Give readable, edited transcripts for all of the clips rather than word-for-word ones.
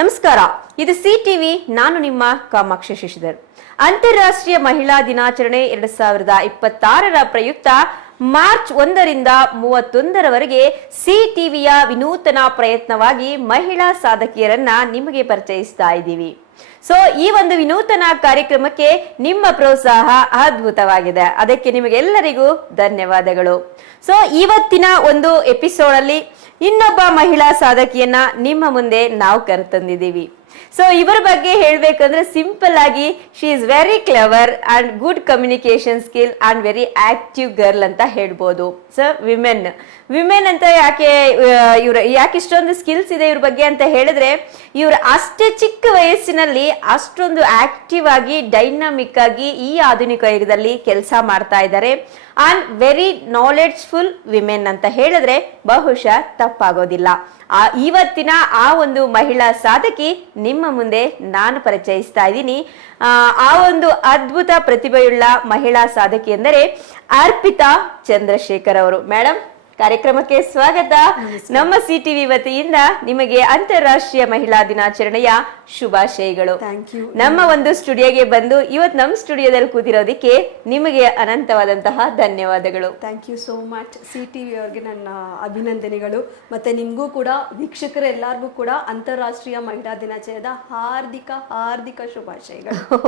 ನಮಸ್ಕಾರ, ಇದು CTV. ನಾನು ನಿಮ್ಮ ಕಾಮಾಕ್ಷಿ ಶಶಿಧರ್. ಅಂತಾರಾಷ್ಟ್ರೀಯ ಮಹಿಳಾ ದಿನಾಚರಣೆ 2026ರ ಪ್ರಯುಕ್ತ ಮಾರ್ಚ್ 1ರಿಂದ 31ರವರೆಗೆ CTVಯ ವಿನೂತನ ಪ್ರಯತ್ನವಾಗಿ ಮಹಿಳಾ ಸಾಧಕಿಯರನ್ನ ನಿಮಗೆ ಪರಿಚಯಿಸ್ತಾ ಇದ್ದೀವಿ. ಸೊ ಈ ಒಂದು ವಿನೂತನ ಕಾರ್ಯಕ್ರಮಕ್ಕೆ ನಿಮ್ಮ ಪ್ರೋತ್ಸಾಹ ಅದ್ಭುತವಾಗಿದೆ. ಅದಕ್ಕೆ ನಿಮಗೆಲ್ಲರಿಗೂ ಧನ್ಯವಾದಗಳು. ಸೊ ಇವತ್ತಿನ ಒಂದು ಎಪಿಸೋಡ್ ಅಲ್ಲಿ ಇನ್ನೊಬ್ಬ ಮಹಿಳಾ ಸಾಧಕಿಯನ್ನ ನಿಮ್ಮ ಮುಂದೆ ನಾವು ಕರೆತಂದಿದ್ದೀವಿ. ಸೊ ಇವರ ಬಗ್ಗೆ ಹೇಳ್ಬೇಕಂದ್ರೆ ಸಿಂಪಲ್ ಆಗಿ she is very clever and good communication skill and very active girl ಅಂತ ಹೇಳ್ಬೋದು. ಸೊ ವಿಮೆನ್ ಅಂತ ಯಾಕೆ ಇಷ್ಟೊಂದು ಸ್ಕಿಲ್ಸ್ ಇದೆ ಇವ್ರ ಬಗ್ಗೆ ಅಂತ ಹೇಳಿದ್ರೆ, ಇವ್ರು ಅಷ್ಟೇ ಚಿಕ್ಕ ವಯಸ್ಸಿನಲ್ಲಿ ಅಷ್ಟೊಂದು ಆಕ್ಟಿವ್ ಆಗಿ ಡೈನಾಮಿಕ್ ಆಗಿ ಈ ಆಧುನಿಕ ಯುಗದಲ್ಲಿ ಕೆಲಸ ಮಾಡ್ತಾ ಇದ್ದಾರೆ. ಅಂಡ್ ವೆರಿ ನಾಲೆಡ್ಜ್ಫುಲ್ ವಿಮೆನ್ ಅಂತ ಹೇಳಿದ್ರೆ ಬಹುಶಃ ತಪ್ಪಾಗೋದಿಲ್ಲ. ಇವತ್ತಿನ ಆ ಒಂದು ಮಹಿಳಾ ಸಾಧಕಿ ನಿಮ್ಮ ಮುಂದೆ ನಾನು ಪರಿಚಯಿಸ್ತಾ ಇದ್ದೀನಿ. ಆ ಒಂದು ಅದ್ಭುತ ಪ್ರತಿಭೆಯುಳ್ಳ ಮಹಿಳಾ ಸಾಧಕಿ ಎಂದರೆ ಅರ್ಪಿತಾ ಚಂದ್ರಶೇಖರ್ ಅವರು. ಮೇಡಮ್, ಕಾರ್ಯಕ್ರಮಕ್ಕೆ ಸ್ವಾಗತ. ನಮ್ಮ CTV ವತಿಯಿಂದ ನಿಮಗೆ ಅಂತಾರಾಷ್ಟ್ರೀಯ ಮಹಿಳಾ ದಿನಾಚರಣೆಯ ಶುಭಾಶಯಗಳು. ನಮ್ಮ ಒಂದು ಸ್ಟುಡಿಯೋಗೆ ಬಂದು ಇವತ್ತು ನಮ್ಮ ಸ್ಟುಡಿಯೋದಲ್ಲಿ ಕೂತಿರೋದಕ್ಕೆ ನಿಮಗೆ ಅನಂತವಾದಂತಹ ಧನ್ಯವಾದಗಳು. Thank you so much. CTV ಅವ್ರಿಗೆ ನನ್ನ ಅಭಿನಂದನೆಗಳು. ಮತ್ತೆ ನಿಮಗೂ ಕೂಡ ವೀಕ್ಷಕರು ಎಲ್ಲರಿಗೂ ಕೂಡ ಅಂತಾರಾಷ್ಟ್ರೀಯ ಮಹಿಳಾ ದಿನಾಚರಣೆಯ ಹಾರ್ದಿಕ ಶುಭಾಶಯಗಳು.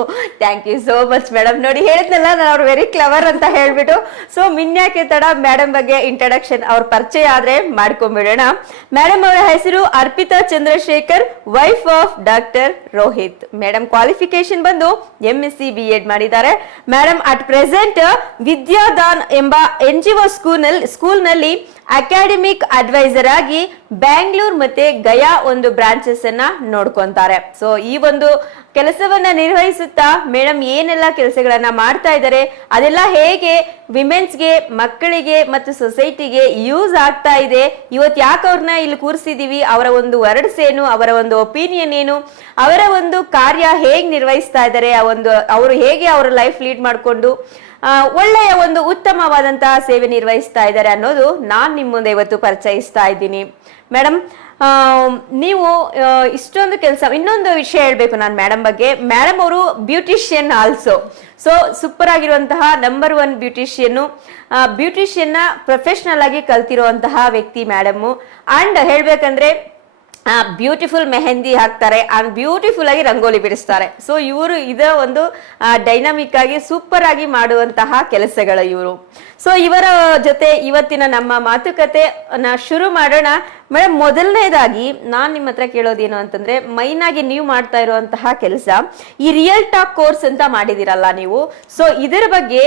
Thank you so much madam. ನೋಡಿ, ಹೇಳಿದ್ನಲ್ಲ ನಾನು ಅವ್ರು ವೆರಿ ಕ್ಲವರ್ ಅಂತ ಹೇಳ್ಬಿಟ್ಟು. ಸೊ ಮಿನ್ಯಾಕೆ ತಡ, ಮೇಡಮ್ ಬಗ್ಗೆ ಇಂಟ್ರಡಕ್ಷನ್ ಅವ್ರ ಪರಿಚಯ ಆದ್ರೆ ಮಾಡ್ಕೊಂಡ್ಬಿಡೋಣ. ಮೇಡಮ್ ಅವರ ಹೆಸರು Arpita Chandrashekar, wife of doctor Rohit. Madam qualification ಬಂದು MSc B.Ed ಮಾಡಿದ್ದಾರೆ. ಮೇಡಮ್ ಅಟ್ ಪ್ರೆಸೆಂಟ್ ವಿದ್ಯಾದಾನ್ ಎಂಬ NGO ಸ್ಕೂಲ್ ನಲ್ಲಿ ಅಕಾಡೆಮಿಕ್ ಅಡ್ವೈಸರ್ ಆಗಿ ಬ್ಯಾಂಗ್ಳೂರ್ ಮತ್ತೆ ಗಯಾ ಒಂದು ಬ್ರಾಂಚಸ್ ಅನ್ನ ನೋಡ್ಕೊಂತಾರೆ. ಸೊ ಈ ಒಂದು ಕೆಲಸವನ್ನ ನಿರ್ವಹಿಸುತ್ತಾ ಮೇಡಮ್ ಏನೆಲ್ಲ ಕೆಲಸಗಳನ್ನ ಮಾಡ್ತಾ ಇದ್ದಾರೆ, ಅದೆಲ್ಲ ಹೇಗೆ ವಿಮೆನ್ಸ್ಗೆ, ಮಕ್ಕಳಿಗೆ ಮತ್ತು ಸೊಸೈಟಿಗೆ ಯೂಸ್ ಆಗ್ತಾ ಇದೆ, ಇವತ್ತು ಯಾಕೆ ಅವ್ರನ್ನ ಇಲ್ಲಿ ಕೂರಿಸಿದೀವಿ, ಅವರ ಒಂದು ವರ್ಡ್ಸ್ ಏನು, ಅವರ ಒಂದು ಒಪಿನಿಯನ್ ಏನು, ಅವರ ಒಂದು ಕಾರ್ಯ ಹೇಗೆ ನಿರ್ವಹಿಸ್ತಾ ಇದ್ದಾರೆ, ಅವರು ಹೇಗೆ ಅವರ ಲೈಫ್ ಲೀಡ್ ಮಾಡಿಕೊಂಡು ಒಳ್ಳೆಯ ಒಂದು ಉತ್ತಮವಾದಂತಹ ಸೇವೆ ನಿರ್ವಹಿಸ್ತಾ ಇದ್ದಾರೆ ಅನ್ನೋದು ನಾನು ನಿಮ್ಮ ಮುಂದೆ ಇವತ್ತು ಪರಿಚಯಿಸ್ತಾ ಇದ್ದೀನಿ. ಮೇಡಮ್, ನೀವು ಇಷ್ಟೊಂದು ಕೆಲಸ, ಇನ್ನೊಂದು ವಿಷಯ ಹೇಳ್ಬೇಕು ನಾನು ಮೇಡಮ್ ಬಗ್ಗೆ. ಮೇಡಮ್ ಅವರು ಬ್ಯೂಟಿಷಿಯನ್ ಆಲ್ಸೋ. ಸೊ ಸೂಪರ್ ಆಗಿರುವಂತಹ ನಂಬರ್ 1 ಬ್ಯೂಟಿಷಿಯನ್ನ ಪ್ರೊಫೆಷನಲ್ ಆಗಿ ಕಲ್ತಿರುವಂತಹ ವ್ಯಕ್ತಿ ಮೇಡಮ್. ಅಂಡ್ ಹೇಳ್ಬೇಕಂದ್ರೆ ಬ್ಯೂಟಿಫುಲ್ ಮೆಹಂದಿ ಹಾಕ್ತಾರೆ ಅಂಡ್ ಬ್ಯೂಟಿಫುಲ್ ಆಗಿ ರಂಗೋಲಿ ಬಿಡಿಸ್ತಾರೆ. ಸೊ ಇವರು ಇದ ಒಂದು ಡೈನಾಮಿಕ್ ಆಗಿ ಸೂಪರ್ ಆಗಿ ಮಾಡುವಂತಹ ಕೆಲಸಗಳು ಇವರು. ಸೊ ಇವರ ಜೊತೆ ಇವತ್ತಿನ ನಮ್ಮ ಮಾತುಕತೆ ಶುರು ಮಾಡೋಣ. ಮೇಡಮ್, ಮೊದಲನೇದಾಗಿ ನಾನ್ ನಿಮ್ಮ ಹತ್ರ ಕೇಳೋದೇನು ಅಂತಂದ್ರೆ, ಮೈನ್ ಆಗಿ ನೀವು ಮಾಡ್ತಾ ಇರುವಂತಹ ಕೆಲಸ ಈ ರಿಯಲ್ ಟಾಕ್ ಕೋರ್ಸ್ ಅಂತ ಮಾಡಿದಿರಲ್ಲ ನೀವು. ಸೊ ಇದರ ಬಗ್ಗೆ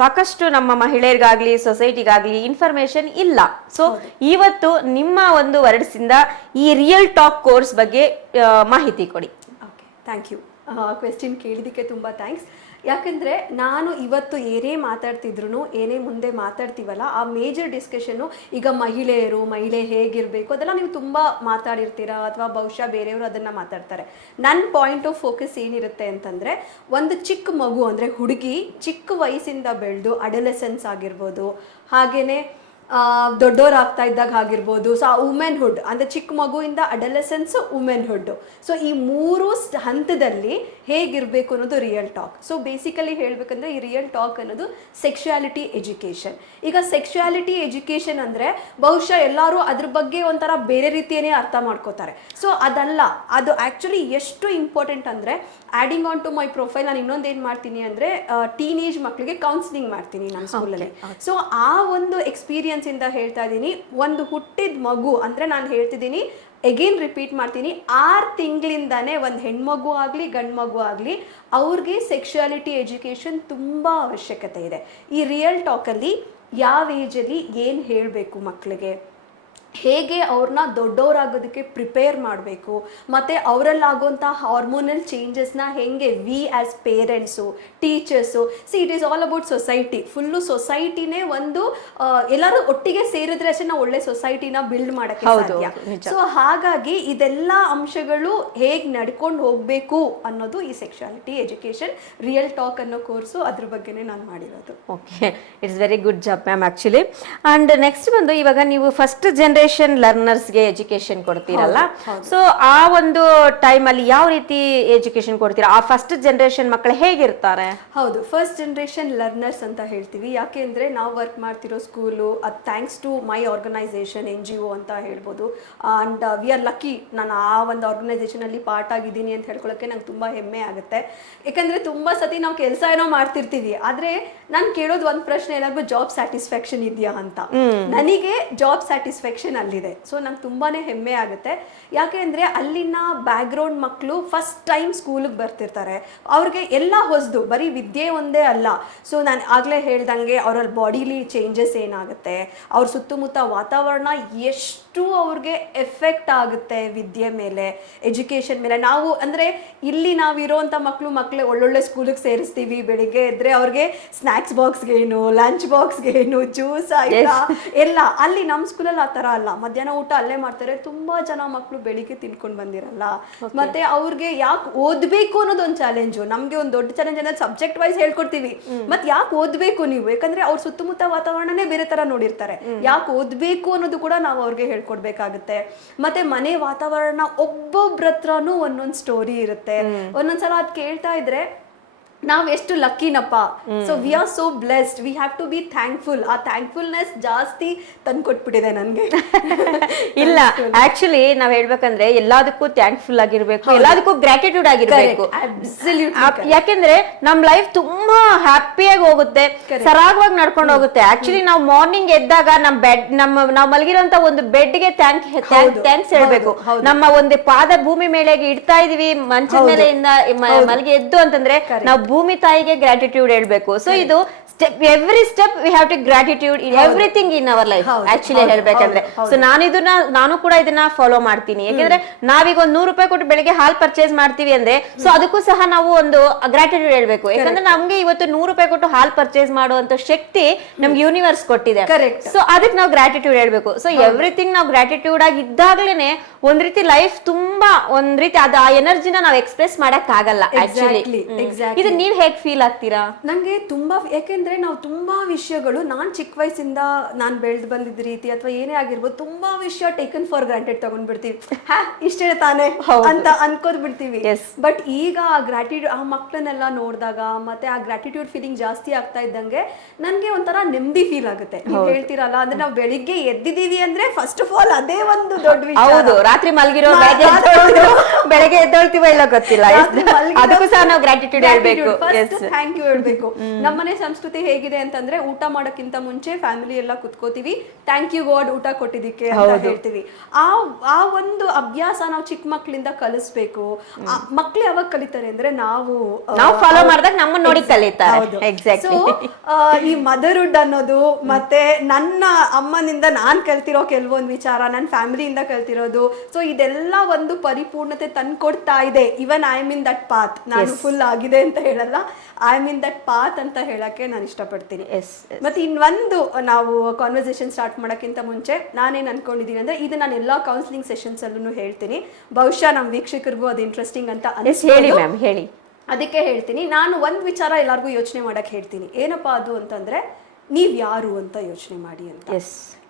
ಸಾಕಷ್ಟು ನಮ್ಮ ಮಹಿಳೆಯರಿಗಾಗ್ಲಿ ಸೊಸೈಟಿಗಾಗ್ಲಿ ಇನ್ಫಾರ್ಮೇಶನ್ ಇಲ್ಲ. ಸೊ ಇವತ್ತು ನಿಮ್ಮ ಒಂದು ವರ್ಡ್ಸ್ ಇಂದ ಈ ರಿಯಲ್ ಟಾಕ್ ಕೋರ್ಸ್ ಬಗ್ಗೆ ಮಾಹಿತಿ ಕೊಡಿ. Okay, thank you. ಕ್ವೆಶ್ಚನ್ ಕೇಳಿದಕ್ಕೆ ತುಂಬಾ ಥ್ಯಾಂಕ್ಸ್. ಯಾಕಂದರೆ ನಾನು ಇವತ್ತು ಏನೇ ಮಾತಾಡ್ತಿದ್ರು, ಏನೇ ಮುಂದೆ ಮಾತಾಡ್ತೀವಲ್ಲ, ಆ ಮೇಜರ್ ಡಿಸ್ಕಷನ್ನು ಈಗ ಮಹಿಳೆ ಹೇಗಿರಬೇಕು ಅದೆಲ್ಲ ನೀವು ತುಂಬ ಮಾತಾಡಿರ್ತೀರಾ, ಅಥವಾ ಬಹುಶಃ ಬೇರೆಯವರು ಅದನ್ನು ಮಾತಾಡ್ತಾರೆ. ನನ್ನ ಪಾಯಿಂಟ್ ಆಫ್ ಫೋಕಸ್ ಏನಿರುತ್ತೆ ಅಂತಂದರೆ, ಒಂದು ಚಿಕ್ಕ ಮಗು ಅಂದರೆ ಹುಡುಗಿ ಚಿಕ್ಕ ವಯಸ್ಸಿಂದ ಬೆಳೆದು ಅಡಲೆಸೆನ್ಸ್ ಆಗಿರ್ಬೋದು, ಹಾಗೆಯೇ ದೊಡ್ಡೋರಾಗ್ತಾ ಇದ್ದಾಗ ಆಗಿರ್ಬೋದು. ಸೊ ಆ ವುಮೆನ್ಹುಡ್ ಅಂದರೆ ಚಿಕ್ಕ ಮಗುವಿಂದ ಅಡಲೆಸೆನ್ಸ್, ವುಮೆನ್ಹುಡ್. ಸೊ ಈ 3 ಹಂತದಲ್ಲಿ ಹೇಗಿರಬೇಕು ಅನ್ನೋದು ರಿಯಲ್ ಟಾಕ್. ಸೊ ಬೇಸಿಕಲಿ ಹೇಳಬೇಕಂದ್ರೆ ಈ ರಿಯಲ್ ಟಾಕ್ ಅನ್ನೋದು ಸೆಕ್ಷುಯಾಲಿಟಿ ಎಜುಕೇಷನ್. ಈಗ ಸೆಕ್ಷುಯಾಲಿಟಿ ಎಜುಕೇಷನ್ ಅಂದರೆ ಬಹುಶಃ ಎಲ್ಲರೂ ಅದ್ರ ಬಗ್ಗೆ ಒಂಥರ ಬೇರೆ ರೀತಿಯೇ ಅರ್ಥ ಮಾಡ್ಕೋತಾರೆ. ಸೊ ಅದಲ್ಲ, ಅದು ಆ್ಯಕ್ಚುಲಿ ಎಷ್ಟು ಇಂಪಾರ್ಟೆಂಟ್ ಅಂದರೆ, adding on to my profile ನಾನು ಇನ್ನೊಂದೇನು ಮಾಡ್ತೀನಿ ಅಂದರೆ, ಟೀನೇಜ್ ಮಕ್ಕಳಿಗೆ ಕೌನ್ಸಿಲಿಂಗ್ ಮಾಡ್ತೀನಿ ನನ್ನ ಸ್ಕೂಲಲ್ಲಿ. ಸೊ ಆ ಒಂದು ಎಕ್ಸ್ಪೀರಿಯನ್ಸ್ ಇಂದ ಹೇಳ್ತಾ ಇದ್ದೀನಿ. ಒಂದು ಹುಟ್ಟಿದ ಮಗು ಅಂದರೆ ನಾನು ಹೇಳ್ತಿದ್ದೀನಿ, ಎಗೇನ್ ರಿಪೀಟ್ ಮಾಡ್ತೀನಿ, 6 ತಿಂಗಳಿಂದಾನೇ ಒಂದು ಹೆಣ್ಮಗು ಆಗಲಿ ಗಂಡು ಮಗು ಆಗಲಿ ಅವ್ರಿಗೆ ಸೆಕ್ಷುಯಾಲಿಟಿ ಎಜುಕೇಷನ್ ತುಂಬ ಅವಶ್ಯಕತೆ ಇದೆ. ಈ ರಿಯಲ್ ಟಾಕಲ್ಲಿ ಯಾವ ಏಜಲ್ಲಿ ಏನು ಹೇಳಬೇಕು ಮಕ್ಕಳಿಗೆ, ಹೇಗೆ ಅವ್ರನ್ನ ದೊಡ್ಡವರಾಗೋದಕ್ಕೆ ಪ್ರಿಪೇರ್ ಮಾಡಬೇಕು, ಮತ್ತು ಅವರಲ್ಲಾಗುವಂಥ ಹಾರ್ಮೋನಲ್ ಚೇಂಜಸ್ನ ಹೇಗೆ we as parents, teachers, it is all about society. Full ಸೊಸೈಟಿನೇ ಒಂದು ಎಲ್ಲರೂ ಒಟ್ಟಿಗೆ ಸೇರಿದ್ರೆ ಅಷ್ಟೇ ನಾವು ಒಳ್ಳೆ ಸೊಸೈಟಿನ ಬಿಲ್ಡ್ ಮಾಡೋಕ್ಕೆ ಸಾಧ್ಯ. ಸೊ ಹಾಗಾಗಿ ಇದೆಲ್ಲ ಅಂಶಗಳು ಹೇಗೆ ನಡ್ಕೊಂಡು ಹೋಗಬೇಕು ಅನ್ನೋದು ಈ ಸೆಕ್ಷುಯಾಲಿಟಿ ಎಜುಕೇಷನ್ ರಿಯಲ್ ಟಾಕ್ ಅನ್ನೋ ಕೋರ್ಸು, ಅದ್ರ ಬಗ್ಗೆನೇ ನಾನು ಮಾಡಿರೋದು. Okay, it's very good job ma'am actually. And next ಬಂದು, ಇವಾಗ ನೀವು ಫಸ್ಟ್ ಜನರೇಷನ್ ಜನರೇಷನ್ ಲರ್ನರ್ಸ್ಗೆ ಎಜುಕೇಶನ್ ಕೊಡ್ತೀರಲ್ಲ, ಸೊ ಆ ಒಂದು ಟೈಮ್ ಅಲ್ಲಿ ಯಾವ ರೀತಿ ಎಜುಕೇಶನ್ ಕೊಡ್ತೀರಾ? ಆ ಫಸ್ಟ್ ಜನರೇಷನ್ ಮಕ್ಕಳು ಹೇಗಿರ್ತಾರೆ? ಹೌದು, ಫಸ್ಟ್ ಜನರೇಷನ್ ಲರ್ನರ್ಸ್ ಅಂತ ಹೇಳ್ತೀವಿ. ಯಾಕೆ ಅಂದರೆ ನಾವು ವರ್ಕ್ ಮಾಡ್ತಿರೋ ಸ್ಕೂಲು ಅದು thanks to my organisation NGO ಅಂತ ಹೇಳ್ಬೋದು. ಆ್ಯಂಡ್ ವಿ ಆರ್ ಲಕ್ಕಿ, ನಾನು ಆ ಒಂದು ಆರ್ಗನೈಸೇಷನಲ್ಲಿ ಪಾರ್ಟ್ ಆಗಿದ್ದೀನಿ ಅಂತ ಹೇಳ್ಕೊಳ್ಳೋಕ್ಕೆ ನಂಗೆ ತುಂಬ ಹೆಮ್ಮೆ ಆಗುತ್ತೆ. ಯಾಕಂದರೆ ತುಂಬ ಸತಿ ನಾವು ಕೆಲಸ ಏನೋ ಮಾಡ್ತಿರ್ತೀವಿ, ಆದರೆ ನಾನು ಕೇಳೋದು ಒಂದು ಪ್ರಶ್ನೆ, ಏನಾದ್ರು ಜಾಬ್ ಸ್ಯಾಟಿಸ್ಫ್ಯಾಕ್ಷನ್ ಇದೆಯಾ ಅಂತ. ನನಗೆ ಜಾಬ್ ಸ್ಯಾಟಿಸ್ಫ್ಯಾಕ್ಷನ್ ಅಲ್ಲಿದೆ. ಸೊ ನಂಗೆ ತುಂಬಾ ಹೆಮ್ಮೆ ಆಗುತ್ತೆ. ಯಾಕೆ ಅಂದರೆ ಅಲ್ಲಿನ ಬ್ಯಾಕ್ಗ್ರೌಂಡ್ ಮಕ್ಕಳು ಫಸ್ಟ್ ಟೈಮ್ ಸ್ಕೂಲಿಗೆ ಬರ್ತಿರ್ತಾರೆ, ಅವ್ರಿಗೆ ಎಲ್ಲ ಹೊಸದು, ಬರೀ ವಿದ್ಯೆ ಒಂದೇ ಅಲ್ಲ. ಸೊ ನಾನು ಆಗಲೇ ಹೇಳ್ದಂಗೆ ಅವರಲ್ಲಿ ಬಾಡಿಲಿ ಚೇಂಜಸ್ ಏನಾಗುತ್ತೆ, ಅವ್ರ ಸುತ್ತಮುತ್ತ ವಾತಾವರಣ ಎಷ್ಟು ಅವ್ರಿಗೆ ಎಫೆಕ್ಟ್ ಆಗುತ್ತೆ ವಿದ್ಯೆ ಮೇಲೆ, ಎಜುಕೇಷನ್ ಮೇಲೆ. ನಾವು ಅಂದರೆ ಇಲ್ಲಿ ನಾವಿರೋಂಥ ಮಕ್ಕಳು ಒಳ್ಳೊಳ್ಳೆ ಸ್ಕೂಲಿಗೆ ಸೇರಿಸ್ತೀವಿ, ಬೆಳಿಗ್ಗೆ ಎದ್ರೆ ಅವ್ರಿಗೆ ಸ್ನ್ಯಾಕ್ಸ್ ಬಾಕ್ಸ್ಗೇನು, ಲಂಚ್ ಬಾಕ್ಸ್ಗೇನು, ಜ್ಯೂಸ್ ಆಯ್ತಾ ಎಲ್ಲ. ಅಲ್ಲಿ ನಮ್ಮ ಸ್ಕೂಲಲ್ಲಿ ಆ ಥರ ಅಲ್ಲ, ಮಧ್ಯಾಹ್ನ ಊಟ ಅಲ್ಲೇ ಮಾಡ್ತಾರೆ. ತುಂಬ ಜನ ಮಕ್ಕಳು ಬೆಳಿಗ್ಗೆ ತಿನ್ಕೊಂಡು ಬಂದಿರಲ್ಲ. ಮತ್ತೆ ಅವ್ರಿಗೆ ಯಾಕೆ ಓದಬೇಕು ಅನ್ನೋದು ಒಂದು ಚಾಲೆಂಜು. ನಮಗೆ ಒಂದು ದೊಡ್ಡ ಚಾಲೆಂಜ್ ಅಂದರೆ ಸಬ್ಜೆಕ್ಟ್ ವೈಸ್ ಹೇಳ್ಕೊಡ್ತೀವಿ, ಮತ್ತೆ ಯಾಕೆ ಓದಬೇಕು ನೀವು, ಯಾಕಂದ್ರೆ ಅವ್ರ ಸುತ್ತಮುತ್ತ ವಾತಾವರಣನೇ ಬೇರೆ ತರ ನೋಡಿರ್ತಾರೆ. ಯಾಕೆ ಓದಬೇಕು ಅನ್ನೋದು ಕೂಡ ನಾವು ಅವ್ರಿಗೆ ಹೇಳ್ಕೊಡ್ಬೇಕಾಗುತ್ತೆ. ಮತ್ತೆ ಮನೆ ವಾತಾವರಣ ಒಬ್ಬೊಬ್ರ ಹತ್ರನೂ ಒಂದೊಂದು ಸ್ಟೋರಿ ಇರುತ್ತೆ. ಒಂದೊಂದ್ಸಲ ಅದ್ ಕೇಳ್ತಾ ಇದ್ರೆ ನಾವ್ ಎಷ್ಟು ಲಕ್ಕಿನಪ್ಪ. So we are so blessed, we have to be thankful. ಆ ಥ್ಯಾಂಕ್ಫುಲ್ನೆಸ್ ಜಾಸ್ತಿ ತಂದ್ಕೊಟ್ಬಿಟ್ಟಿದೆ ನನ್ಗೆ. ಇಲ್ಲ, ಆಕ್ಚುಲಿ ನಾವ್ ಹೇಳ್ಬೇಕಂದ್ರೆ ಎಲ್ಲದಕ್ಕೂ ಥ್ಯಾಂಕ್ಫುಲ್ ಆಗಿರ್ಬೇಕು, ಎಲ್ಲದಕ್ಕೂ ಗ್ರಾಟಿಟ್ಯೂಡ್ ಆಗಿರ್ಬೇಕು. ಯಾಕೆಂದ್ರೆ ನಮ್ ಲೈಫ್ ತುಂಬಾ ಹ್ಯಾಪಿಯಾಗಿ ಹೋಗುತ್ತೆ, ಸರಾಗವಾಗಿ ನಡ್ಕೊಂಡು ಹೋಗುತ್ತೆ. ಆಕ್ಚುಲಿ ನಾವು ಮಾರ್ನಿಂಗ್ ಎದ್ದಾಗ ನಮ್ ಬೆಡ್, ನಾವ್ ಮಲಗಿರೋಂತ ಒಂದು ಬೆಡ್ಗೆ ಥ್ಯಾಂಕ್ಸ್ ಹೇಳ್ಬೇಕು. ನಮ್ಮ ಒಂದು ಪಾದ ಭೂಮಿ ಮೇಲೆ ಇಡ್ತಾ ಇದೀವಿ, ಮಂಚದ ಮೇಲೆ ಮಲಗಿ ಎದ್ದು ಅಂತಂದ್ರೆ ನಾವು ಭೂಮಿ ತಾಯಿಗೆ ಗ್ರಾಟಿಟ್ಯೂಡ್ ಹೇಳ್ಬೇಕು. ಸೊ ಇದು every step we have to gratitude in everything in our life actually ಹೇಳ್ಬೇಕಂದ್ರೆ. ಸೊ ನಾನು ಕೂಡ ಇದನ್ನ ಫಾಲೋ ಮಾಡ್ತೀನಿ. ಯಾಕಂದ್ರೆ ನಾವೀಗ ಒಂದು 100 ರೂಪಾಯಿ ಕೊಟ್ಟು ಬೆಳಿಗ್ಗೆ ಹಾಲ್ ಪರ್ಚೇಸ್ ಮಾಡ್ತೀವಿ ಅಂದ್ರೆ, ಸೊ ಅದಕ್ಕೂ ಸಹ ನಾವು ಒಂದು ಗ್ರಾಟಿಟ್ಯೂಡ್ ಹೇಳ್ಬೇಕು. ಯಾಕಂದ್ರೆ ನಮ್ಗೆ ಇವತ್ತು 100 ರೂಪಾಯಿ ಕೊಟ್ಟು ಹಾಲ್ ಪರ್ಚೇಸ್ ಮಾಡುವಂತ ಶಕ್ತಿ ನಮ್ಗೆ ಯೂನಿವರ್ಸ್ ಕೊಟ್ಟಿದೆ. ಸೊ ಅದಕ್ಕೆ ನಾವು ಗ್ರಾಟಿಟ್ಯೂಡ್ ಹೇಳ್ಬೇಕು. ಸೊ ಎವ್ರಿಥಿಂಗ್ ನಾವು ಗ್ರಾಟಿಟ್ಯೂಡ್ ಆಗಿ ಇದ್ದಾಗ್ಲೇನೆ ಒಂದ್ ರೀತಿ ಲೈಫ್ ತುಂಬಾ ಒಂದ್ ರೀತಿ ಆ ಎನರ್ಜಿನ ನಾವು ಎಕ್ಸ್ಪ್ರೆಸ್ ಮಾಡಕ್ ಆಗಲ್ಲ ಆಕ್ಚುಲಿ. ಇದು ನೀವ್ ಹೇಗ್ ಫೀಲ್ ಆಗ್ತೀರಾ? ನಂಗೆ ತುಂಬಾ, ಯಾಕೆಂದ್ರೆ ನಾವು ತುಂಬಾ ವಿಷಯಗಳು, ನಾನ್ ಚಿಕ್ಕ ವಯಸ್ಸಿಂದ ನಾನ್ ಬೆಳೆದು ಬಂದಿದ್ದ ರೀತಿ ಅಥವಾ ಏನೇ ಆಗಿರ್ಬೋದು, ತುಂಬಾ ವಿಷಯ ಟೇಕನ್ ಫಾರ್ ಗ್ರಾಂಟೆಡ್ ತಗೊಂಡ್ಬಿಡ್ತೀವಿ. ಇಷ್ಟೇ ತಾನೆ ಅಂತ ಅನ್ಕೋದ್ ಬಿಡ್ತೀವಿ. ಬಟ್ ಈಗ ಆ ಗ್ರಾಟಿಟ್ಯೂಡ್, ಆ ಮಕ್ಕಳನ್ನೆಲ್ಲ ನೋಡಿದಾಗ ಮತ್ತೆ ಆ ಗ್ರಾಟಿಟ್ಯೂಡ್ ಫೀಲಿಂಗ್ ಜಾಸ್ತಿ ಆಗ್ತಾ ಇದ್ದಂಗೆ ನನ್ಗೆ ಒಂಥರ ನೆಮ್ಮದಿ ಫೀಲ್ ಆಗುತ್ತೆ. ನೀವು ಹೇಳ್ತೀರಲ್ಲ, ಅಂದ್ರೆ ನಾವು ಬೆಳಿಗ್ಗೆ ಎದ್ದಿದೀವಿ ಅಂದ್ರೆ ಫಸ್ಟ್ ಆಫ್ ಆಲ್ ಅದೇ ಒಂದು ದೊಡ್ಡ ವಿಷಯ. ಹೌದು, ರಾತ್ರಿ ಮಲಗಿರೋ ಬೆಳಗ್ಗೆ ಎದ್ದೊಳ್ತೀವೋ ಇಲ್ಲ ಗೊತ್ತಿಲ್ಲ, ಅದಕ್ಕೂ ಸಹ ನಾವು ಗ್ರಾಟಿಟ್ಯೂಡ್ ಹೇಳ್ಬೇಕು, ಥ್ಯಾಂಕ್ ಯು ಹೇಳ್ಬೇಕು. ನಮ್ಮನೆ ಸಂಸ್ಕೃತಿ ಹೇಗಿದೆ ಅಂತಂದ್ರೆ, ಊಟ ಮಾಡೋಕ್ಕಿಂತ ಮುಂಚೆ ಫ್ಯಾಮಿಲಿ ಎಲ್ಲ ಕುತ್ಕೋತೀವಿ, ಥ್ಯಾಂಕ್ ಯು ಗಾಡ್ ಊಟ ಕೊಟ್ಟಿದ್ದಕ್ಕೆ ಅಂತ ಹೇಳ್ತೀವಿ. ಆ ಒಂದು ಅಭ್ಯಾಸ ನಾವು ಚಿಕ್ಕ ಮಕ್ಕಳಿಂದ ಕಲಿಸ್ಬೇಕು. ಮಕ್ಳು ಯಾವಾಗ ಕಲಿತಾರೆ ಅಂದ್ರೆ ನಾವು ಫಾಲೋ ಮಾಡಿದಾಗ ನಮ್ಮನ್ನ ನೋಡಿ ಕಲಿತಾರೆ. ಸೊ ಈ ಮದರ್ಹುಡ್ ಅನ್ನೋದು, ಮತ್ತೆ ನನ್ನ ಅಮ್ಮನಿಂದ ನಾನ್ ಕಲ್ತಿರೋ ಕೆಲವೊಂದು ವಿಚಾರ, ನನ್ನ ಫ್ಯಾಮಿಲಿಯಿಂದ ಕಲ್ತಿರೋದು, ಸೊ ಇದೆಲ್ಲ ಒಂದು ಪರಿಪೂರ್ಣತೆ ತಂದ್ಕೊಡ್ತಾ ಇದೆ. Even I am in that path. ನಾನು ಫುಲ್ ಆಗಿದೆ ಅಂತ ಹೇಳಲ್ಲ, I am in that path ಅಂತ ಹೇಳಕ್ಕೆ ನಾನು ಇಷ್ಟಪಡ್ತೀನಿ. ಮತ್ತೆ ಇನ್ನೊಂದು, ನಾವು ಕಾನ್ವರ್ಸೇಷನ್ ಸ್ಟಾರ್ಟ್ ಮಾಡೋಕ್ಕಿಂತ ಮುಂಚೆ ನಾನೇನ್ ಅನ್ಕೊಂಡಿದ್ದೀನಿ ಅಂದ್ರೆ, ಇದು ನಾನು ಎಲ್ಲಾ ಕೌನ್ಸಿಲಿಂಗ್ ಸೆಷನ್ಸ್ ಅಲ್ಲೂ ಹೇಳ್ತೀನಿ, ಬಹುಶಃ ನಮ್ಮ ವೀಕ್ಷಕರಿಗೂ ಅದು ಇಂಟ್ರೆಸ್ಟಿಂಗ್ ಅಂತ ಹೇಳಿ. ಅದಕ್ಕೆ ಹೇಳ್ತೀನಿ. ನಾನು ಒಂದ್ ವಿಚಾರ ಎಲ್ಲಾರ್ಗು ಯೋಚನೆ ಮಾಡಕ್ ಹೇಳ್ತೀನಿ. ಏನಪ್ಪಾ ಅದು ಅಂತಂದ್ರೆ, ನೀವ್ ಯಾರು ಅಂತ ಯೋಚನೆ ಮಾಡಿ ಅಂತ.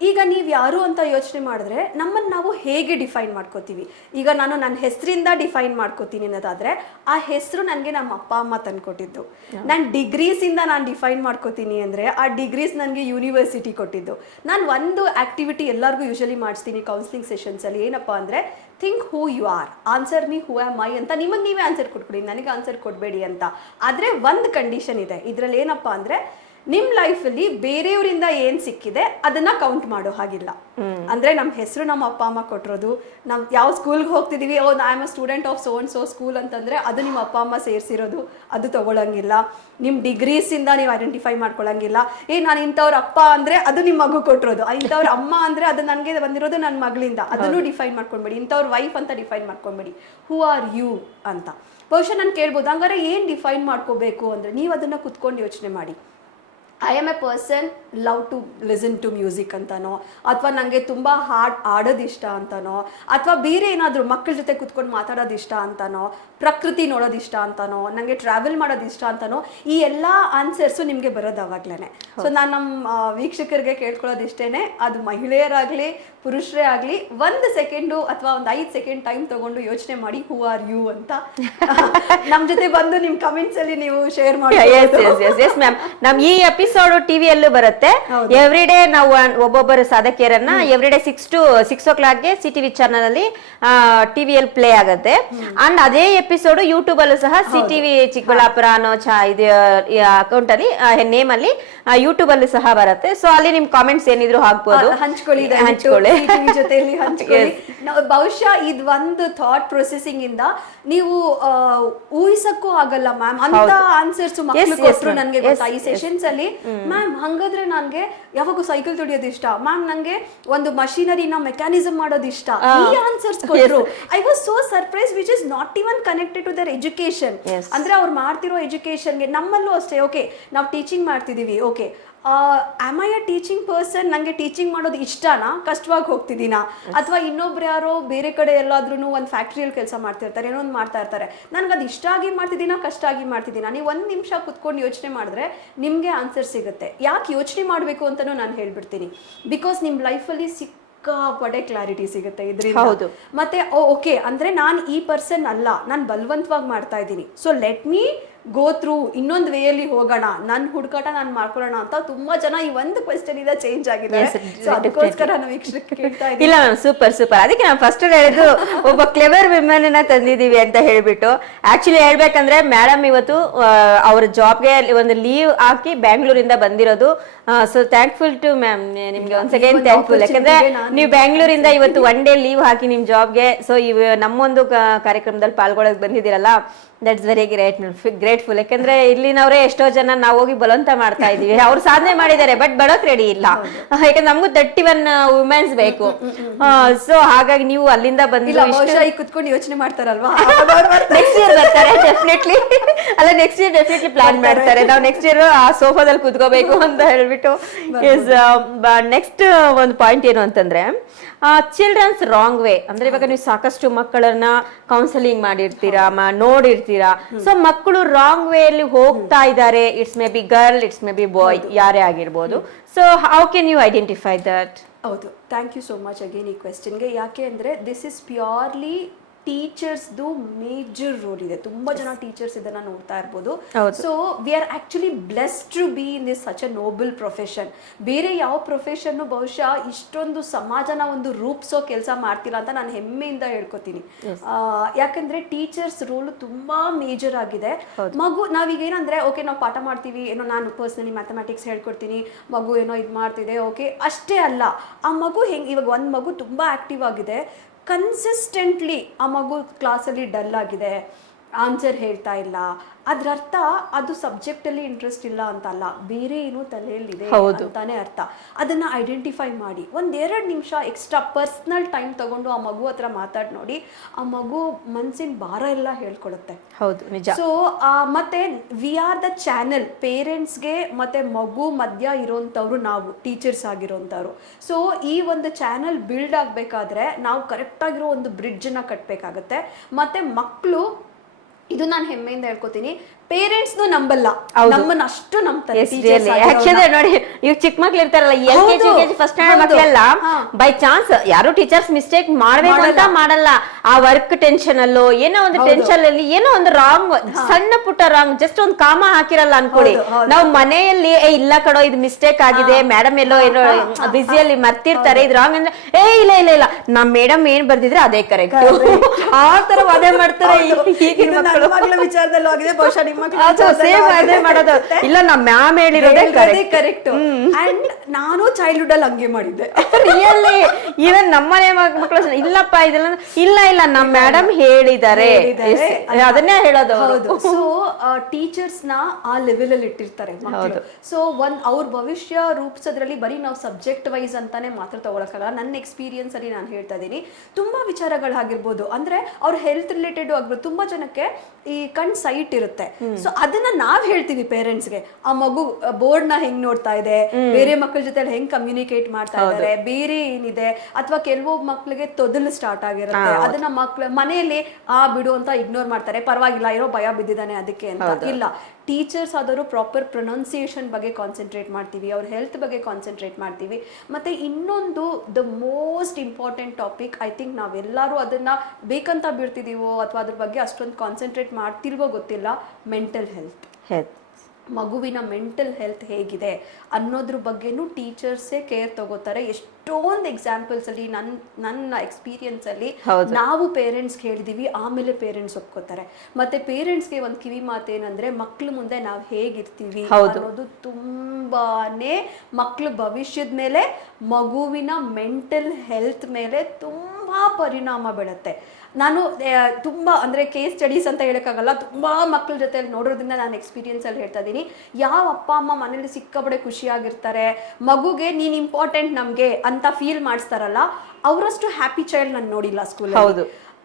ಈಗ ನೀವ್ ಯಾರು ಅಂತ ಯೋಚನೆ ಮಾಡಿದ್ರೆ ನಮ್ಮನ್ನ ನಾವು ಹೇಗೆ ಡಿಫೈನ್ ಮಾಡ್ಕೋತೀವಿ? ಈಗ ನಾನು ನನ್ನ ಹೆಸರಿಂದ ಡಿಫೈನ್ ಮಾಡ್ಕೋತೀನಿ ಅನ್ನೋದಾದ್ರೆ, ಆ ಹೆಸರು ನನಗೆ ನಮ್ಮ ಅಪ್ಪ ಅಮ್ಮ ತಂದ್ಕೊಟ್ಟಿದ್ದು. ನನ್ನ ಡಿಗ್ರೀಸ್ ಇಂದ ನಾನು ಡಿಫೈನ್ ಮಾಡ್ಕೋತೀನಿ ಅಂದ್ರೆ, ಆ ಡಿಗ್ರೀಸ್ ನನಗೆ ಯೂನಿವರ್ಸಿಟಿ ಕೊಟ್ಟಿದ್ದು. ನಾನು ಒಂದು ಆಕ್ಟಿವಿಟಿ ಎಲ್ಲರಿಗೂ ಯೂಶಲಿ ಮಾಡಿಸ್ತೀನಿ ಕೌನ್ಸಿಲಿಂಗ್ ಸೆಷನ್ಸ್ ಅಲ್ಲಿ. ಏನಪ್ಪಾ ಅಂದ್ರೆ, think who you are, answer me who am I ಅಂತ. ನಿಮಗೆ ನೀವೇ ಆನ್ಸರ್ ಕೊಟ್ಬಿಡಿ, ನನಗೆ ಆನ್ಸರ್ ಕೊಡಬೇಡಿ ಅಂತ. ಆದ್ರೆ ಒಂದು ಕಂಡೀಷನ್ ಇದೆ ಇದ್ರಲ್ಲಿ. ಏನಪ್ಪಾ ಅಂದ್ರೆ, ನಿಮ್ ಲೈಫ್ ಅಲ್ಲಿ ಬೇರೆಯವರಿಂದ ಏನ್ ಸಿಕ್ಕಿದೆ ಅದನ್ನ ಕೌಂಟ್ ಮಾಡೋ ಹಾಗಿಲ್ಲ. ಅಂದ್ರೆ ನಮ್ಮ ಹೆಸರು ನಮ್ಮ ಅಪ್ಪ ಅಮ್ಮ ಕೊಟ್ಟಿರೋದು, ನಾವ್ ಯಾವ ಸ್ಕೂಲ್ಗೆ ಹೋಗ್ತಿದೀವಿ, I am a student of so and so school ಅಂತಂದ್ರೆ ಅದು ನಿಮ್ಮ ಅಪ್ಪ ಅಮ್ಮ ಸೇರಿಸಿರೋದು, ಅದು ತಗೊಳಂಗಿಲ್ಲ. ನಿಮ್ ಡಿಗ್ರೀಸ್ ಇಂದ ನೀವು ಐಡೆಂಟಿಫೈ ಮಾಡ್ಕೊಳಂಗಿಲ್ಲ. ನಾನು ಇಂಥವ್ರ ಅಪ್ಪ ಅಂದ್ರೆ ಅದು ನಿಮ್ ಮಗು ಕೊಟ್ಟಿರೋದು, ಇಂಥವ್ರ ಅಮ್ಮ ಅಂದ್ರೆ ಅದು ನನಗೆ ಬಂದಿರೋದು ನನ್ನ ಮಗಳಿಂದ, ಅದನ್ನು ಡಿಫೈನ್ ಮಾಡ್ಕೊಂಡ್ಬೇಡಿ. ಇಂಥವ್ರ ವೈಫ್ ಅಂತ ಡಿಫೈನ್ ಮಾಡ್ಕೊಂಬೇಡಿ. ಹೂ ಆರ್ ಯು ಅಂತ. ಬಹುಶಃ ನಾನು ಕೇಳ್ಬೋದು, ಹಂಗಾರೆ ಏನ್ ಡಿಫೈನ್ ಮಾಡ್ಕೋಬೇಕು ಅಂದ್ರೆ, ನೀವು ಅದನ್ನ ಕುತ್ಕೊಂಡು ಯೋಚನೆ ಮಾಡಿ. I am a person love to listen to music ಅಂತಾನೋ, ಅಥವಾ ನನಗೆ ತುಂಬ ಹಾಡ್ ಆಡೋದು ಇಷ್ಟ ಅಂತಾನೋ, ಅಥವಾ ಬೇರೆ ಏನಾದರೂ ಮಕ್ಕಳ ಜೊತೆ ಕುತ್ಕೊಂಡು ಮಾತಾಡೋದು ಇಷ್ಟ ಅಂತಾನೋ, ಪ್ರಕೃತಿ ನೋಡೋದು ಇಷ್ಟ ಅಂತಾನೋ, ನನಗೆ ಟ್ರಾವೆಲ್ ಮಾಡೋದು ಇಷ್ಟ ಅಂತಾನೋ, ಈ ಎಲ್ಲ ಆನ್ಸರ್ಸು ನಿಮಗೆ ಬರೋದು ಅವಾಗ್ಲೇ. ಸೊ ನಾನು ನಮ್ಮ ವೀಕ್ಷಕರಿಗೆ ಕೇಳ್ಕೊಳ್ಳೋದು ಇಷ್ಟೇನೆ, ಅದು ಮಹಿಳೆಯರಾಗಲಿ ಪುರುಷರೇ ಆಗಲಿ 1 ಸೆಕೆಂಡು ಅಥವಾ ಒಂದು 5 ಸೆಕೆಂಡ್ ಟೈಮ್ ತಗೊಂಡು ಯೋಚನೆ ಮಾಡಿ ಹೂ ಆರ್ ಯು ಅಂತ ನಮ್ಮ ಜೊತೆ ಬಂದು ನಿಮ್ಮ ಕಮೆಂಟ್ಸ್ ಅಲ್ಲಿ ನೀವು ಶೇರ್ ಮಾಡಿ. ಎಸ್ ಮ್ಯಾಮ್, ನಮ್ ಈ ಎಪಿಸೋಡ್ ಟಿವಿಯಲ್ಲೂ ಬರುತ್ತೆ. ಎವ್ರಿ ಡೇ ನಾವು ಒಬ್ಬೊಬ್ಬರು ಸಾಧಕಿಯರನ್ನ every day 6 o'clock C TV channel ಅಲ್ಲಿ ಟಿವಿಯಲ್ಲಿ ಪ್ಲೇ ಆಗುತ್ತೆ. ಅಂಡ್ ಅದೇ ಎಪಿಸೋಡ್ ಯೂಟ್ಯೂಬ್ ಅಲ್ಲೂ ಸಹ ಸಿ ಟಿವಿ ಚಿಕ್ಕಬಳ್ಳಾಪುರ ಅನ್ನೋ ಅಕೌಂಟ್ ಅಲ್ಲಿ ನೇಮ್ ಅಲ್ಲಿ ಯೂಟ್ಯೂಬ್ ಅಲ್ಲೂ ಸಹ ಬರುತ್ತೆ. ಸೊ ಅಲ್ಲಿ ನಿಮ್ ಕಾಮೆಂಟ್ಸ್ ಏನಿದ್ರು ಹಾಕ್ಬೋದು, ಹಂಚ್ಕೊಳ್ಳಿ ಜೊತೆಯಲ್ಲಿ ಹಂಚ್ಕೊಳ್ಳಿ. ಬಹುಶಃ ಇದು ಒಂದು ಥಾಟ್ ಪ್ರೊಸೆಸಿಂಗ್ ಇಂದ ನೀವು ಊಹಿಸಕ್ಕೂ ಆಗಲ್ಲ ಮ್ಯಾಮ್, ಅಂತ ಆನ್ಸರ್ಸ್ ಮಕ್ಕಳು ಕೊಟ್ಟರು ನನಗೆ ಗೊತ್ತಾ ಈ ಸೆಷನ್ಸ್ ಅಲ್ಲಿ. ಮ್ಯಾಮ್ ಹಂಗಾದ್ರೆ ನನ್ಗೆ ಯಾವಾಗೂ ಸೈಕಲ್ ತುಳಿಯೋದು ಇಷ್ಟ ಮ್ಯಾಮ್, ನಂಗೆ ಒಂದು ಮಷಿನರಿನ ಮೆಕ್ಯಾನಿಸಮ್ ಮಾಡೋದು ಇಷ್ಟ, ಈ ಆನ್ಸರ್ಸ್ ಕೊಟ್ಟರು. I was so surprise which is not even connected to their education. ಅಂದ್ರೆ ಅವ್ರು ಮಾಡ್ತಿರೋ ಎಜುಕೇಶನ್ಗೆ ನಮ್ಮಲ್ಲೂ ಅಷ್ಟೇ. ಓಕೆ, ನಾವು ಟೀಚಿಂಗ್ ಮಾಡ್ತಿದೀವಿ, okay am I a teaching person, ನನಗೆ ಟೀಚಿಂಗ್ ಮಾಡೋದು ಇಷ್ಟನಾ, ಕಷ್ಟವಾಗಿ ಹೋಗ್ತಿದ್ದೀನಾ, ಅಥವಾ ಇನ್ನೊಬ್ರು ಯಾರೋ ಬೇರೆ ಕಡೆ ಎಲ್ಲಾದ್ರೂ ಒಂದು ಫ್ಯಾಕ್ಟ್ರಿಯಲ್ಲಿ ಕೆಲಸ ಮಾಡ್ತಿರ್ತಾರೆ, ಏನೋ ಒಂದು ಮಾಡ್ತಾ ಇರ್ತಾರೆ, ನನಗೆ ಅದು ಇಷ್ಟ ಆಗಿ ಮಾಡ್ತಿದ್ದೀನಾ ಕಷ್ಟ ಆಗಿ ಮಾಡ್ತಿದ್ದೀನಾ, ನೀವು 1 ನಿಮಿಷ ಕುತ್ಕೊಂಡು ಯೋಚನೆ ಮಾಡಿದ್ರೆ ನಿಮಗೆ ಆನ್ಸರ್ ಸಿಗುತ್ತೆ. ಯಾಕೆ ಯೋಚನೆ ಮಾಡಬೇಕು ಅಂತಲೂ ನಾನು ಹೇಳ್ಬಿಡ್ತೀನಿ, ಬಿಕಾಸ್ ನಿಮ್ಮ ಲೈಫಲ್ಲಿ ಸಿಕ್ಕಾಪಟ್ಟೆ ಕ್ಲಾರಿಟಿ ಸಿಗುತ್ತೆ ಇದರಿಂದ. ಮತ್ತೆ ಓಕೆ ಅಂದ್ರೆ ನಾನು ಈ ಪರ್ಸನ್ ಅಲ್ಲ, ನಾನು ಬಲವಂತವಾಗಿ ಮಾಡ್ತಾ ಇದ್ದೀನಿ, so let me go through ಇನ್ನೊಂದು ವೇಯಲ್ಲಿ ಹೋಗೋಣ, ನನ್ನ ಹುಡುಕಾಟ ನಾನು ಮಾಡ್ಕೊಳ್ಳೋಣ ಅಂತ ತುಂಬಾ ಜನ ಈ ಒಂದು ಕ್ವೆಶ್ಚನ್ ಇಂದ ಚೇಂಜ್ ಆಗಿದೆ. ಅದಕ್ಕೋಸ್ಕರ ನಾವು ವೀಕ್ಷಕರಿಗೆ ಕೇಳ್ತಾ ಇದ್ದೀವಿ. ಇಲ್ಲ ಮ್ಯಾಮ್, ಸೂಪರ್ ಸೂಪರ್. ಅದಕ್ಕೆ ನಾವು ಫಸ್ಟ್ ಹೇಳಿದ್ದು ಒಬ್ಬ ಕ್ಲೆವರ್ ವಿಮೆನ್ ಅನ್ನ ತಂದಿದೀವಿ ಅಂತ ಹೇಳ್ಬಿಟ್ಟು. ಆಕ್ಚುಲಿ ಹೇಳ್ಬೇಕಂದ್ರೆ ಮೇಡಮ್ ಇವತ್ತು ಅವ್ರ ಜಾಬ್ಗೆ ಒಂದು ಲೀವ್ ಹಾಕಿ ಬ್ಯಾಂಗ್ಳೂರಿಂದ ಬಂದಿರೋದು. ಸೊ ಥ್ಯಾಂಕ್ಫುಲ್ ಟು ಮ್ಯಾಮ್, ನಿಮ್ಗೆ ಒಂದ್ ಸೆಕೆಂಡ್ ಥ್ಯಾಂಕ್ಫುಲ್. ಯಾಕಂದ್ರೆ ನೀವು ಬ್ಯಾಂಗ್ಳೂರಿಂದ ಇವತ್ತು 1 day ಲೀವ್ ಹಾಕಿ ನಿಮ್ ಜಾಬ್ಗೆ ಸೊ ನಮ್ಮೊಂದು ಕಾರ್ಯಕ್ರಮದಲ್ಲಿ ಪಾಲ್ಗೊಳ್ಳಕ್ ಬಂದಿದ್ದೀರಲ್ಲ, ದಟ್ಸ್ ವೆರಿ ಗ್ರೇಟ್ಫುಲ್. ಯಾಕಂದ್ರೆ ಇಲ್ಲಿನವರೇ ಎಷ್ಟೋ ಜನ ನಾವು ಹೋಗಿ ಬಲವಂತ ಮಾಡ್ತಾ ಇದೀವಿ, ಅವ್ರು ಸಾಧನೆ ಮಾಡಿದ್ದಾರೆ ಬಟ್ ಬಡೋಕ್ ರೆಡಿ ಇಲ್ಲ. ಯಾಕಂದ್ರೆ ನಮಗೂ 31 ವುಮೆನ್ಸ್ ಬೇಕು. ಸೊ ಹಾಗಾಗಿ ನೀವು ಅಲ್ಲಿಂದ ಬಂದಿಲ್ಲ, ಕುತ್ಕೊಂಡು ಯೋಚನೆ ಮಾಡ್ತಾರಲ್ವಾ, ನೆಕ್ಸ್ಟ್ ಇಯರ್ ಬರ್ತಾರೆ ಡೆಫಿನೆಟ್ಲಿ. ಅಲ್ಲ ನೆಕ್ಸ್ಟ್ ಇಯರ್ ಡೆಫಿನೆಟ್ಲಿ ಪ್ಲಾನ್ ಮಾಡ್ತಾರೆ, ನಾವು ನೆಕ್ಸ್ಟ್ ಇಯರ್ ಆ ಸೋಫಾದಲ್ಲಿ ಕುತ್ಕೋಬೇಕು ಅಂತ ಹೇಳ್ಬಿಟ್ಟು. ನೆಕ್ಸ್ಟ್ ಒಂದು ಪಾಯಿಂಟ್ ಏನು ಅಂತಂದ್ರೆ ಚಿಲ್ಡ್ರನ್ಸ್ ರಾಂಗ್ ವೇ. ಅಂದ್ರೆ ಇವಾಗ ನೀವು ಸಾಕಷ್ಟು ಮಕ್ಕಳನ್ನ ಕೌನ್ಸಿಲಿಂಗ್ ಮಾಡಿರ್ತೀರಾ, ನೋಡಿರ್ತೀರಾ. ಸೊ ಮಕ್ಕಳು ರಾಂಗ್ ವೇ ಅಲ್ಲಿ ಹೋಗ್ತಾ ಇದ್ದಾರೆ. It's maybe girl, it's maybe boy, ಯಾರೇ ಆಗಿರ್ಬೋದು. So how can you identify that? ಹೌದು, thank you so much again ಈ ಕ್ವೆಶ್ಚನ್ಗೆ. ಯಾಕೆ ಅಂದರೆ ದಿಸ್ ಇಸ್ ಪ್ಯೂರ್ಲಿ ಟೀಚರ್ಸ್ದು ಮೇಜರ್ ರೋಲ್ ಇದೆ. ತುಂಬಾ ಜನ ಟೀಚರ್ಸ್ ಇದನ್ನ ನೋಡ್ತಾ ಇರ್ಬೋದು. So we are actually blessed to be in this such a noble profession. ಬೇರೆ ಯಾವ ಪ್ರೊಫೆಷನ್ ಬಹುಶಃ ಇಷ್ಟೊಂದು ಸಮಾಜನ ಒಂದು ರೂಪಿಸೋ ಕೆಲಸ ಮಾಡ್ತಿಲ್ಲ ಅಂತ ನಾನು ಹೆಮ್ಮೆಯಿಂದ ಹೇಳ್ಕೊತೀನಿ. ಯಾಕಂದ್ರೆ ಟೀಚರ್ಸ್ ರೋಲ್ ತುಂಬಾ ಮೇಜರ್ ಆಗಿದೆ. ಮಗು ನಾವೀಗ ಏನಂದ್ರೆ ಓಕೆ ನಾವು ಪಾಠ ಮಾಡ್ತೀವಿ, ಏನೋ ನಾನು ಪರ್ಸನಲಿ ಮ್ಯಾಥಮೆಟಿಕ್ಸ್ ಹೇಳ್ಕೊಡ್ತೀನಿ, ಮಗು ಏನೋ ಇದು ಮಾಡ್ತಿದೆ, ಓಕೆ ಅಷ್ಟೇ ಅಲ್ಲ. ಆ ಮಗು ಇವಾಗ ಒಂದು ಮಗು ತುಂಬಾ ಆಕ್ಟಿವ್ ಆಗಿದೆ, ಕನ್ಸಿಸ್ಟೆಂಟ್ಲಿ ಆ ಮಗು ಕ್ಲಾಸಲ್ಲಿ ಡಲ್ ಆಗಿದೆ, ಆನ್ಸರ್ ಹೇಳ್ತಾ ಇಲ್ಲ, ಅದ್ರ ಅರ್ಥ ಅದು ಸಬ್ಜೆಕ್ಟ್ ಅಲ್ಲಿ ಇಂಟ್ರೆಸ್ಟ್ ಇಲ್ಲ ಅಂತ ಅಲ್ಲ, ಬೇರೆ ಏನೋ ತಲೆಯಲ್ಲಿದೆ ಅಂತಾನೆ ಅರ್ಥ. ಅದನ್ನ ಐಡೆಂಟಿಫೈ ಮಾಡಿ 1-2 ನಿಮಿಷ ಎಕ್ಸ್ಟ್ರಾ ಪರ್ಸನಲ್ ಟೈಮ್ ತಗೊಂಡು ಆ ಮಗು ಹತ್ರ ಮಾತಾಡಿ ನೋಡಿ, ಆ ಮಗು ಮನ್ಸಿನ ಭಾರ ಎಲ್ಲ ಹೇಳ್ಕೊಡುತ್ತೆ. ಹೌದು, ನಿಜ. ಸೊ ಮತ್ತೆ ವಿ ಆರ್ ದ ಚಾನೆಲ್, ಪೇರೆಂಟ್ಸ್ಗೆ ಮತ್ತೆ ಮಗು ಮಧ್ಯ ಇರೋಂಥವ್ರು ನಾವು ಟೀಚರ್ಸ್ ಆಗಿರೋಂಥವ್ರು. ಸೊ ಈ ಒಂದು ಚಾನೆಲ್ ಬಿಲ್ಡ್ ಆಗಬೇಕಾದ್ರೆ ನಾವು ಕರೆಕ್ಟ್ ಆಗಿರೋ ಒಂದು ಬ್ರಿಡ್ಜ್ ನ ಕಟ್ಟಬೇಕಾಗತ್ತೆ. ಮತ್ತೆ ಮಕ್ಕಳು, ಇದು ನಾನು ಹೆಮ್ಮೆಯಿಂದ ಹೇಳ್ಕೊತೀನಿ, ಪೇರೆಂಟ್ಸ್ ನಂಬಲ್ಲ, ನಮ್ಮನ್ನ ಅಷ್ಟು ನಂಬ್ತಾರೆ. ಯಾಕಂದ್ರೆ ನೋಡಿ ಇವ್ ಚಿಕ್ಕ ಮಕ್ಳು ಇರ್ತಾರಲ್ಲ, LKG UKG ಫಸ್ಟ್ ಸ್ಟ್ಯಾಂಡರ್ಡ್ ಮಕ್ಕಳೆಲ್ಲ ಬೈ ಚಾನ್ಸ್ ಯಾರು ಟೀಚರ್ಸ್ ಮಿಸ್ಟೇಕ್ ಮಾಡ್ಬೇಕು ಅಂತ ಮಾಡಲ್ಲ. ಆ ವರ್ಕ್ ಟೆನ್ಷನ್ ಅಲ್ಲೋ ಏನೋ ಒಂದು ಟೆನ್ಷನ್ ಅಲ್ಲಿ ಏನೋ ಒಂದು ರಾಂಗ್, ಸಣ್ಣ ಪುಟ್ಟ ರಾಂಗ್, ಜಸ್ಟ್ ಒಂದು ಕಾಮ ಹಾಕಿರಲ್ಲ ಅನ್ಕೊಳ್ಳಿ. ನಾವು ಮನೆಯಲ್ಲಿ ಇಲ್ಲ ಕಡೋ ಇದು ಮಿಸ್ಟೇಕ್ ಆಗಿದೆ, ಮೇಡಮ್ ಎಲ್ಲೋ ಏನೋ ಬಿಸಿಯಲ್ಲಿ ಮರ್ತಿರ್ತಾರೆ, ಇದು ರಾಂಗ್ ಅಂದ್ರೆ ಇಲ್ಲ ಇಲ್ಲ ಇಲ್ಲ ನಮ್ ಮೇಡಮ್ ಏನ್ ಬರ್ದಿದ್ರೆ ಅದೇ ಕರೆಕ್ಟ್, ಆ ತರ ವಾದ ಮಾಡ್ತಾರೆ. ವಿಚಾರದಲ್ಲೂ ಆಗಿದೆ, ಬಹುಶಃ ಇಲ್ಲ ನಮ್ಮ ಮ್ಯಾಮ್ ಹೇಳಿರೋದೇ ಕರೆಕ್ಟ್. ಅಂಡ್ ನಾನು ಚೈಲ್ಡ್ಹುಡ್ ಅಲ್ಲಿ ಹಂಗೆ ಮಾಡಿದ್ದೆ. ರಿಯಲಿ ಈವನ್ ನಮ್ಮನೆ ಮಕ್ಕಳು ಇಲ್ಲಪ್ಪ ಇದೆಲ್ಲ ಇಲ್ಲ ಇಲ್ಲ ನಮ್ಮ ಮೇಡಮ್ ಹೇಳಿದ್ದಾರೆ ಅದನ್ನೇ ಹೇಳೋದು. ಹೌದು. ಸೊ ಟೀಚರ್ಸ್ ನ ಆ ಲೆವೆಲ್ ಅಲ್ಲಿ ಇಟ್ಟಿರ್ತಾರೆ ಮಕ್ಕಳು. ಸೊ ಅವ್ರ ಭವಿಷ್ಯ ರೂಪಿಸೋದ್ರಲ್ಲಿ ಬರೀ ನಾವು ಸಬ್ಜೆಕ್ಟ್ ವೈಸ್ ಅಂತಾನೆ ಮಾತ್ರ ತಗೊಳಕ್ಕಾಗಲ್ಲ. ನನ್ನ ಎಕ್ಸ್ಪೀರಿಯನ್ಸ್ ಅಲ್ಲಿ ನಾನು ಹೇಳ್ತಾ ಇದ್ದೀನಿ, ತುಂಬಾ ವಿಚಾರಗಳಾಗಿರ್ಬೋದು. ಅಂದ್ರೆ ಅವ್ರ ಹೆಲ್ತ್ ರಿಲೇಟೆಡ್ ಆಗ್ಬೋದು. ತುಂಬಾ ಜನಕ್ಕೆ ಈ ಕಣ್ ಸೈಟ್ ಇರುತ್ತೆ, ಸೊ ಅದನ್ನ ನಾವ್ ಹೇಳ್ತೀವಿ ಪೇರೆಂಟ್ಸ್ಗೆ, ಆ ಮಗು ಬೋರ್ಡ್ ನ ಹೆಂಗ್ ನೋಡ್ತಾ ಇದೆ, ಬೇರೆ ಮಕ್ಕಳ ಜೊತೆ ಹೆಂಗ್ ಕಮ್ಯುನಿಕೇಟ್ ಮಾಡ್ತಾ ಇದ್ದಾರೆ, ಬೇರೆ ಏನಿದೆ, ಅಥವಾ ಕೆಲವೊಬ್ಬ ಮಕ್ಳಿಗೆ ತೊದಲು ಸ್ಟಾರ್ಟ್ ಆಗಿರುತ್ತೆ, ಅದನ್ನ ಮಕ್ಳು ಮನೆಯಲ್ಲಿ ಬಿಡು ಅಂತ ಇಗ್ನೋರ್ ಮಾಡ್ತಾರೆ, ಪರವಾಗಿಲ್ಲ ಏನೋ ಭಯ ಬಿದ್ದಿದ್ದಾನೆ ಅದಕ್ಕೆ ಅಂತ. ಇಲ್ಲ, ಟೀಚರ್ಸ್ ಆದರೂ ಪ್ರಾಪರ್ ಪ್ರೊನೌನ್ಸಿಯೇಷನ್ ಬಗ್ಗೆ ಕಾನ್ಸಂಟ್ರೇಟ್ ಮಾಡ್ತೀವಿ, ಅವ್ರ ಹೆಲ್ತ್ ಬಗ್ಗೆ ಕಾನ್ಸಂಟ್ರೇಟ್ ಮಾಡ್ತೀವಿ. ಮತ್ತೆ ಇನ್ನೊಂದು the most important topic, I think ನಾವೆಲ್ಲರೂ ಅದನ್ನ ಬೇಕಂತ ಬಿಡ್ತಿದೀವೋ ಅಥವಾ ಅದ್ರ ಬಗ್ಗೆ ಅಷ್ಟೊಂದು ಕಾನ್ಸಂಟ್ರೇಟ್ ಮಾಡ್ತಿಲ್ವೋ ಗೊತ್ತಿಲ್ಲ, ಮೆಂಟಲ್ ಹೆಲ್ತ್. ಮಗುವಿನ ಮೆಂಟಲ್ ಹೆಲ್ತ್ ಹೇಗಿದೆ ಅನ್ನೋದ್ರ ಬಗ್ಗೆನೂ ಟೀಚರ್ಸೇ ಕೇರ್ ತಗೋತಾರೆ. ಎಷ್ಟೊಂದು ಎಕ್ಸಾಂಪಲ್ಸ್ ಅಲ್ಲಿ ನನ್ನ ಎಕ್ಸ್ಪೀರಿಯನ್ಸ್ ಅಲ್ಲಿ ನಾವು ಪೇರೆಂಟ್ಸ್ ಹೇಳಿದೀವಿ, ಆಮೇಲೆ ಪೇರೆಂಟ್ಸ್ ಒಪ್ಕೋತಾರೆ. ಮತ್ತೆ ಪೇರೆಂಟ್ಸ್ಗೆ ಒಂದು ಕಿವಿ ಮಾತೇನಂದ್ರೆ, ಮಕ್ಳ ಮುಂದೆ ನಾವು ಹೇಗಿರ್ತೀವಿ ಅನ್ನೋದು ತುಂಬಾನೇ ಮಕ್ಳ ಭವಿಷ್ಯದ ಮೇಲೆ, ಮಗುವಿನ ಮೆಂಟಲ್ ಹೆಲ್ತ್ ಮೇಲೆ ತುಂಬಾ ಪರಿಣಾಮ ಬೀಳುತ್ತೆ. ನಾನು ತುಂಬಾ ಅಂದ್ರೆ ಕೇಸ್ ಸ್ಟಡೀಸ್ ಅಂತ ಹೇಳಕ್ಕಾಗಲ್ಲ, ತುಂಬಾ ಮಕ್ಳ ಜೊತೆ ನೋಡೋದ್ರಿಂದ ನಾನು ಎಕ್ಸ್ಪೀರಿಯನ್ಸ್ ಅಲ್ಲಿ ಹೇಳ್ತಾ ಇದ್ದೀನಿ. ಯಾವ ಅಪ್ಪ ಅಮ್ಮ ಮನೇಲಿ ಸಿಕ್ಕಾಪಟ್ಟೆ ಖುಷಿಯಾಗಿರ್ತಾರೆ, ಮಗುಗೆ ನೀನ್ ಇಂಪಾರ್ಟೆಂಟ್ ನಮ್ಗೆ ಅಂತ ಫೀಲ್ ಮಾಡಿಸ್ತಾರಲ್ಲ, ಅವರಷ್ಟು ಹ್ಯಾಪಿ ಚೈಲ್ಡ್ ನಾನು ನೋಡಿಲ್ಲ ಸ್ಕೂಲ್.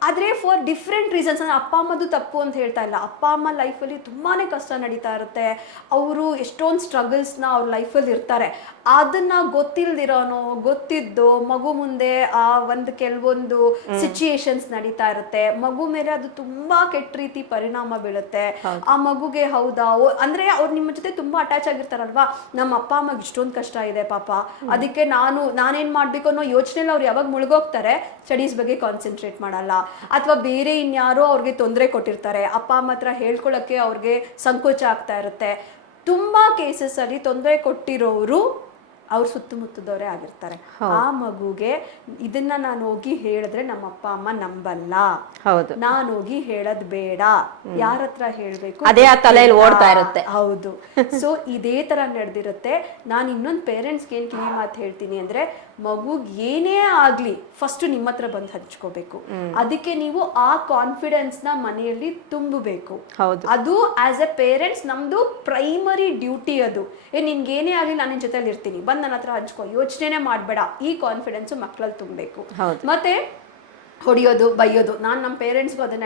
ಆದ್ರೆ ಫಾರ್ ಡಿಫ್ರೆಂಟ್ ರೀಸನ್ಸ್, ಅಂದ್ರೆ ಅಪ್ಪ ಅಮ್ಮದು ತಪ್ಪು ಅಂತ ಹೇಳ್ತಾ ಇಲ್ಲ, ಅಪ್ಪ ಅಮ್ಮ ಲೈಫಲ್ಲಿ ತುಂಬಾನೇ ಕಷ್ಟ ನಡೀತಾ ಇರುತ್ತೆ, ಅವರು ಎಷ್ಟೊಂದು ಸ್ಟ್ರಗಲ್ಸ್ನ ಅವ್ರ ಲೈಫಲ್ಲಿ ಇರ್ತಾರೆ. ಅದನ್ನ ಗೊತ್ತಿಲ್ದಿರೋನೋ ಗೊತ್ತಿದ್ದೋ ಮಗು ಮುಂದೆ ಒಂದು ಕೆಲವೊಂದು ಸಿಚುಯೇಷನ್ಸ್ ನಡೀತಾ ಇರುತ್ತೆ, ಮಗು ಮೇಲೆ ಅದು ತುಂಬಾ ಕೆಟ್ಟ ರೀತಿ ಪರಿಣಾಮ ಬೀಳುತ್ತೆ. ಆ ಮಗುಗೆ ಹೌದಾ ಅಂದ್ರೆ ಅವ್ರು ನಿಮ್ಮ ಜೊತೆ ತುಂಬಾ ಅಟ್ಯಾಚ್ ಆಗಿರ್ತಾರಲ್ವಾ, ನಮ್ಮ ಅಪ್ಪ ಅಮ್ಮಗೆ ಇಷ್ಟೊಂದು ಕಷ್ಟ ಇದೆ ಪಾಪ, ಅದಕ್ಕೆ ನಾನೇನ್ ಮಾಡ್ಬೇಕು ಅನ್ನೋ ಯೋಚನೆಯಲ್ಲಿ ಅವ್ರು ಯಾವಾಗ ಮುಳುಗೋಗ್ತಾರೆ, ಸ್ಟಡೀಸ್ ಬಗ್ಗೆ ಕಾನ್ಸಂಟ್ರೇಟ್ ಮಾಡಲ್ಲ. ಅಥವಾ ಬೇರೆ ಇನ್ಯಾರೋ ಅವ್ರಿಗೆ ತೊಂದರೆ ಕೊಟ್ಟಿರ್ತಾರೆ, ಅಪ್ಪ ಅಮ್ಮ ಹತ್ರ ಹೇಳ್ಕೊಳಕ್ಕೆ ಅವ್ರಿಗೆ ಸಂಕೋಚ ಆಗ್ತಾ ಇರುತ್ತೆ. ತುಂಬಾ ಕೇಸಸ್ ಅಲ್ಲಿ ತೊಂದರೆ ಕೊಟ್ಟಿರೋರು ಅವ್ರ ಸುತ್ತಮುತ್ತದವರೇ ಆಗಿರ್ತಾರೆ. ಆ ಮಗುಗೆ ಇದನ್ನ ನಾನು ಹೋಗಿ ಹೇಳಿದ್ರೆ ನಮ್ಮ ಅಪ್ಪ ಅಮ್ಮ ನಂಬಲ್ಲ, ನಾನು ಹೋಗಿ ಹೇಳದ್ ಬೇಡ, ಯಾರ ಹತ್ರ ಹೇಳ್ಬೇಕು ಅದೇ ಆ ತಲೆಯಲ್ಲಿ ಓಡ್ತಾ ಇರುತ್ತೆ. ಹೌದು. ಸೊ ಇದೇ ತರ ನಡೆದಿರುತ್ತೆ. ನಾನು ಇನ್ನೊಂದು ಪೇರೆಂಟ್ಸ್ಗೆ ಏನ್ ಕಿವಿ ಮಾತು ಹೇಳ್ತೀನಿ ಅಂದ್ರೆ, ಮಗುಗ್ ಏನೇ ಆಗ್ಲಿ ಫಸ್ಟ್ ನಿಮ್ಮ ಹತ್ರ ಬಂದು ಹಂಚ್ಕೋಬೇಕು. ಅದಕ್ಕೆ ನೀವು ಆ ಕಾನ್ಫಿಡೆನ್ಸ್ ನ ಮನೆಯಲ್ಲಿ ತುಂಬಬೇಕು. ಅದು ಆಸ್ ಎ ಪೇರೆಂಟ್ಸ್ ನಮ್ದು ಪ್ರೈಮರಿ ಡ್ಯೂಟಿ. ಅದು ನಿನ್ಗೇನೇ ಆಗ್ಲಿ ನಾನು ನಿನ್ ಜೊತೆಲಿ ಇರ್ತೀನಿ, ಬಂದ್ ನನ್ನ ಹತ್ರ ಹಂಚ್ಕೋ, ಯೋಚನೆ ಮಾಡ್ಬೇಡ, ಈ ಕಾನ್ಫಿಡೆನ್ಸ್ ಮಕ್ಕಳಲ್ಲಿ ತುಂಬಬೇಕು. ಮತ್ತೆ ಹೊಡಿಯೋದು ಬೈಯೋದು, ನಾನು ನಮ್ಮ ಪೇರೆಂಟ್ಸ್ಗೂ ಅದನ್ನ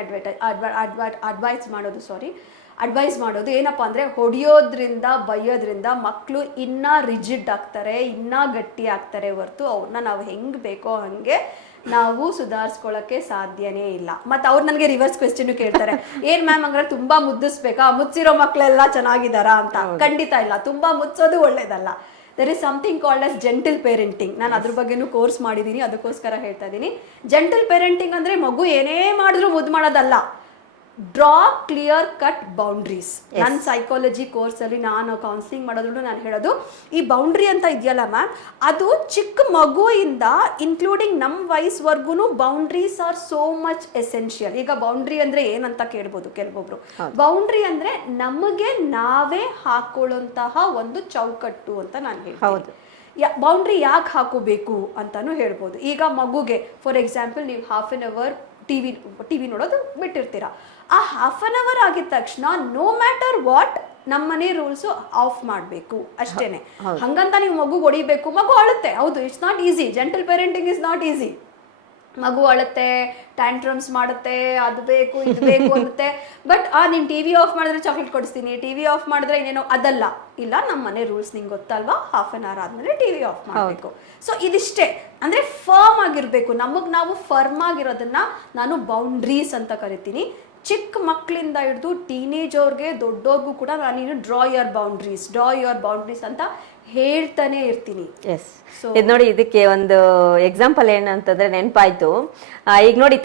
ಅಡ್ವೈಸ್ ಮಾಡೋದು ಏನಪ್ಪಾ ಅಂದ್ರೆ, ಹೊಡಿಯೋದ್ರಿಂದ ಬೈಯೋದ್ರಿಂದ ಮಕ್ಕಳು ಇನ್ನ ರಿಜಿಡ್ ಆಗ್ತಾರೆ, ಇನ್ನ ಗಟ್ಟಿ ಆಗ್ತಾರೆ ಹೊರತು ಅವ್ರನ್ನ ನಾವು ಹೆಂಗ್ ಬೇಕೋ ಹಂಗೆ ನಾವು ಸುಧಾರಿಸ್ಕೊಳ್ಳಕ್ಕೆ ಸಾಧ್ಯನೇ ಇಲ್ಲ. ಮತ್ತೆ ಅವ್ರು ನನಗೆ ರಿವರ್ಸ್ ಕ್ವೆಶ್ಚನ್ ಕೇಳ್ತಾರೆ, ಏನ್ ಮ್ಯಾಮ್ ಹಂಗಾರೆ ತುಂಬಾ ಮುದ್ದಿಸ್ಬೇಕಾ, ಮುಚ್ಚಿರೋ ಮಕ್ಕಳೆಲ್ಲ ಚೆನ್ನಾಗಿದ್ದಾರಾ ಅಂತ. ಖಂಡಿತ ಇಲ್ಲ, ತುಂಬಾ ಮುಚ್ಚೋದು ಒಳ್ಳೇದಲ್ಲ. There is something called as gentle parenting. ನಾನು ಅದ್ರ ಬಗ್ಗೆನೂ ಕೋರ್ಸ್ ಮಾಡಿದ್ದೀನಿ, ಅದಕ್ಕೋಸ್ಕರ ಹೇಳ್ತಾ ಇದ್ದೀನಿ. ಜೆಂಟಲ್ ಪೇರೆಂಟಿಂಗ್ ಅಂದ್ರೆ ಮಗು ಏನೇ ಮಾಡಿದ್ರು ಮುದ್ದು ಮಾಡೋದಲ್ಲ, ಡ್ರಾ ಕ್ಲಿಯರ್ ಕಟ್ ಬೌಂಡ್ರೀಸ್. ನನ್ನ ಸೈಕಾಲಜಿ ಕೋರ್ಸ್ ಅಲ್ಲಿ ನಾನು ಕೌನ್ಸಿಲಿಂಗ್ ಮಾಡೋದ್ರೂ ನಾನು ಹೇಳೋದು, ಈ ಬೌಂಡ್ರಿ ಅಂತ ಇದೆಯಲ್ಲ ಮ್ಯಾಮ್, ಅದು ಚಿಕ್ಕ ಮಗುವಿಂದ ಇನ್ಕ್ಲೂಡಿಂಗ್ ನಮ್ಮ ವಯಸ್ಸುವರೆಗೂ boundaries are so much essential. ಈಗ ಬೌಂಡ್ರಿ ಅಂದ್ರೆ ಏನಂತ ಕೇಳ್ಬೋದು ಕೆಲವೊಬ್ರು. ಬೌಂಡ್ರಿ ಅಂದ್ರೆ ನಮಗೆ ನಾವೇ ಹಾಕೊಳ್ಳುವಂತಹ ಒಂದು ಚೌಕಟ್ಟು ಅಂತ ನಾನು ಹೇಳ್ತೀನಿ. ಬೌಂಡ್ರಿ ಯಾಕೆ ಹಾಕೋಬೇಕು ಅಂತಾನು ಹೇಳ್ಬೋದು. ಈಗ ಮಗುಗೆ ಫಾರ್ ಎಕ್ಸಾಂಪಲ್ ನೀವು ಹಾಫ್ ಅನ್ ಅವರ್ ಟಿವಿ ನೋಡೋದು ಬಿಟ್ಟಿರ್ತೀರಾ, ಆ ಹಾಫ್ ಅನ್ ಅವರ್ ಆಗಿದ ತಕ್ಷಣ ನೋ ಮ್ಯಾಟರ್ ವಾಟ್ ನಮ್ಮನೆ ರೂಲ್ಸ್ ಆಫ್ ಮಾಡಬೇಕು ಅಷ್ಟೇನೆ. ಹಂಗಂತ ನೀವು ಮಗು ಹೊಡಿಬೇಕು, ಮಗು ಅಳುತ್ತೆ, ಹೌದು, it's not easy. Gentle parenting is not easy. ಮಗು ಅಳುತ್ತೆ, ಟ್ಯಾಂಟ್ರಮ್ಸ್ ಮಾಡುತ್ತೆ, ಅದು ಬೇಕು ಇದು ಬೇಕು ಅನ್ನುತ್ತೆ. ಬಟ್ ನೀನ್ ಟಿವಿ ಆಫ್ ಮಾಡಿದ್ರೆ ಚಾಕ್ಲೇಟ್ ಕೊಡಿಸ್ತೀನಿ, ಟಿವಿ ಆಫ್ ಮಾಡಿದ್ರೆ ಇನ್ನೇನೋ, ಅದಲ್ಲ. ಇಲ್ಲ, ನಮ್ಮ ಮನೆ ರೂಲ್ಸ್ ನಿಂಗೆ ಗೊತ್ತಲ್ವಾ, ಹಾಫ್ ಅನ್ ಅವರ್ ಆದ್ಮೇಲೆ ಟಿವಿ ಆಫ್ ಮಾಡಬೇಕು. ಸೊ ಇದಿಷ್ಟೇ, ಅಂದ್ರೆ ಫರ್ಮ್ ಆಗಿರ್ಬೇಕು. ನಾವು ಫರ್ಮ್ ಆಗಿರೋದನ್ನ ನಾನು ಬೌಂಡ್ರೀಸ್ ಅಂತ ಕರಿತೀನಿ. ಚಿಕ್ಕ ಮಕ್ಕಳಿಂದ ಹಿಡಿದು ಟೀನೇಜ್ ಅವ್ರಿಗೆ ದೊಡ್ಡವ್ರಿಗೂ ಕೂಡ ನಾನು ಡ್ರಾ ಯುವರ್ ಬೌಂಡ್ರೀಸ್ ಅಂತ ಹೇಳ್ತಾನೆ ಇರ್ತೀನಿ. ಇದು ನೋಡಿ, ಇದಕ್ಕೆ ಒಂದು ಎಕ್ಸಾಂಪಲ್ ಏನಂತಂದ್ರೆ ನೆನಪಾಯ್ತು. ಈಗ ನೋಡಿ,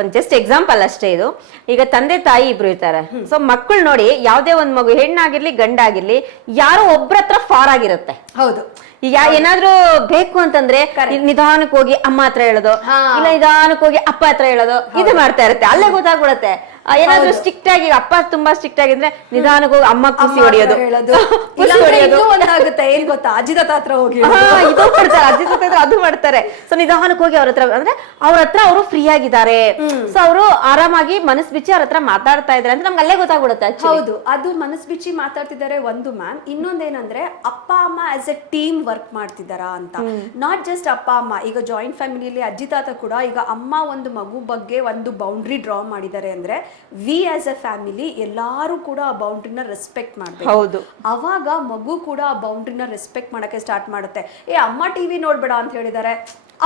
ಒಂದ್ ಜಸ್ಟ್ ಎಕ್ಸಾಂಪಲ್ ಅಷ್ಟೇ ಇದು. ಈಗ ತಂದೆ ತಾಯಿ ಇಬ್ರು ಇರ್ತಾರೆ. ಸೊ ಮಕ್ಕಳು ನೋಡಿ, ಯಾವ್ದೇ ಒಂದ್ ಮಗು ಹೆಣ್ಣಾಗಿರ್ಲಿ ಗಂಡಾಗಿರ್ಲಿ, ಯಾರೋ ಒಬ್ರ ಹತ್ರ ಫಾರ್ ಆಗಿರುತ್ತೆ. ಹೌದು. ಈಗ ಏನಾದ್ರೂ ಬೇಕು ಅಂತಂದ್ರೆ ನಿಧಾನಕ್ಕೆ ಹೋಗಿ ಅಮ್ಮ ಹತ್ರ ಹೇಳೋದು, ಇಲ್ಲ ನಿಧಾನಕ್ಕೆ ಹೋಗಿ ಅಪ್ಪ ಹತ್ರ ಹೇಳೋದು, ಇದು ಮಾಡ್ತಾ ಇರುತ್ತೆ. ಅಲ್ಲೇ ಗೊತ್ತಾಗ್ಬಿಡತ್ತೆ. ಏನಾದ್ರೂ ಸ್ಟ್ರಿಕ್ಟ್ ಆಗಿ, ಅಪ್ಪ ತುಂಬಾ ಸ್ಟ್ರಿಕ್ಟ್ ಆಗಿದ್ರೆ ನಿಧಾನಕ್ಕೆ ಹೋಗಿ ಅಮ್ಮ ಕುಸಿ ಹೊಡಿಯೋದು, ಒಂದಾಗುತ್ತೆ. ಏನ್ ಗೊತ್ತಾ, ಅಜ್ಜಿ ತಾತ ಹತ್ರ ಹೋಗಿ ಇದು ಮಾಡ್ತಾರೆ, ಅಜ್ಜಿ ತಾತ ಅದು ಮಾಡ್ತಾರೆ. ಸೊ ನಿಧಾನಕ್ಕೆ ಹೋಗಿ ಅವ್ರ ಹತ್ರ, ಅಂದ್ರೆ ಅವ್ರ ಹತ್ರ ಅವರು ಫ್ರೀ ಆಗಿದ್ದಾರೆ, ಸೊ ಅವರು ಆರಾಮಾಗಿ ಮನಸ್ ಬಿಚ್ಚಿ ಅವ್ರ ಹತ್ರ ಮಾತಾಡ್ತಾ ಇದಾರೆ ಅಂತ ನಮ್ಗೆ ಅಲ್ಲೇ ಗೊತ್ತಾಗ್ಬಿಡುತ್ತೆ. ಹೌದು, ಅದು ಮನಸ್ ಬಿಚ್ಚಿ ಮಾತಾಡ್ತಿದ್ದಾರೆ ಒಂದು ಮ್ಯಾಮ್. ಇನ್ನೊಂದೇನಂದ್ರೆ ಅಪ್ಪ ಅಮ್ಮ ಆಸ್ ಎ ಟೀಮ್ ವರ್ಕ್ ಮಾಡ್ತಿದ್ದಾರಾ ಅಂತ. ನಾಟ್ ಜಸ್ಟ್ ಅಪ್ಪ ಅಮ್ಮ. ಈಗ ಜಾಯಿಂಟ್ ಫ್ಯಾಮಿಲಿಯಲ್ಲಿ ಅಜ್ಜಿ ತಾತ ಕೂಡ, ಈಗ ಅಮ್ಮ ಒಂದು ಮಗು ಬಗ್ಗೆ ಒಂದು ಬೌಂಡ್ರಿ ಡ್ರಾ ಮಾಡಿದ್ದಾರೆ ಅಂದ್ರೆ ವಿ ಆಸ್ ಅ ಫ್ಯಾಮಿಲಿ ಎಲ್ಲಾರು ಕೂಡ ಆ ಬೌಂಡ್ರಿನ ರೆಸ್ಪೆಕ್ಟ್ ಮಾಡ್ಬೇಕು. ಹೌದು. ಅವಾಗ ಮಗು ಕೂಡ ಆ ಬೌಂಡ್ರಿನ ರೆಸ್ಪೆಕ್ಟ್ ಮಾಡಕ್ಕೆ ಸ್ಟಾರ್ಟ್ ಮಾಡುತ್ತೆ. ಅಮ್ಮ ಟಿವಿ ನೋಡ್ಬೇಡ ಅಂತ ಹೇಳಿದಾರೆ,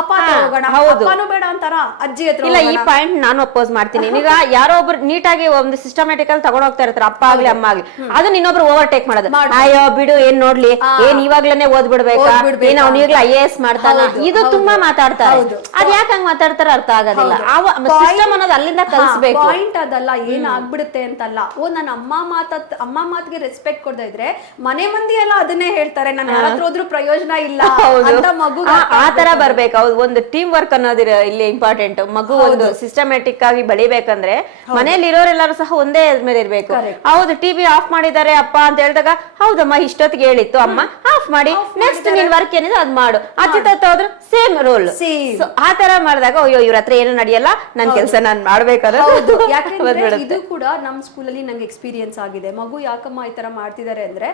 ಅಪ್ಪ ಹತ್ರ ಹೋಗೋಣ, ಅಪ್ಪನೂ ಬೇಡ ಅಂತಾರ, ಅಜ್ಜಿ ಹತ್ರ ಇಲ್ಲ. ಈ ಪಾಯಿಂಟ್ ನಾನು ಅಪೋಸ್ ಮಾಡ್ತೀನಿ. ಈಗ ಯಾರೋ ಒಬ್ರು ನೀಟಾಗಿ ಒಂದು ಸಿಸ್ಟಮ್ಯಾಟಿಕ್ ಅಲ್ಲಿ ತಗೊಂಡ್ ಹೋಗ್ತಾ ಇರ್ತಾರೆ, ಅಪ್ಪ ಆಗ್ಲಿ ಅಮ್ಮ ಆಗ್ಲಿ, ಅದನ್ನ ಇನ್ನೊಬ್ರು ಓವರ್ಟೇಕ್ ಮಾಡೋದು. ಅಯ್ಯೋ ಬಿಡು, ಏನ್ ನೋಡ್ಲಿ, ಏನ್ ಇವಾಗ್ಲೇನೆ ಓದ್ಬಿಡ್ಬೇಕಾ, ಏನ್ ಅವ್ನ ಈಗ್ಲೇ IAS ಮಾಡ್ತಾನ, ಇದು ತುಂಬಾ ಮಾತಾಡ್ತಾರೆ. ಅದ್ ಯಾಕೆ ಹಂಗ್ ಮಾತಾಡ್ತಾರ ಅರ್ಥ ಆಗೋದಿಲ್ಲ. ಸಿಸ್ಟಮ್ ಅನ್ನೋದು ಅಲ್ಲಿಂದ ಕಲಿಸ್ಬೇಕು. ಪಾಯಿಂಟ್ ಅದಲ್ಲ, ಏನ್ ಆಗ್ಬಿಡುತ್ತೆ ಅಂತಲ್ಲ. ನನ್ನ ಅಮ್ಮ ಮಾತಿಗೆ ರೆಸ್ಪೆಕ್ಟ್ ಕೊಡ್ತಾ ಇದ್ರೆ ಮನೆ ಮಂದಿ ಎಲ್ಲ ಅದನ್ನೇ ಹೇಳ್ತಾರೆ, ನಾನು ಯಾರ ಹತ್ರ ಹೋದ್ರೂ ಪ್ರಯೋಜನ ಇಲ್ಲ ಅಂತ ಮಗು ಆ ತರ ಬರ್ಬೇಕು. ಒಂದು ಟೀಮ್ ವರ್ಕ್ ಅನ್ನೋದಿರ ಇಲ್ಲಿ ಇಂಪಾರ್ಟೆಂಟ್. ಮಗು ಒಂದು ಸಿಸ್ಟಮ್ಯಾಟಿಕ್ ಆಗಿ ಬೆಳಿಬೇಕಂದ್ರೆ ಮನೇಲಿ ಇರೋರೆಲ್ಲರೂ ಸಹ ಒಂದೇ ಮೇಲೆ ಇರ್ಬೇಕು. ಹೌದು, ಟಿವಿ ಆಫ್ ಮಾಡಿದ್ದಾರೆ ಅಪ್ಪ ಅಂತ ಹೇಳಿದಾಗ, ಹೌದಮ್ಮ ಇಷ್ಟೊತ್ತಿಗೆ ಹೇಳಿತ್ತು ಅಮ್ಮ, ಆಫ್ ಮಾಡಿ, ನೆಕ್ಸ್ಟ್ ನಿನ್ ವರ್ಕ್ ಏನಿದೆ ಅದ್ ಮಾಡು. ಅಜ್ಜಿ ತಾತ ಹೋದ್ರು ಸೇಮ್ ರೋಲ್. ಆ ತರ ಮಾಡಿದಾಗ ಅಯ್ಯೋ ಇವ್ರ ಹತ್ರ ಏನು ನಡೆಯಲ್ಲ, ನನ್ ಕೆಲಸ ನಾನ್ ಮಾಡ್ಬೇಕಾದ್ರೆ. ಯಾಕಂದ್ರೆ ಇದು ಕೂಡ ನಮ್ ಸ್ಕೂಲಲ್ಲಿ ನಂಗೆ ಎಕ್ಸ್ಪೀರಿಯನ್ಸ್ ಆಗಿದೆ. ಮಗು ಯಾಕಮ್ಮ ಈ ತರ ಮಾಡ್ತಿದ್ದಾರೆ ಅಂದ್ರೆ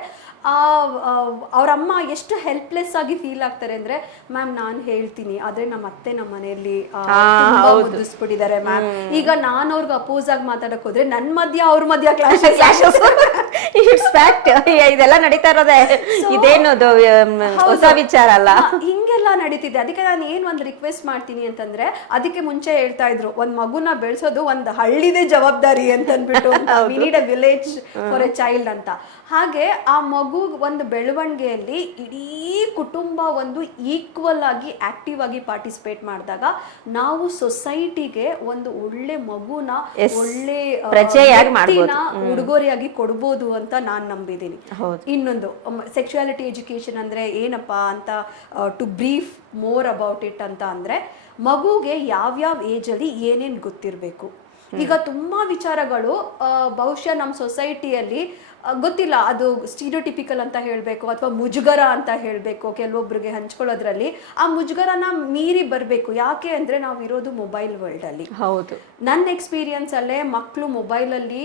ಅವ್ರಮ್ಮ ಎಷ್ಟು ಹೆಲ್ಪ್ಲೆಸ್ ಆಗಿ ಫೀಲ್ ಆಗ್ತಾರೆ ಅಂದ್ರೆ, ಮ್ಯಾಮ್ ನಾನ್ ಹೇಳ್ತೀನಿ ಆದ್ರೆ ನಮ್ಮ ಅತ್ತೆ ನಮ್ಮ ಮನೆಯಲ್ಲಿ ಮುದ್ದಿಸ್ಬಿಟ್ಟಿದ್ದಾರೆ ಮ್ಯಾಮ್. ಈಗ ನಾನ್ ಅವ್ರಿಗೆ ಅಪೋಸ್ ಆಗಿ ಮಾತಾಡಕ್ ಹೋದ್ರೆ ನನ್ ಮಧ್ಯ ಅವ್ರ ಮಧ್ಯ ಕ್ಲಾಶಸ್. It's fact. ಇದೆಲ್ಲ ನಡೀತಾ ಇರೋದೇ, ಇದೇನದು ಹೊಸ ವಿಚಾರ ಅಲ್ಲ, ಹಿಂಗೆಲ್ಲ ನಡೀತಿದೆ. ಅದಕ್ಕೆ ನಾನು ಏನ್ ಒಂದ್ ರಿಕ್ವೆಸ್ಟ್ ಮಾಡ್ತೀನಿ ಅಂತಂದ್ರೆ, ಅದಕ್ಕೆ ಮುಂಚೆ ಹೇಳ್ತಾ ಇದ್ರು ಒಂದ್ ಮಗುನ ಬೆಳೆಸೋದು ಒಂದ್ ಹಳ್ಳಿದೇ ಜವಾಬ್ದಾರಿ ಅಂತ ಅಂದ್ಬಿಟ್ಟು, we need a village for A child ಅಂತ. ಹಾಗೆ ಆ ಮಗು ಒಂದು ಬೆಳವಣಿಗೆಯಲ್ಲಿ ಇಡೀ ಕುಟುಂಬ ಒಂದು ಈಕ್ವಲ್ ಆಗಿ ಆಕ್ಟಿವ್ ಆಗಿ ಪಾರ್ಟಿಸಿಪೇಟ್ ಮಾಡಿದಾಗ ನಾವು ಸೊಸೈಟಿಗೆ ಒಂದು ಒಳ್ಳೆ ಮಗುನ ಒಳ್ಳೆ ಉಡುಗೊರೆಯಾಗಿ ಕೊಡ್ಬೋದು ಅಂತ ನಾನ್ ನಂಬಿದ್ದೀನಿ. ಇನ್ನೊಂದು ಸೆಕ್ಸುಯಾಲಿಟಿ ಎಜುಕೇಶನ್ ಅಂದ್ರೆ ಏನಪ್ಪಾ ಅಂತ to brief more about it ಅಂತ ಅಂದ್ರೆ, ಮಗುಗೆ ಯಾವ್ಯಾವ ಏಜ್ ಅಲ್ಲಿ ಏನೇನ್ ಗೊತ್ತಿರ್ಬೇಕು. ಈಗ ತುಂಬಾ ವಿಚಾರಗಳು ಬಹುಶಃ ನಮ್ಮ ಸೊಸೈಟಿಯಲ್ಲಿ ಗೊತ್ತಿಲ್ಲ, ಅದು ಸ್ಟೀರಿಯೋಟಿಪಿಕಲ್ ಅಂತ ಹೇಳ್ಬೇಕು ಅಥವಾ ಮುಜುಗರ ಅಂತ ಹೇಳ್ಬೇಕು ಕೆಲವೊಬ್ರಿಗೆ ಹಂಚ್ಕೊಳ್ಳೋದ್ರಲ್ಲಿ. ಆ ಮುಜುಗರನ ಮೀರಿ ಬರ್ಬೇಕು. ಯಾಕೆ ಅಂದ್ರೆ ನಾವಿರೋದು ಮೊಬೈಲ್ ವರ್ಲ್ಡ್ ಅಲ್ಲಿ. ಹೌದು, ನನ್ನ ಎಕ್ಸ್ಪೀರಿಯನ್ಸ್ ಅಲ್ಲೇ ಮಕ್ಕಳು ಮೊಬೈಲ್ ಅಲ್ಲಿ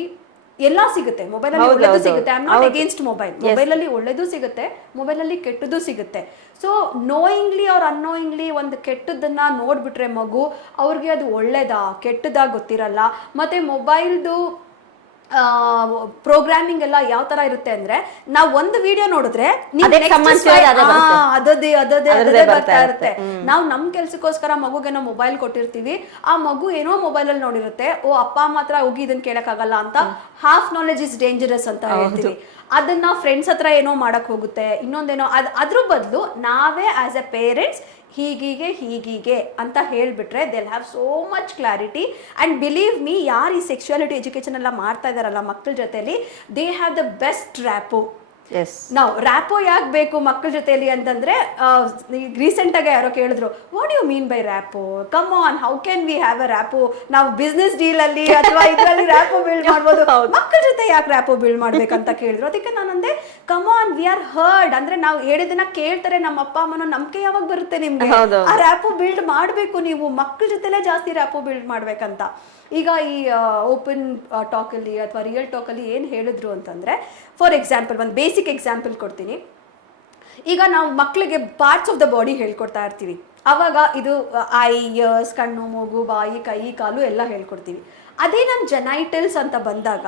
ಎಲ್ಲಾ ಸಿಗುತ್ತೆ. ಮೊಬೈಲ್ ಅಲ್ಲಿ ಒಳ್ಳೆದು ಸಿಗುತ್ತೆ, I am not against mobile. Mobile ಅಲ್ಲಿ ಒಳ್ಳೆದು ಸಿಗುತ್ತೆ, ಮೊಬೈಲ್ ಅಲ್ಲಿ ಕೆಟ್ಟದ್ದು ಸಿಗುತ್ತೆ. ಸೊ ನೋಯಿಂಗ್ಲಿ ಅವ್ರ ಅನ್ನೋಯಿಂಗ್ಲಿ ಒಂದು ಕೆಟ್ಟದನ್ನ ನೋಡ್ಬಿಟ್ರೆ ಮಗು, ಅವ್ರಿಗೆ ಅದು ಒಳ್ಳೇದಾ ಕೆಟ್ಟದಾ ಗೊತ್ತಿರಲ್ಲ. ಮತ್ತೆ ಮೊಬೈಲ್ದು ಪ್ರೋಗ್ರಾಮಿಂಗ್ ಎಲ್ಲ ಯಾವ ತರ ಇರುತ್ತೆ ಅಂದ್ರೆ, ನಾವ್ ಒಂದು ವಿಡಿಯೋ ನೋಡಿದ್ರೆ ಅದೇ ಬರ್ತಾ ಇರುತ್ತೆ. ನಾವು ನಮ್ ಕೆಲ್ಸಕ್ಕೋಸ್ಕರ ಮಗುಗೇನೋ ಮೊಬೈಲ್ ಕೊಟ್ಟಿರ್ತೀವಿ, ಆ ಮಗು ಏನೋ ಮೊಬೈಲ್ ಅಲ್ಲಿ ನೋಡಿರುತ್ತೆ, ಓ ಅಪ್ಪ ಅಮ್ಮ ಹತ್ರ ಹೋಗಿ ಇದನ್ನ ಕೇಳಕ್ ಆಗಲ್ಲ ಅಂತ ಹಾಫ್ ನಾಲೆಜ್ ಇಸ್ ಡೇಂಜರಸ್ ಅಂತ ಹೇಳ್ತೀವಿ. ಅದನ್ನ ಫ್ರೆಂಡ್ಸ್ ಹತ್ರ ಏನೋ ಮಾಡಕ್ ಹೋಗುತ್ತೆ, ಇನ್ನೊಂದೇನೋ. ಅದ್ರ ಬದಲು ನಾವೇ ಆಸ್ ಎ ಪೇರೆಂಟ್ಸ್ ಹೀಗೀಗೆ ಅಂತ ಹೇಳ್ಬಿಟ್ರೆ they'll have so much clarity. and believe me, ಯಾರು ಈ ಸೆಕ್ಸುಯಾಲಿಟಿ ಎಜುಕೇಶನ್ ಎಲ್ಲ ಮಾಡ್ತಾ ಇದಾರಲ್ಲ ಮಕ್ಕಳ ಜೊತೆಲಿ, they have the best rapport. ನಾವು ರ್ಯಾಪೋ ಯಾಕೆ ಬೇಕು ಮಕ್ಕಳ ಜೊತೆಲಿ ಅಂತಂದ್ರೆ, ರೀಸೆಂಟ್ ಆಗಿ ಯಾರೋ ಕೇಳಿದ್ರು, what you mean by rapport, come on, how can we have a rapport, ನಾವು ಬಿಸ್ನೆಸ್ ಡೀಲ್ ಅಲ್ಲಿ ಅಥವಾ ಇದರಲ್ಲಿ ರ್ಯಾಪೋ ಬಿಲ್ಡ್ ಮಾಡ್ಬೋದು, ಮಕ್ಕಳ ಜೊತೆ ಯಾಕೆ ರ್ಯಾಪೋ ಬಿಲ್ಡ್ ಮಾಡ್ಬೇಕಂತ ಕೇಳಿದ್ರು. ಅದಕ್ಕೆ ನಾನಂದೆ, come on, we are heard. ಅಂದ್ರೆ ನಾವು ಹೇಳಿದನ್ನ ಕೇಳ್ತಾರೆ ನಮ್ಮ ಅಪ್ಪ ಅಮ್ಮನೋ, ನಂಬಿಕೆ ಯಾವಾಗ ಬರುತ್ತೆ ನಿಮ್ಗೆ? ಆ ರ್ಯಾಪೋ ಬಿಲ್ಡ್ ಮಾಡ್ಬೇಕು ನೀವು, ಮಕ್ಕಳ ಜೊತೆಲೆ ಜಾಸ್ತಿ ರ್ಯಾಪೋ ಬಿಲ್ಡ್ ಮಾಡ್ಬೇಕಂತ. ಈಗ ಈ ಓಪನ್ ಟಾಕ್ ಅಲ್ಲಿ ಅಥವಾ ರಿಯಲ್ ಟಾಕ್ ಅಲ್ಲಿ ಏನ್ ಹೇಳಿದ್ರು ಅಂತಂದ್ರೆ, ಫಾರ್ ಎಕ್ಸಾಂಪಲ್ ಒಂದು ಬೇಸಿಕ್ ಎಕ್ಸಾಂಪಲ್ ಕೊಡ್ತೀನಿ. ಈಗ ನಾವು ಮಕ್ಕಳಿಗೆ ಪಾರ್ಟ್ಸ್ ಆಫ್ ದ ಬಾಡಿ ಹೇಳ್ಕೊಡ್ತಾ ಇರ್ತೀವಿ. ಅವಾಗ ಇದು ಐ, ಇಯರ್ಸ್, ಕಣ್ಣು, ಮೂಗು, ಬಾಯಿ, ಕೈ, ಕಾಲು ಎಲ್ಲ ಹೇಳ್ಕೊಡ್ತೀವಿ. ಅದೇ ನಮ್ ಜೆನೈಟಲ್ಸ್ ಅಂತ ಬಂದಾಗ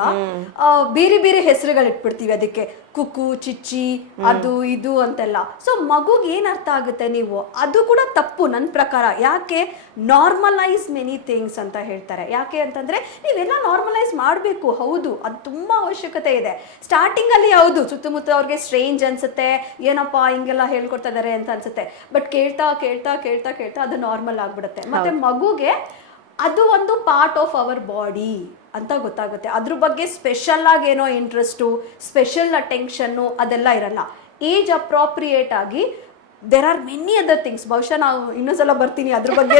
ಬೇರೆ ಬೇರೆ ಹೆಸರುಗಳು ಇಟ್ಬಿಡ್ತೀವಿ ಅದಕ್ಕೆ, ಕುಕ್ಕು, ಚಿಚ್ಚಿ, ಅದು ಇದು ಅಂತೆಲ್ಲ. ಸೊ ಮಗುಗೆ ಏನ್ ಅರ್ಥ ಆಗುತ್ತೆ ನೀವು, ಅದು ಕೂಡ ತಪ್ಪು ನನ್ನ ಪ್ರಕಾರ. ಯಾಕೆ ನಾರ್ಮಲೈಸ್ ಮೆನಿ ಥಿಂಗ್ಸ್ ಅಂತ ಹೇಳ್ತಾರೆ. ಯಾಕೆ ಅಂತಂದ್ರೆ ನೀವೆಲ್ಲ ನಾರ್ಮಲೈಸ್ ಮಾಡಬೇಕು. ಹೌದು, ಅದು ತುಂಬಾ ಅವಶ್ಯಕತೆ ಇದೆ. ಸ್ಟಾರ್ಟಿಂಗ್ ಅಲ್ಲಿ ಹೌದು, ಸುತ್ತಮುತ್ತ ಅವ್ರಿಗೆ ಸ್ಟ್ರೇಂಜ್ ಅನ್ಸುತ್ತೆ, ಏನಪ್ಪಾ ಹಿಂಗೆಲ್ಲ ಹೇಳ್ಕೊಡ್ತಾ ಇದಾರೆ ಅಂತ ಅನ್ಸುತ್ತೆ. ಬಟ್ ಕೇಳ್ತಾ ಕೇಳ್ತಾ ಕೇಳ್ತಾ ಕೇಳ್ತಾ ಅದು ನಾರ್ಮಲ್ ಆಗ್ಬಿಡುತ್ತೆ. ಮತ್ತೆ ಮಗುಗೆ ಅದು ಒಂದು ಪಾರ್ಟ್ ಆಫ್ ಅವರ್ ಬಾಡಿ ಅಂತ ಗೊತ್ತಾಗುತ್ತೆ. ಅದ್ರ ಬಗ್ಗೆ ಸ್ಪೆಷಲ್ ಆಗಿ ಏನೋ ಇಂಟ್ರೆಸ್ಟು, ಸ್ಪೆಷಲ್ ಅಟೆನ್ಷನ್ನು ಅದೆಲ್ಲ ಇರಲ್ಲ. ಏಜ್ ಅಪ್ರೋಪ್ರಿಯೇಟ್ ಆಗಿ there are many other things. ಬಹುಶಃ ನಾವು ಇನ್ನೊಂದ್ಸಲ ಬರ್ತೀನಿ ಅದ್ರ ಬಗ್ಗೆ.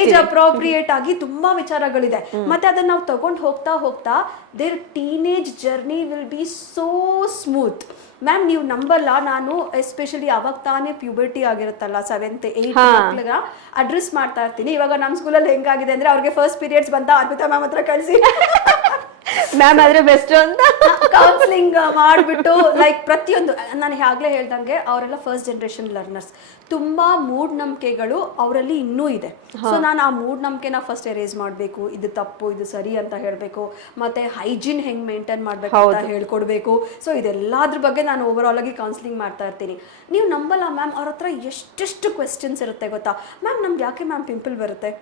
ಏಜ್ ಅಪ್ರೋಪ್ರಿಯೇಟ್ ಆಗಿ ತುಂಬಾ ವಿಚಾರಗಳಿದೆ. ಮತ್ತೆ ಅದನ್ನ ನಾವು ತಗೊಂಡು ಹೋಗ್ತಾ ಹೋಗ್ತಾ their teenage journey will be so smooth. Ma'am ನೀವು ನಂಬಲ್ಲ, ನಾನು ಎಸ್ಪೆಷಲಿ ಅವಾಗ ತಾನೇ ಪ್ಯೂಬರ್ಟಿ ಆಗಿರುತ್ತಲ್ಲ, 7th 8th ಮಕ್ಳಿಗೆ ಅಡ್ರೆಸ್ ಮಾಡ್ತಾ ಇರ್ತೀನಿ. ಇವಾಗ ನಮ್ಮ ಸ್ಕೂಲಲ್ಲಿ ಹೆಂಗಾಗಿದೆ ಅಂದ್ರೆ, ಅವ್ರಿಗೆ ಫಸ್ಟ್ ಪೀರಿಯಡ್ಸ್ ಬಂತ ಅರ್ಪಿತಾ ಮ್ಯಾಮ್ ಹತ್ರ ಕಳಿಸಿ ಮ್ಯಾಮ್ ಆದ್ರೆ ಬೆಸ್ಟ್ ಅಂತ ಕೌನ್ಸಿಲಿಂಗ್ ಮಾಡಿಬಿಟ್ಟು ಲೈಕ್ ಪ್ರತಿಯೊಂದು ನಾನು ಆಗ್ಲೇ ಹೇಳ್ದಂಗೆ ಅವರೆಲ್ಲ ಫಸ್ಟ್ ಜನರೇಷನ್ ಲರ್ನರ್ಸ್. ತುಂಬಾ ಮೂಢನಂಬಿಕೆಗಳು ಅವರಲ್ಲಿ ಇನ್ನೂ ಇದೆ. ಸೊ ನಾನು ಆ ಮೂಢನಂಬಿಕೆನ ಫಸ್ಟ್ ಎರೇಸ್ ಮಾಡಬೇಕು, ಇದು ತಪ್ಪು ಇದು ಸರಿ ಅಂತ ಹೇಳಬೇಕು, ಮತ್ತೆ ಹೈಜೀನ್ ಹೆಂಗ್ ಮೇಂಟೈನ್ ಮಾಡಬೇಕು ಅಂತ ಹೇಳ್ಕೊಡ್ಬೇಕು. ಸೊ ಇದೆಲ್ಲದ್ರ ಬಗ್ಗೆ ನಾನು ಓವರ್ ಆಲ್ ಆಗಿ ಕೌನ್ಸಿಲಿಂಗ್ ಮಾಡ್ತಾ ಇರ್ತೀನಿ. ನೀವು ನಂಬಲ್ಲ ಮ್ಯಾಮ್, ಅವ್ರ ಹತ್ರ ಎಷ್ಟೆಷ್ಟು ಕ್ವೆಶ್ಚನ್ಸ್ ಇರುತ್ತೆ ಗೊತ್ತಾ. ಮ್ಯಾಮ್ ನಮ್ಗೆ ಯಾಕೆ ಮ್ಯಾಮ್ ಪಿಂಪಲ್ ಬರುತ್ತೆ,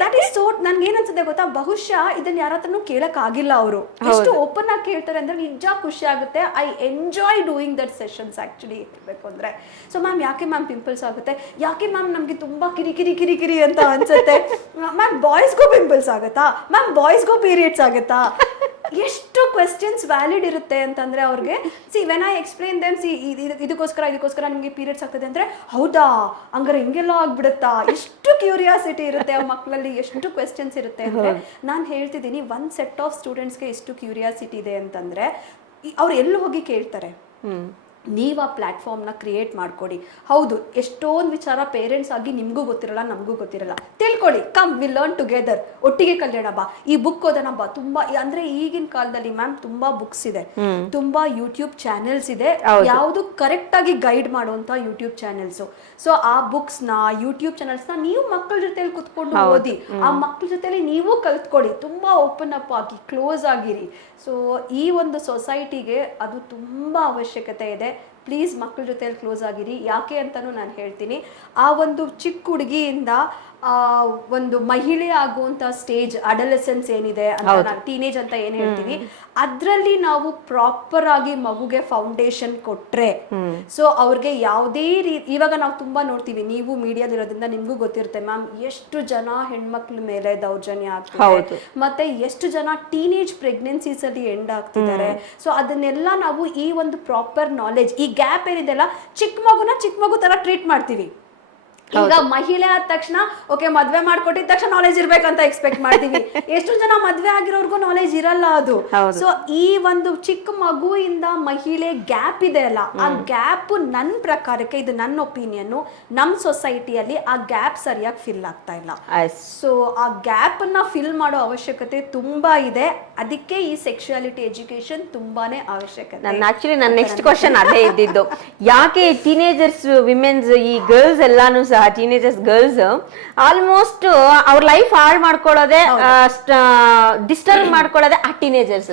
ದಟ್ ಈಸ್ ಸೋ ನನ್ಗೆ ಏನನ್ಸುತ್ತೆ ಗೊತ್ತಾ, ಬಹುಶಃ ಇದನ್ನ ಯಾರ ಹತ್ರನೂ ಕೇಳಕ್ ಆಗಿಲ್ಲ. ಅವರು ಎಷ್ಟು ಓಪನ್ ಆಗಿ ಕೇಳ್ತಾರೆ ಅಂದ್ರೆ ನಿಜ ಖುಷಿ ಆಗುತ್ತೆ. I enjoy doing that sessions actually ಹೇಳ್ಬೇಕು ಅಂದ್ರೆ. ಸೊ ಮ್ಯಾಮ್ ಯಾಕೆ ಮ್ಯಾಮ್ ಪಿಂಪಲ್ಸ್ ಆಗುತ್ತೆ, ಯಾಕೆ ಮ್ಯಾಮ್ ನಮ್ಗೆ ತುಂಬಾ ಕಿರಿ ಅಂತ ಅನ್ಸುತ್ತೆ, ಮ್ಯಾಮ್ ಬಾಯ್ಸ್ಗೂ ಪಿಂಪಲ್ಸ್ ಆಗುತ್ತಾ, ಮ್ಯಾಮ್ ಬಾಯ್ಸ್ಗೂ ಪೀರಿಯಡ್ಸ್ ಆಗುತ್ತಾ, ಎಷ್ಟು ಕ್ವೆಶ್ಚನ್ಸ್ ವ್ಯಾಲಿಡ್ ಇರುತ್ತೆ ಅಂತಂದ್ರೆ ಅವ್ರಿಗೆ. See when I explain them, C ಇದಕ್ಕೋಸ್ಕರ ನಿಮಗೆ ಪೀರಿಯಡ್ಸ್ ಆಗ್ತದೆ ಅಂದ್ರೆ ಹೌದಾ ಹಂಗಾರೆ ಹಿಂಗೆಲ್ಲ ಆಗ್ಬಿಡುತ್ತಾ, ಎಷ್ಟು ಕ್ಯೂರಿಯಾಸಿಟಿ ಇರುತ್ತೆ ಆ ಮಕ್ಕಳಲ್ಲಿ, ಎಷ್ಟು ಕ್ವೆಶ್ಚನ್ಸ್ ಇರುತ್ತೆ ಅಂದ್ರೆ. ನಾನು ಹೇಳ್ತಿದ್ದೀನಿ ಒಂದು ಸೆಟ್ ಆಫ್ ಸ್ಟೂಡೆಂಟ್ಸ್ಗೆ ಎಷ್ಟು ಕ್ಯೂರಿಯಾಸಿಟಿ ಇದೆ ಅಂತಂದ್ರೆ ಅವ್ರು ಎಲ್ಲಿ ಹೋಗಿ ಕೇಳ್ತಾರೆ. ನೀವು ಆ ಪ್ಲ್ಯಾಟ್ಫಾರ್ಮ್ನ ಕ್ರಿಯೇಟ್ ಮಾಡ್ಕೊಡಿ. ಹೌದು ಎಷ್ಟೊಂದು ವಿಚಾರ ಪೇರೆಂಟ್ಸ್ ಆಗಿ ನಿಮಗೂ ಗೊತ್ತಿರಲ್ಲ ನಮಗೂ ಗೊತ್ತಿರಲ್ಲ, ತಿಳ್ಕೊಳ್ಳಿ. ಕಮ್ ವಿ ಲರ್ನ್ ಟುಗೆದರ್, ಒಟ್ಟಿಗೆ ಕಲ್ಯೋಣ ಬಾ, ಈ ಬುಕ್ ಓದೋಣ ಬಾ. ತುಂಬಾ ಅಂದ್ರೆ ಈಗಿನ ಕಾಲದಲ್ಲಿ ಮ್ಯಾಮ್ ತುಂಬಾ ಬುಕ್ಸ್ ಇದೆ, ತುಂಬಾ ಯೂಟ್ಯೂಬ್ ಚಾನೆಲ್ಸ್ ಇದೆ, ಯಾವುದು ಕರೆಕ್ಟ್ ಆಗಿ ಗೈಡ್ ಮಾಡುವಂತ ಯೂಟ್ಯೂಬ್ ಚಾನೆಲ್ಸ್. ಸೊ ಆ ಬುಕ್ಸ್ ನ ಯೂಟ್ಯೂಬ್ ಚಾನೆಲ್ಸ್ ನ ನೀವು ಮಕ್ಕಳ ಜೊತೆಲಿ ಕುತ್ಕೊಂಡು ಓದಿ, ಆ ಮಕ್ಕಳ ಜೊತೆಲಿ ನೀವು ಕಲ್ತ್ಕೊಳ್ಳಿ, ತುಂಬಾ ಓಪನ್ ಅಪ್ ಆಗಿ ಕ್ಲೋಸ್ ಆಗಿರಿ. ಸೊ ಈ ಒಂದು ಸೊಸೈಟಿಗೆ ಅದು ತುಂಬಾ ಅವಶ್ಯಕತೆ ಇದೆ. ಪ್ಲೀಸ್ ಮಕ್ಕಳ ಜೊತೆಲಿ ಕ್ಲೋಸ್ ಆಗಿರಿ. ಯಾಕೆ ಅಂತಾನು ನಾನು ಹೇಳ್ತೀನಿ, ಆ ಒಂದು ಚಿಕ್ಕ ಹುಡುಗಿಯಿಂದ ಒಂದು ಮಹಿಳೆ ಆಗುವಂತ ಸ್ಟೇಜ್ ಅಡಲೆಸೆನ್ಸ್ ಏನಿದೆ ಅಂತ, ಟೀನೇಜ್ ಅಂತ ಏನ್ ಹೇಳ್ತೀವಿ, ಅದ್ರಲ್ಲಿ ನಾವು ಪ್ರಾಪರ್ ಆಗಿ ಮಗುಗೆ ಫೌಂಡೇಶನ್ ಕೊಟ್ರೆ, ಸೊ ಅವ್ರಿಗೆ ಯಾವುದೇ ರೀತಿ, ಇವಾಗ ನಾವು ತುಂಬಾ ನೋಡ್ತೀವಿ, ನೀವು ಮೀಡಿಯಾದಿರೋದ್ರಿಂದ ನಿಮ್ಗೂ ಗೊತ್ತಿರುತ್ತೆ ಮ್ಯಾಮ್, ಎಷ್ಟು ಜನ ಹೆಣ್ಮಕ್ಳ ಮೇಲೆ ದೌರ್ಜನ್ಯ ಆಗ್ತಿದೆ, ಮತ್ತೆ ಎಷ್ಟು ಜನ ಟೀನೇಜ್ ಪ್ರೆಗ್ನೆನ್ಸೀಸ್ ಅಲ್ಲಿ ಎಂಡ್ ಆಗ್ತಿದ್ದಾರೆ. ಸೊ ಅದನ್ನೆಲ್ಲ ನಾವು ಈ ಒಂದು ಪ್ರಾಪರ್ ನಾಲೆಜ್, ಈ ಗ್ಯಾಪ್ ಏನಿದೆಲ್ಲ, ಚಿಕ್ಕ ಮಗು ತರ ಟ್ರೀಟ್ ಮಾಡ್ತೀವಿ. ಈಗ ಮಹಿಳೆ ಆದ ತಕ್ಷಣ ಓಕೆ ಮದ್ವೆ ಮಾಡ್ಕೊಟ್ಟಿದ ತಕ್ಷಣ ನಾಲೆಜ್ ಇರ್ಬೇಕಂತ ಎಕ್ಸ್ಪೆಕ್ಟ್ ಮಾಡ್ತೀವಿ. ಎಷ್ಟು ಜನ ಮದ್ವೆ ಆಗಿರೋರ್ಗು ನಾಲೆಜ್ ಇರಲ್ಲ ಅದು. ಸೊ ಈ ಒಂದು ಚಿಕ್ಕ ಮಗುವಿಂದ ಮಹಿಳೆ ಗ್ಯಾಪ್ ಇದೆ ಅಲ್ಲ, ಆ ಗ್ಯಾಪ್ ನನ್ನ ಪ್ರಕಾರಕ್ಕೆ, ಇದು ನನ್ನ ಒಪಿನಿಯನ್, ನಮ್ ಸೊಸೈಟಿಯಲ್ಲಿ ಆ ಗ್ಯಾಪ್ ಸರಿಯಾಗಿ ಫಿಲ್ ಆಗ್ತಾ ಇಲ್ಲ. ಸೊ ಆ ಗ್ಯಾಪ್ ಅನ್ನ ಫಿಲ್ ಮಾಡೋ ಅವಶ್ಯಕತೆ ತುಂಬಾ ಇದೆ. ಅದಕ್ಕೆ ಈ ಸೆಕ್ಸುಯಾಲಿಟಿ ಎಜುಕೇಶನ್ ತುಂಬಾನೇ ಅವಶ್ಯಕತೆ. ನನ್ನ ನೆಕ್ಸ್ಟ್ ಕ್ವಶನ್ ಅದೇ ಇದ್ದಿದ್ದು, ಯಾಕೆ ಟೀನೇಜರ್ಸ್ ವಿಮೆನ್ಸ್ ಈ ಗರ್ಲ್ಸ್ ಎಲ್ಲಾನು ಸಹ ಟೀನೇಜರ್ಸ್ ಗರ್ಲ್ಸ್ ಆಲ್ಮೋಸ್ಟ್ ಅವ್ರ ಲೈಫ್ ಹಾಳು ಮಾಡ್ಕೊಳ್ಳೋದೆ, ಡಿಸ್ಟರ್ಬ್ ಮಾಡ್ಕೊಳ್ಳೋದೆ ಆ ಟೀನೇಜರ್ಸ್.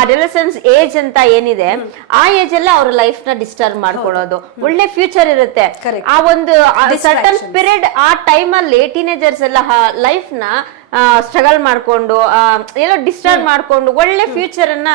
ಅಡೋಲೆಸೆನ್ಸ್ ಏಜ್ ಅಂತ ಏನಿದೆ, ಆ ಏಜ್ ಎಲ್ಲ ಅವ್ರ ಲೈಫ್ ನ ಡಿಸ್ಟರ್ಬ್ ಮಾಡ್ಕೊಳ್ಳೋದು. ಒಳ್ಳೆ ಫ್ಯೂಚರ್ ಇರುತ್ತೆ, ಆ ಒಂದು ಸರ್ಟನ್ ಪೀರಿಯಡ್, ಆ ಟೈಮ್ ಅಲ್ಲಿ ಟೀನೇಜರ್ಸ್ ಎಲ್ಲ ಲೈಫ್ ನ ಸ್ಟ್ರಗಲ್ ಮಾಡ್ಕೊಂಡು ಎಲ್ಲೋ ಡಿಸ್ಟರ್ಬ್ ಮಾಡ್ಕೊಂಡು ಒಳ್ಳೆ ಫ್ಯೂಚರ್ ಅನ್ನ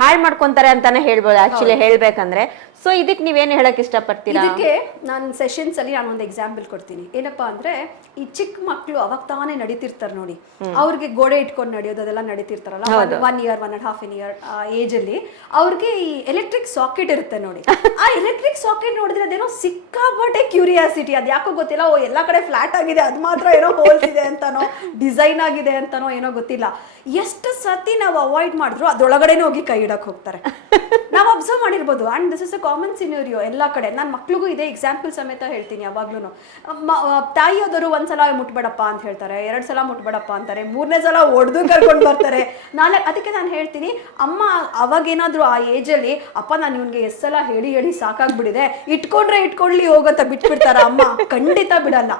ಹಾಳು ಮಾಡ್ಕೊಂತಾರೆ ಅಂತಾನೆ ಹೇಳ್ಬೋದು ಆಕ್ಚುಲಿ ಹೇಳ್ಬೇಕಂದ್ರೆ. ಸೊ ಇದಕ್ಕೆ ನೀವೇನು ಹೇಳಕ್ ಇಷ್ಟಪಡ್ತೀರಾ? ಇದಕ್ಕೆ ನಾನು ಸೆಷನ್ಸ್ ಅಲ್ಲಿ ನಾನು ಒಂದು ಎಕ್ಸಾಂಪಲ್ ಕೊಡ್ತೀನಿ. ಏನಪ್ಪಾ ಅಂದ್ರೆ, ಈ ಚಿಕ್ಕ ಮಕ್ಕಳು ಅವಾಗ ತಾನೇ ನಡೀತಿರ್ತಾರೆ ನೋಡಿ, ಅವ್ರಿಗೆ ಗೋಡೆ ಇಟ್ಕೊಂಡು ನಡೆಯೋದು ಅದೆಲ್ಲ ನಡೀತಿರ್ತಾರಲ್ಲ, 1 year 1.5 year ಏಜ್ ಅಲ್ಲಿ ಅವ್ರಿಗೆ ಈ ಎಲೆಕ್ಟ್ರಿಕ್ ಸಾಕೆಟ್ ಇರುತ್ತೆ ನೋಡಿ. ಆ ಎಲೆಕ್ಟ್ರಿಕ್ ಸಾಕೆಟ್ ನೋಡಿದ್ರೆ ಅದೇನೋ ಸಿಕ್ಕಾಪಟ್ಟೆ ಕ್ಯೂರಿಯಾಸಿಟಿ, ಅದ್ ಯಾಕೋ ಗೊತ್ತಿಲ್ಲ, ಓ ಎಲ್ಲಾ ಕಡೆ ಫ್ಲಾಟ್ ಆಗಿದೆ, ಅದ್ ಮಾತ್ರ ಏನೋ ಹೋಲ್ಸ್ ಇದೆ ಅಂತಾನೋ, ಡಿಸೈನ್ ಆಗಿದೆ ಅಂತಾನೋ ಏನೋ ಗೊತ್ತಿಲ್ಲ. ಎಷ್ಟು ಸತಿ ನಾವು ಅವಾಯ್ಡ್ ಮಾಡಿದ್ರು ಅದ್ರೊಳಗಡೆನೆ ಹೋಗಿ ಕೈ ಇಡಕ್ ಹೋಗ್ತಾರೆ. ನಾವು ಅಬ್ಸರ್ವ್ ಮಾಡಿರ್ಬೋದು. And this is a common scenario ಎಲ್ಲಾ ಕಡೆ. ನನ್ನ ಮಕ್ಳಿಗೂ ಇದೇ ಎಕ್ಸಾಂಪಲ್ ಸಮೇತ ಹೇಳ್ತೀನಿ ಯಾವಾಗ್ಲೂ. ತಾಯಿಯೋದರು ಒಂದ್ಸಲ ಮುಟ್ಬೇಡಪ್ಪ ಅಂತ ಹೇಳ್ತಾರೆ, 2 ಸಲ ಮುಟ್ಬೇಡಪ್ಪ ಅಂತಾರೆ, 3ನೇ ಸಲ ಹೊಡೆದು ಕರ್ಕೊಂಡು ಬರ್ತಾರೆ. ಅದಕ್ಕೆ ನಾನು ಹೇಳ್ತೀನಿ, ಅಮ್ಮ ಅವಾಗೇನಾದ್ರು ಆ ಏಜ್ ಅಲ್ಲಿ, ಅಪ್ಪ ನಾನು ಇವ್ನಿಗೆ ಎಷ್ಟು ಸಲ ಹೇಳಿ ಸಾಕಾಗ್ಬಿಡಿದೆ, ಇಟ್ಕೊಂಡ್ಲಿ ಹೋಗಂತ ಬಿಟ್ಬಿಡ್ತಾರ ಅಮ್ಮ? ಖಂಡಿತ ಬಿಡಲ್ಲ.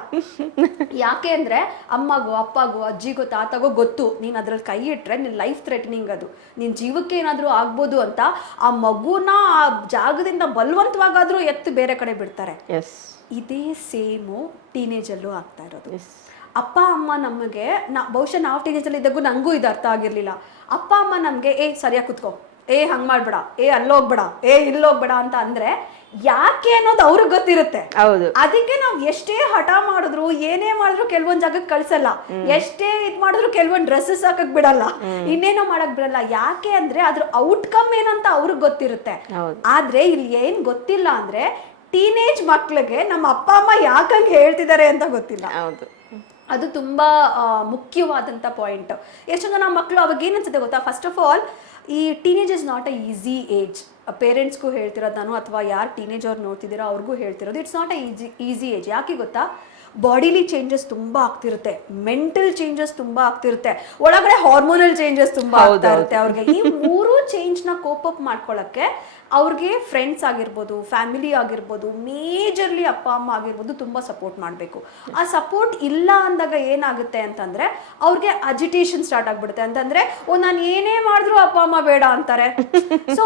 ಯಾಕೆ ಅಂದ್ರೆ ಅಮ್ಮಗೋ ಅಪ್ಪಗೋ ಅಜ್ಜಿಗೋ ತಾತಗೋ ಗೊತ್ತು, ನೀನ್ ಅದ್ರಲ್ಲಿ ಕೈ ಇಟ್ರೆ ನಿನ್ ಲೈಫ್ ಥ್ರೆಟನಿಂಗ್, ಅದು ನಿನ್ ಜೀವಕ್ಕೆ ಏನಾದ್ರು ಆಗ್ಬೋದು ಅಂತ ಆ ಮಗುನ ಆ ಜಾಗದಿಂದ ಬಲವಂತವಾಗಾದ್ರೂ ಎತ್ತು ಬೇರೆ ಕಡೆ ಬಿಡ್ತಾರೆ. ಇದೇ ಸೇಮು ಟೀನೇಜ್ ಅಲ್ಲೂ ಆಗ್ತಾ ಇರೋದು. ಅಪ್ಪ ಅಮ್ಮ ನಮಗೆ ಬಹುಶಃ ನಾವು ಟೀನೇಜ್ ಅಲ್ಲಿ ಇದ್ದಾಗೂ ನಂಗೂ ಇದು ಅರ್ಥ ಆಗಿರ್ಲಿಲ್ಲ. ಅಪ್ಪ ಅಮ್ಮ ನಮ್ಗೆ ಸರಿಯಾಗಿ ಕುತ್ಕೋ, ಹಂಗ್ ಮಾಡ್ಬೇಡ, ಅಲ್ಲೋಗ್ಬೇಡ, ಇಲ್ಲೋಗ್ಬೇಡ ಅಂತ ಅಂದ್ರೆ ಯಾಕೆ ಅನ್ನೋದು ಅವ್ರಿಗೆ ಗೊತ್ತಿರುತ್ತೆ. ಅದಕ್ಕೆ ನಾವ್ ಎಷ್ಟೇ ಹಠ ಮಾಡಿದ್ರು ಏನೇ ಮಾಡಿದ್ರು ಕೆಲವೊಂದ್ ಜಾಗಕ್ಕೆ ಕಳ್ಸಲ್ಲ, ಎಷ್ಟೇ ಇದ್ ಮಾಡಿದ್ರು ಕೆಲವೊಂದ್ ಡ್ರೆಸ್ಸಸ್ ಹಾಕಕ್ ಬಿಡಲ್ಲ, ಇನ್ನೇನೋ ಮಾಡಕ್ ಬಿಡಲ್ಲ. ಯಾಕೆ ಅಂದ್ರೆ ಅದ್ರ ಔಟ್ಕಮ್ ಏನಂತ ಅವ್ರಿಗೆ ಗೊತ್ತಿರುತ್ತೆ. ಆದ್ರೆ ಇಲ್ಲಿ ಏನ್ ಗೊತ್ತಿಲ್ಲ ಅಂದ್ರೆ ಟೀನೇಜ್ ಮಕ್ಳಿಗೆ ನಮ್ಮ ಅಪ್ಪ ಅಮ್ಮ ಯಾಕಂಗ್ ಹೇಳ್ತಿದ್ದಾರೆ ಅಂತ ಗೊತ್ತಿಲ್ಲ. ಅದು ತುಂಬಾ ಮುಖ್ಯವಾದಂತ ಪಾಯಿಂಟ್. ಎಷ್ಟು ಜನ ಮಕ್ಕಳು ಅವಾಗ ಏನ್ ಅನ್ಸುತ್ತೆ ಗೊತ್ತಾ, ಫಸ್ಟ್ ಆಫ್ ಆಲ್ ಈ teenage is not a easy age. ಪೇರೆಂಟ್ಸ್ಗೂ ಹೇಳ್ತಿರೋದು ನಾನು, ಅಥವಾ ಯಾರು ಟೀನೇಜ್ ಅವ್ರು ನೋಡ್ತಿದ್ದೀರೋ ಅವ್ರಿಗೂ ಹೇಳ್ತಿರೋದು, it's not a easy age. ಯಾಕೆ ಗೊತ್ತಾ, ಬಾಡಿಲಿ ಚೇಂಜಸ್ ತುಂಬಾ ಆಗ್ತಿರುತ್ತೆ, ಮೆಂಟಲ್ ಚೇಂಜಸ್ ತುಂಬಾ ಆಗ್ತಿರುತ್ತೆ, ಒಳಗಡೆ ಹಾರ್ಮೋನಲ್ ಚೇಂಜಸ್ ತುಂಬಾ ಆಗ್ತಾ ಇರುತ್ತೆ ಅವ್ರಿಗೆ. ಈ 3 ಚೇಂಜ್ ನ ಕೋಪ್ ಅಪ್ ಮಾಡ್ಕೊಳಕ್ಕೆ ಅವ್ರಿಗೆ ಫ್ರೆಂಡ್ಸ್ ಆಗಿರ್ಬೋದು, ಫ್ಯಾಮಿಲಿ ಆಗಿರ್ಬೋದು, ಮೇಜರ್ಲಿ ಅಪ್ಪ ಅಮ್ಮ ಆಗಿರ್ಬೋದು ತುಂಬಾ ಸಪೋರ್ಟ್ ಮಾಡಬೇಕು. ಆ ಸಪೋರ್ಟ್ ಇಲ್ಲ ಅಂದಾಗ ಏನಾಗುತ್ತೆ ಅಂತಂದ್ರೆ ಅವ್ರಿಗೆ ಅಜಿಟೇಷನ್ ಸ್ಟಾರ್ಟ್ ಆಗ್ಬಿಡುತ್ತೆ. ಅಂತಂದ್ರೆ ನಾನು ಏನೇ ಮಾಡಿದ್ರು ಅಪ್ಪ ಅಮ್ಮ ಬೇಡ ಅಂತಾರೆ. ಸೊ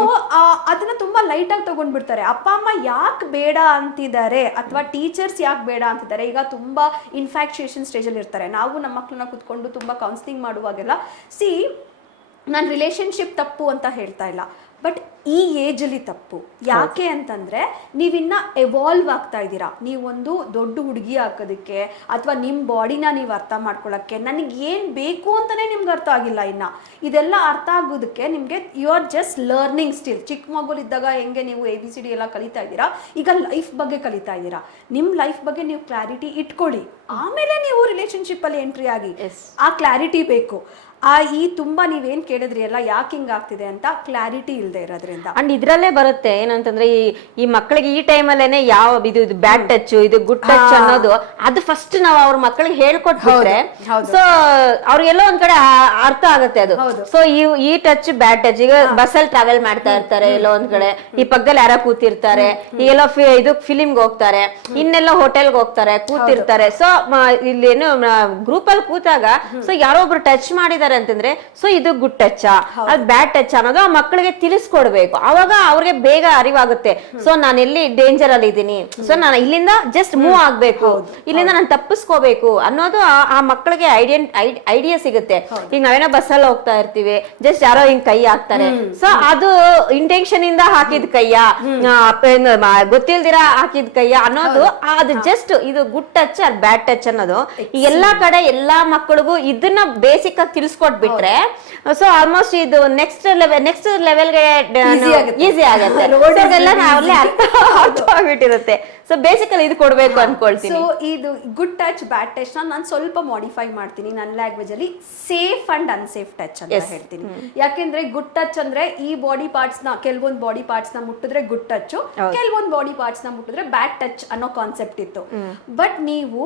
ಅದನ್ನ ತುಂಬಾ ಲೈಟ್ ಆಗಿ ತಗೊಂಡ್ಬಿಡ್ತಾರೆ. ಅಪ್ಪ ಅಮ್ಮ ಯಾಕೆ ಬೇಡ ಅಂತಿದ್ದಾರೆ ಅಥವಾ ಟೀಚರ್ಸ್ ಯಾಕೆ ಬೇಡ ಅಂತಿದ್ದಾರೆ. ಈಗ ತುಂಬಾ ಇನ್ಫ್ಯಾಕ್ಚುಯೇಷನ್ ಸ್ಟೇಜ್ ಅಲ್ಲಿ ಇರ್ತಾರೆ. ನಾವು ನಮ್ಮ ಮಕ್ಕಳನ್ನ ಕುತ್ಕೊಂಡು ತುಂಬಾ ಕೌನ್ಸಿಲಿಂಗ್ ಮಾಡುವಾಗೆಲ್ಲ ನಾನು ರಿಲೇಶನ್ಶಿಪ್ ತಪ್ಪು ಅಂತ ಹೇಳ್ತಾ ಇಲ್ಲ, ಬಟ್ ಈ ಏಜ್ ಅಲ್ಲಿ ತಪ್ಪು. ಯಾಕೆ ಅಂತಂದ್ರೆ ನೀವಿನ್ನ ಎವಾಲ್ವ್ ಆಗ್ತಾ ಇದ್ದೀರಾ. ನೀವೊಂದು ದೊಡ್ಡ ಹುಡುಗಿ ಹಾಕೋದಕ್ಕೆ ಅಥವಾ ನಿಮ್ಮ ಬಾಡಿನ ನೀವು ಅರ್ಥ ಮಾಡ್ಕೊಳಕ್ಕೆ ನನಗೆ ಏನ್ ಬೇಕು ಅಂತಾನೆ ನಿಮ್ಗೆ ಅರ್ಥ ಆಗಿಲ್ಲ. ಇನ್ನ ಇದೆಲ್ಲ ಅರ್ಥ ಆಗೋದಕ್ಕೆ ನಿಮ್ಗೆ you are just learning still. ಚಿಕ್ಕ ಮಗುಲಿದ್ದಾಗ ಹೆಂಗೆ ನೀವು ABCD ಎಲ್ಲ ಕಲಿತಾ ಇದ್ದೀರಾ, ಈಗ ಲೈಫ್ ಬಗ್ಗೆ ಕಲಿತಾ ಇದ್ದೀರಾ. ನಿಮ್ ಲೈಫ್ ಬಗ್ಗೆ ನೀವು ಕ್ಲಾರಿಟಿ ಇಟ್ಕೊಳ್ಳಿ, ಆಮೇಲೆ ನೀವು ರಿಲೇಶನ್ಶಿಪ್ ಅಲ್ಲಿ ಎಂಟ್ರಿ ಆಗಿ. ಆ ಕ್ಲಾರಿಟಿ ಬೇಕು. ಈ ತುಂಬಾ ನೀವೇನ್ ಕೇಳಿದ್ರಿ ಅಲ್ಲ ಯಾಕೆ ಹಿಂಗ ಆಗ್ತಿದೆ ಅಂತ ಕ್ಲಾರಿಟಿ ಇಲ್ಲದೆ ಇರೋದ್ರಿಂದ. ಅಂಡ್ ಇದ್ರಲ್ಲೇ ಬರುತ್ತೆ ಏನಂತಂದ್ರೆ ಈ ಮಕ್ಕಳಿಗೆ ಈ ಟೈಮಲ್ಲೇನೆ ಯಾವ ಇದು ಬ್ಯಾಡ್ ಟಚ್, ಇದು ಗುಡ್ ಟಚ್ ಅನ್ನೋದು ಅದು ಫಸ್ಟ್ ನಾವು ಅವ್ರ ಮಕ್ಕಳಿಗೆ ಹೇಳ್ಕೊಟ್ಬಿಟ್ರೆ ಸೊ ಅವ್ರಿಗೆಲ್ಲೋ ಒಂದ್ ಕಡೆ ಅರ್ಥ ಆಗುತ್ತೆ ಅದು. ಸೊ ಈ ಟಚ್ ಬ್ಯಾಡ್ ಟಚ್. ಈಗ ಬಸ್ಸಲ್ಲಿ ಟ್ರಾವೆಲ್ ಮಾಡ್ತಾ ಇರ್ತಾರೆ, ಎಲ್ಲೋ ಒಂದ್ ಕಡೆ ಈ ಪಕ್ಕದಲ್ಲಿ ಯಾರ ಕೂತಿರ್ತಾರೆ, ಈಗೆಲ್ಲೋ ಇದು ಫಿಲಿಮ್ಗೆ ಹೋಗ್ತಾರೆ, ಇನ್ನೆಲ್ಲ ಹೋಟೆಲ್ಗೆ ಹೋಗ್ತಾರೆ, ಕೂತಿರ್ತಾರೆ. ಸೊ ಇಲ್ಲೇನು ಗ್ರೂಪ್ ಅಲ್ಲಿ ಕೂತಾಗ ಸೊ ಯಾರೋ ಒಬ್ರು ಟಚ್ ಮಾಡಿದಾರೆ ಅಂತಂದ್ರೆ ಸೊ ಇದು ಗುಡ್ ಟಚ್ ಅದು ಬ್ಯಾಡ್ ಟಚ್ ಅನ್ನೋದು ಆ ಮಕ್ಕಳಿಗೆ ತಿಳಿಸ್ಕೊಡ್ಬೇಕು. ಅವಾಗ ಅವ್ರಿಗೆ ಬೇಗ ಅರಿವಾಗುತ್ತೆ. ಸೊ ನಾನು ಎಲ್ಲಿ ಡೇಂಜರ್ ಅಲ್ಲಿ ಇದ್ದೀನಿ, ಸೊ ನಾನು ಇಲ್ಲಿಂದ ಜಸ್ಟ್ ಮೂವ್ ಆಗ್ಬೇಕು, ಇಲ್ಲಿಂದ ನಾನು ತಪ್ಪಿಸ್ಕೋಬೇಕು ಅನ್ನೋದು ಆ ಮಕ್ಕಳಿಗೆ ಐಡಿಯಾ ಸಿಗುತ್ತೆ. ಈಗ ನಾವೇನೋ ಬಸ್ಸಲ್ಲಿ ಹೋಗ್ತಾ ಇರ್ತೀವಿ, ಜಸ್ಟ್ ಯಾರೋ ಹಿಂಗ್ ಕೈ ಹಾಕ್ತಾರೆ, ಸೊ ಅದು ಇಂಟೆನ್ಷನ್ ಇಂದ ಹಾಕಿದ ಕೈಯ ಗೊತ್ತಿಲ್ದಿರ ಹಾಕಿದ ಕೈಯ ಅನ್ನೋದು ಅದು ಜಸ್ಟ್ ಇದು good touch or bad touch ಅನ್ನೋದು ಎಲ್ಲಾ ಕಡೆ ಎಲ್ಲಾ ಮಕ್ಕಳಿಗೂ ಇದನ್ನ ಬೇಸಿಕ್ ಆಗಿ ತಿಳಿಸ್ಕೊಟ್ಬಿಟ್ರೆ ಸೊ ಆಲ್ಮೋಸ್ಟ್ ಇದು ನೆಕ್ಸ್ಟ್ ಲೆವೆಲ್ಗೆ ಈಸಿ ಆಗುತ್ತೆ. ಅರ್ಥವಾಗಿಟ್ಟಿರುತ್ತೆ. ಸೊ ಬೇಸಿಕಲಿ ಇದು ಕೊಡ್ಬೇಕು ಅನ್ಕೊಳ್ತೀನಿ. ಸೊ ಇದು ಗುಡ್ ಟಚ್ ಬ್ಯಾಡ್ ಟಚ್ ನಾನು ಸ್ವಲ್ಪ ಮಾಡಿಫೈ ಮಾಡ್ತೀನಿ ನನ್ನ ಲ್ಯಾಂಗ್ವೇಜ್ ಅಲ್ಲಿ. ಸೇಫ್ ಅಂಡ್ ಅನ್ಸೇಫ್ ಟಚ್ ಅಂತ ಹೇಳ್ತೀನಿ. ಯಾಕೆಂದ್ರೆ ಗುಡ್ ಟಚ್ ಅಂದ್ರೆ ಈ ಬಾಡಿ ಪಾರ್ಟ್ಸ್ ನ ಕೆಲವೊಂದು ಬಾಡಿ ಪಾರ್ಟ್ಸ್ ನ ಮುಟ್ಟಿದ್ರೆ ಗುಡ್ ಟಚ್, ಕೆಲವೊಂದು ಬಾಡಿ ಪಾರ್ಟ್ಸ್ ನ ಮುಟ್ಟಿದ್ರೆ ಬ್ಯಾಡ್ ಟಚ್ ಅನ್ನೋ ಕಾನ್ಸೆಪ್ಟ್ ಇತ್ತು. ಬಟ್ ನೀವು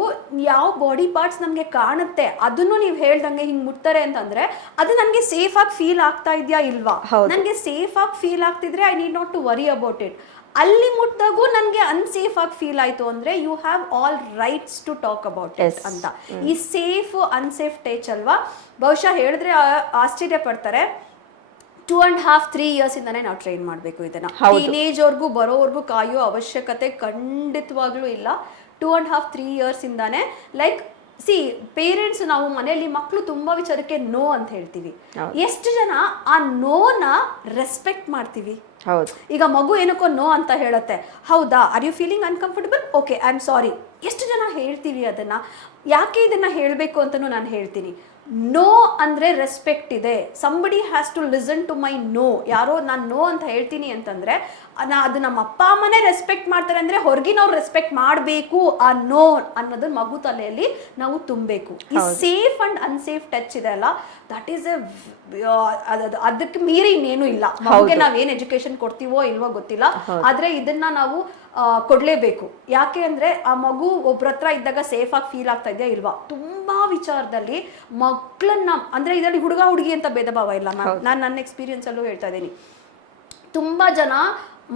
ಯಾವ ಬಾಡಿ ಪಾರ್ಟ್ಸ್ ನಮ್ಗೆ ಕಾಣುತ್ತೆ ಅದನ್ನು ನೀವು ಹೇಳ್ದಂಗೆ ಹಿಂಗ್ ಮುಟ್ತಾರೆ ಅಂತಂದ್ರೆ ಅದು ನನ್ಗೆ ಸೇಫ್ ಆಗಿ ಫೀಲ್ ಆಗ್ತಾ ಇದೆಯಾ ಇಲ್ವಾ. ನನ್ಗೆ ಸೇಫ್ ಆಗಿ ಫೀಲ್ ಆಗ್ತಿದ್ರೆ I need not to worry about it. ಅಲ್ಲಿ ಮುಟ್ಟಾಗೂ ನನ್ಗೆ ಅನ್ಸೇಫ್ ಆಗಿ ಫೀಲ್ ಆಯ್ತು ಅಂದ್ರೆ you have all rights to talk about it ಅಂತ. ಈ ಸೇಫ್ ಅನ್ಸೇಫ್ ಟಚ್ ಅಲ್ವಾ, ಬಹುಶಃ ಹೇಳಿದ್ರೆ ಆಶ್ಚರ್ಯ ಪಡ್ತಾರೆ. 2.5-3 years ಇಂದಾನೆ ನಾವು ಟ್ರೈನ್ ಮಾಡ್ಬೇಕು ಇದನ್ನ. ಟೀನೇಜ್ ವರ್ಗೂ ಬರೋವರೆಗೂ ಕಾಯೋ ಅವಶ್ಯಕತೆ ಖಂಡಿತವಾಗ್ಲೂ ಇಲ್ಲ. 2.5-3 years ಇಂದಾನೆ ಲೈಕ್ ಪೇರೆಂಟ್ಸ್ ನಾವು ಮನೆಯಲ್ಲಿ ಮಕ್ಕಳು ತುಂಬಾ ವಿಚಾರಕ್ಕೆ ನೋ ಅಂತ ಹೇಳ್ತೀವಿ. ಎಷ್ಟು ಜನ ಆ ನೋನ ರೆಸ್ಪೆಕ್ಟ್ ಮಾಡ್ತೀವಿ. ಈಗ ಮಗು ಏನಕ್ಕೋ ನೋ ಅಂತ ಹೇಳುತ್ತೆ, ಹೌದಾ, are you feeling uncomfortable, okay I am sorry. ಎಷ್ಟು ಜನ ಹೇಳ್ತೀವಿ ಅದನ್ನ. ಯಾಕೆ ಇದನ್ನ ಹೇಳ್ಬೇಕು ಅಂತಾನು ನಾನು ಹೇಳ್ತೀನಿ. ನೋ ಅಂದ್ರೆ ರೆಸ್ಪೆಕ್ಟ್ ಇದೆ. Somebody has to listen to my no. ಯಾರೋ ನಾನು ನೋ ಅಂತ ಹೇಳ್ತೀನಿ ಅಂತಂದ್ರೆ ಅದು ನಮ್ಮ ಅಪ್ಪ ಅಮ್ಮನೇ ರೆಸ್ಪೆಕ್ಟ್ ಮಾಡ್ತಾರೆ ಅಂದ್ರೆ ಹೊರಗಿನವ್ರು ರೆಸ್ಪೆಕ್ಟ್ ಮಾಡಬೇಕು. ಆ ನೋ ಅನ್ನೋದು ಮಗು ತಲೆಯಲ್ಲಿ ನಾವು ತುಂಬಬೇಕು. ಈ ಸೇಫ್ ಅಂಡ್ ಅನ್ಸೇಫ್ ಟಚ್ ಇದೆ ಅಲ್ಲ, ದಟ್ ಈಸ್ ಅದಕ್ಕೆ ಮೀರಿ ಇನ್ನೇನು ಇಲ್ಲ. ಮಗುಗೆ ನಾವೇನ್ ಎಜುಕೇಶನ್ ಕೊಡ್ತೀವೋ ಇಲ್ವೋ ಗೊತ್ತಿಲ್ಲ, ಆದ್ರೆ ಇದನ್ನ ನಾವು ಕೊಡ್ಲೇಬೇಕು. ಯಾಕೆ ಅಂದ್ರೆ ಆ ಮಗು ಒಬ್ರ ಹತ್ರ ಇದ್ದಾಗ ಸೇಫ್ ಆಗಿ ಫೀಲ್ ಆಗ್ತಾ ಇದೆಯಾ ಇಲ್ವಾ. ತುಂಬಾ ವಿಚಾರದಲ್ಲಿ ಮಕ್ಕಳನ್ನ ಅಂದ್ರೆ ಇದರಲ್ಲಿ ಹುಡುಗ ಹುಡುಗಿ ಅಂತ ಭೇದ ಭಾವ ಇಲ್ಲ ಮ್ಯಾಮ್. ನಾನು ನನ್ನ ಎಕ್ಸ್ಪೀರಿಯನ್ಸ್ ಅಲ್ಲೂ ಹೇಳ್ತಾ ಇದ್ದೀನಿ. ತುಂಬಾ ಜನ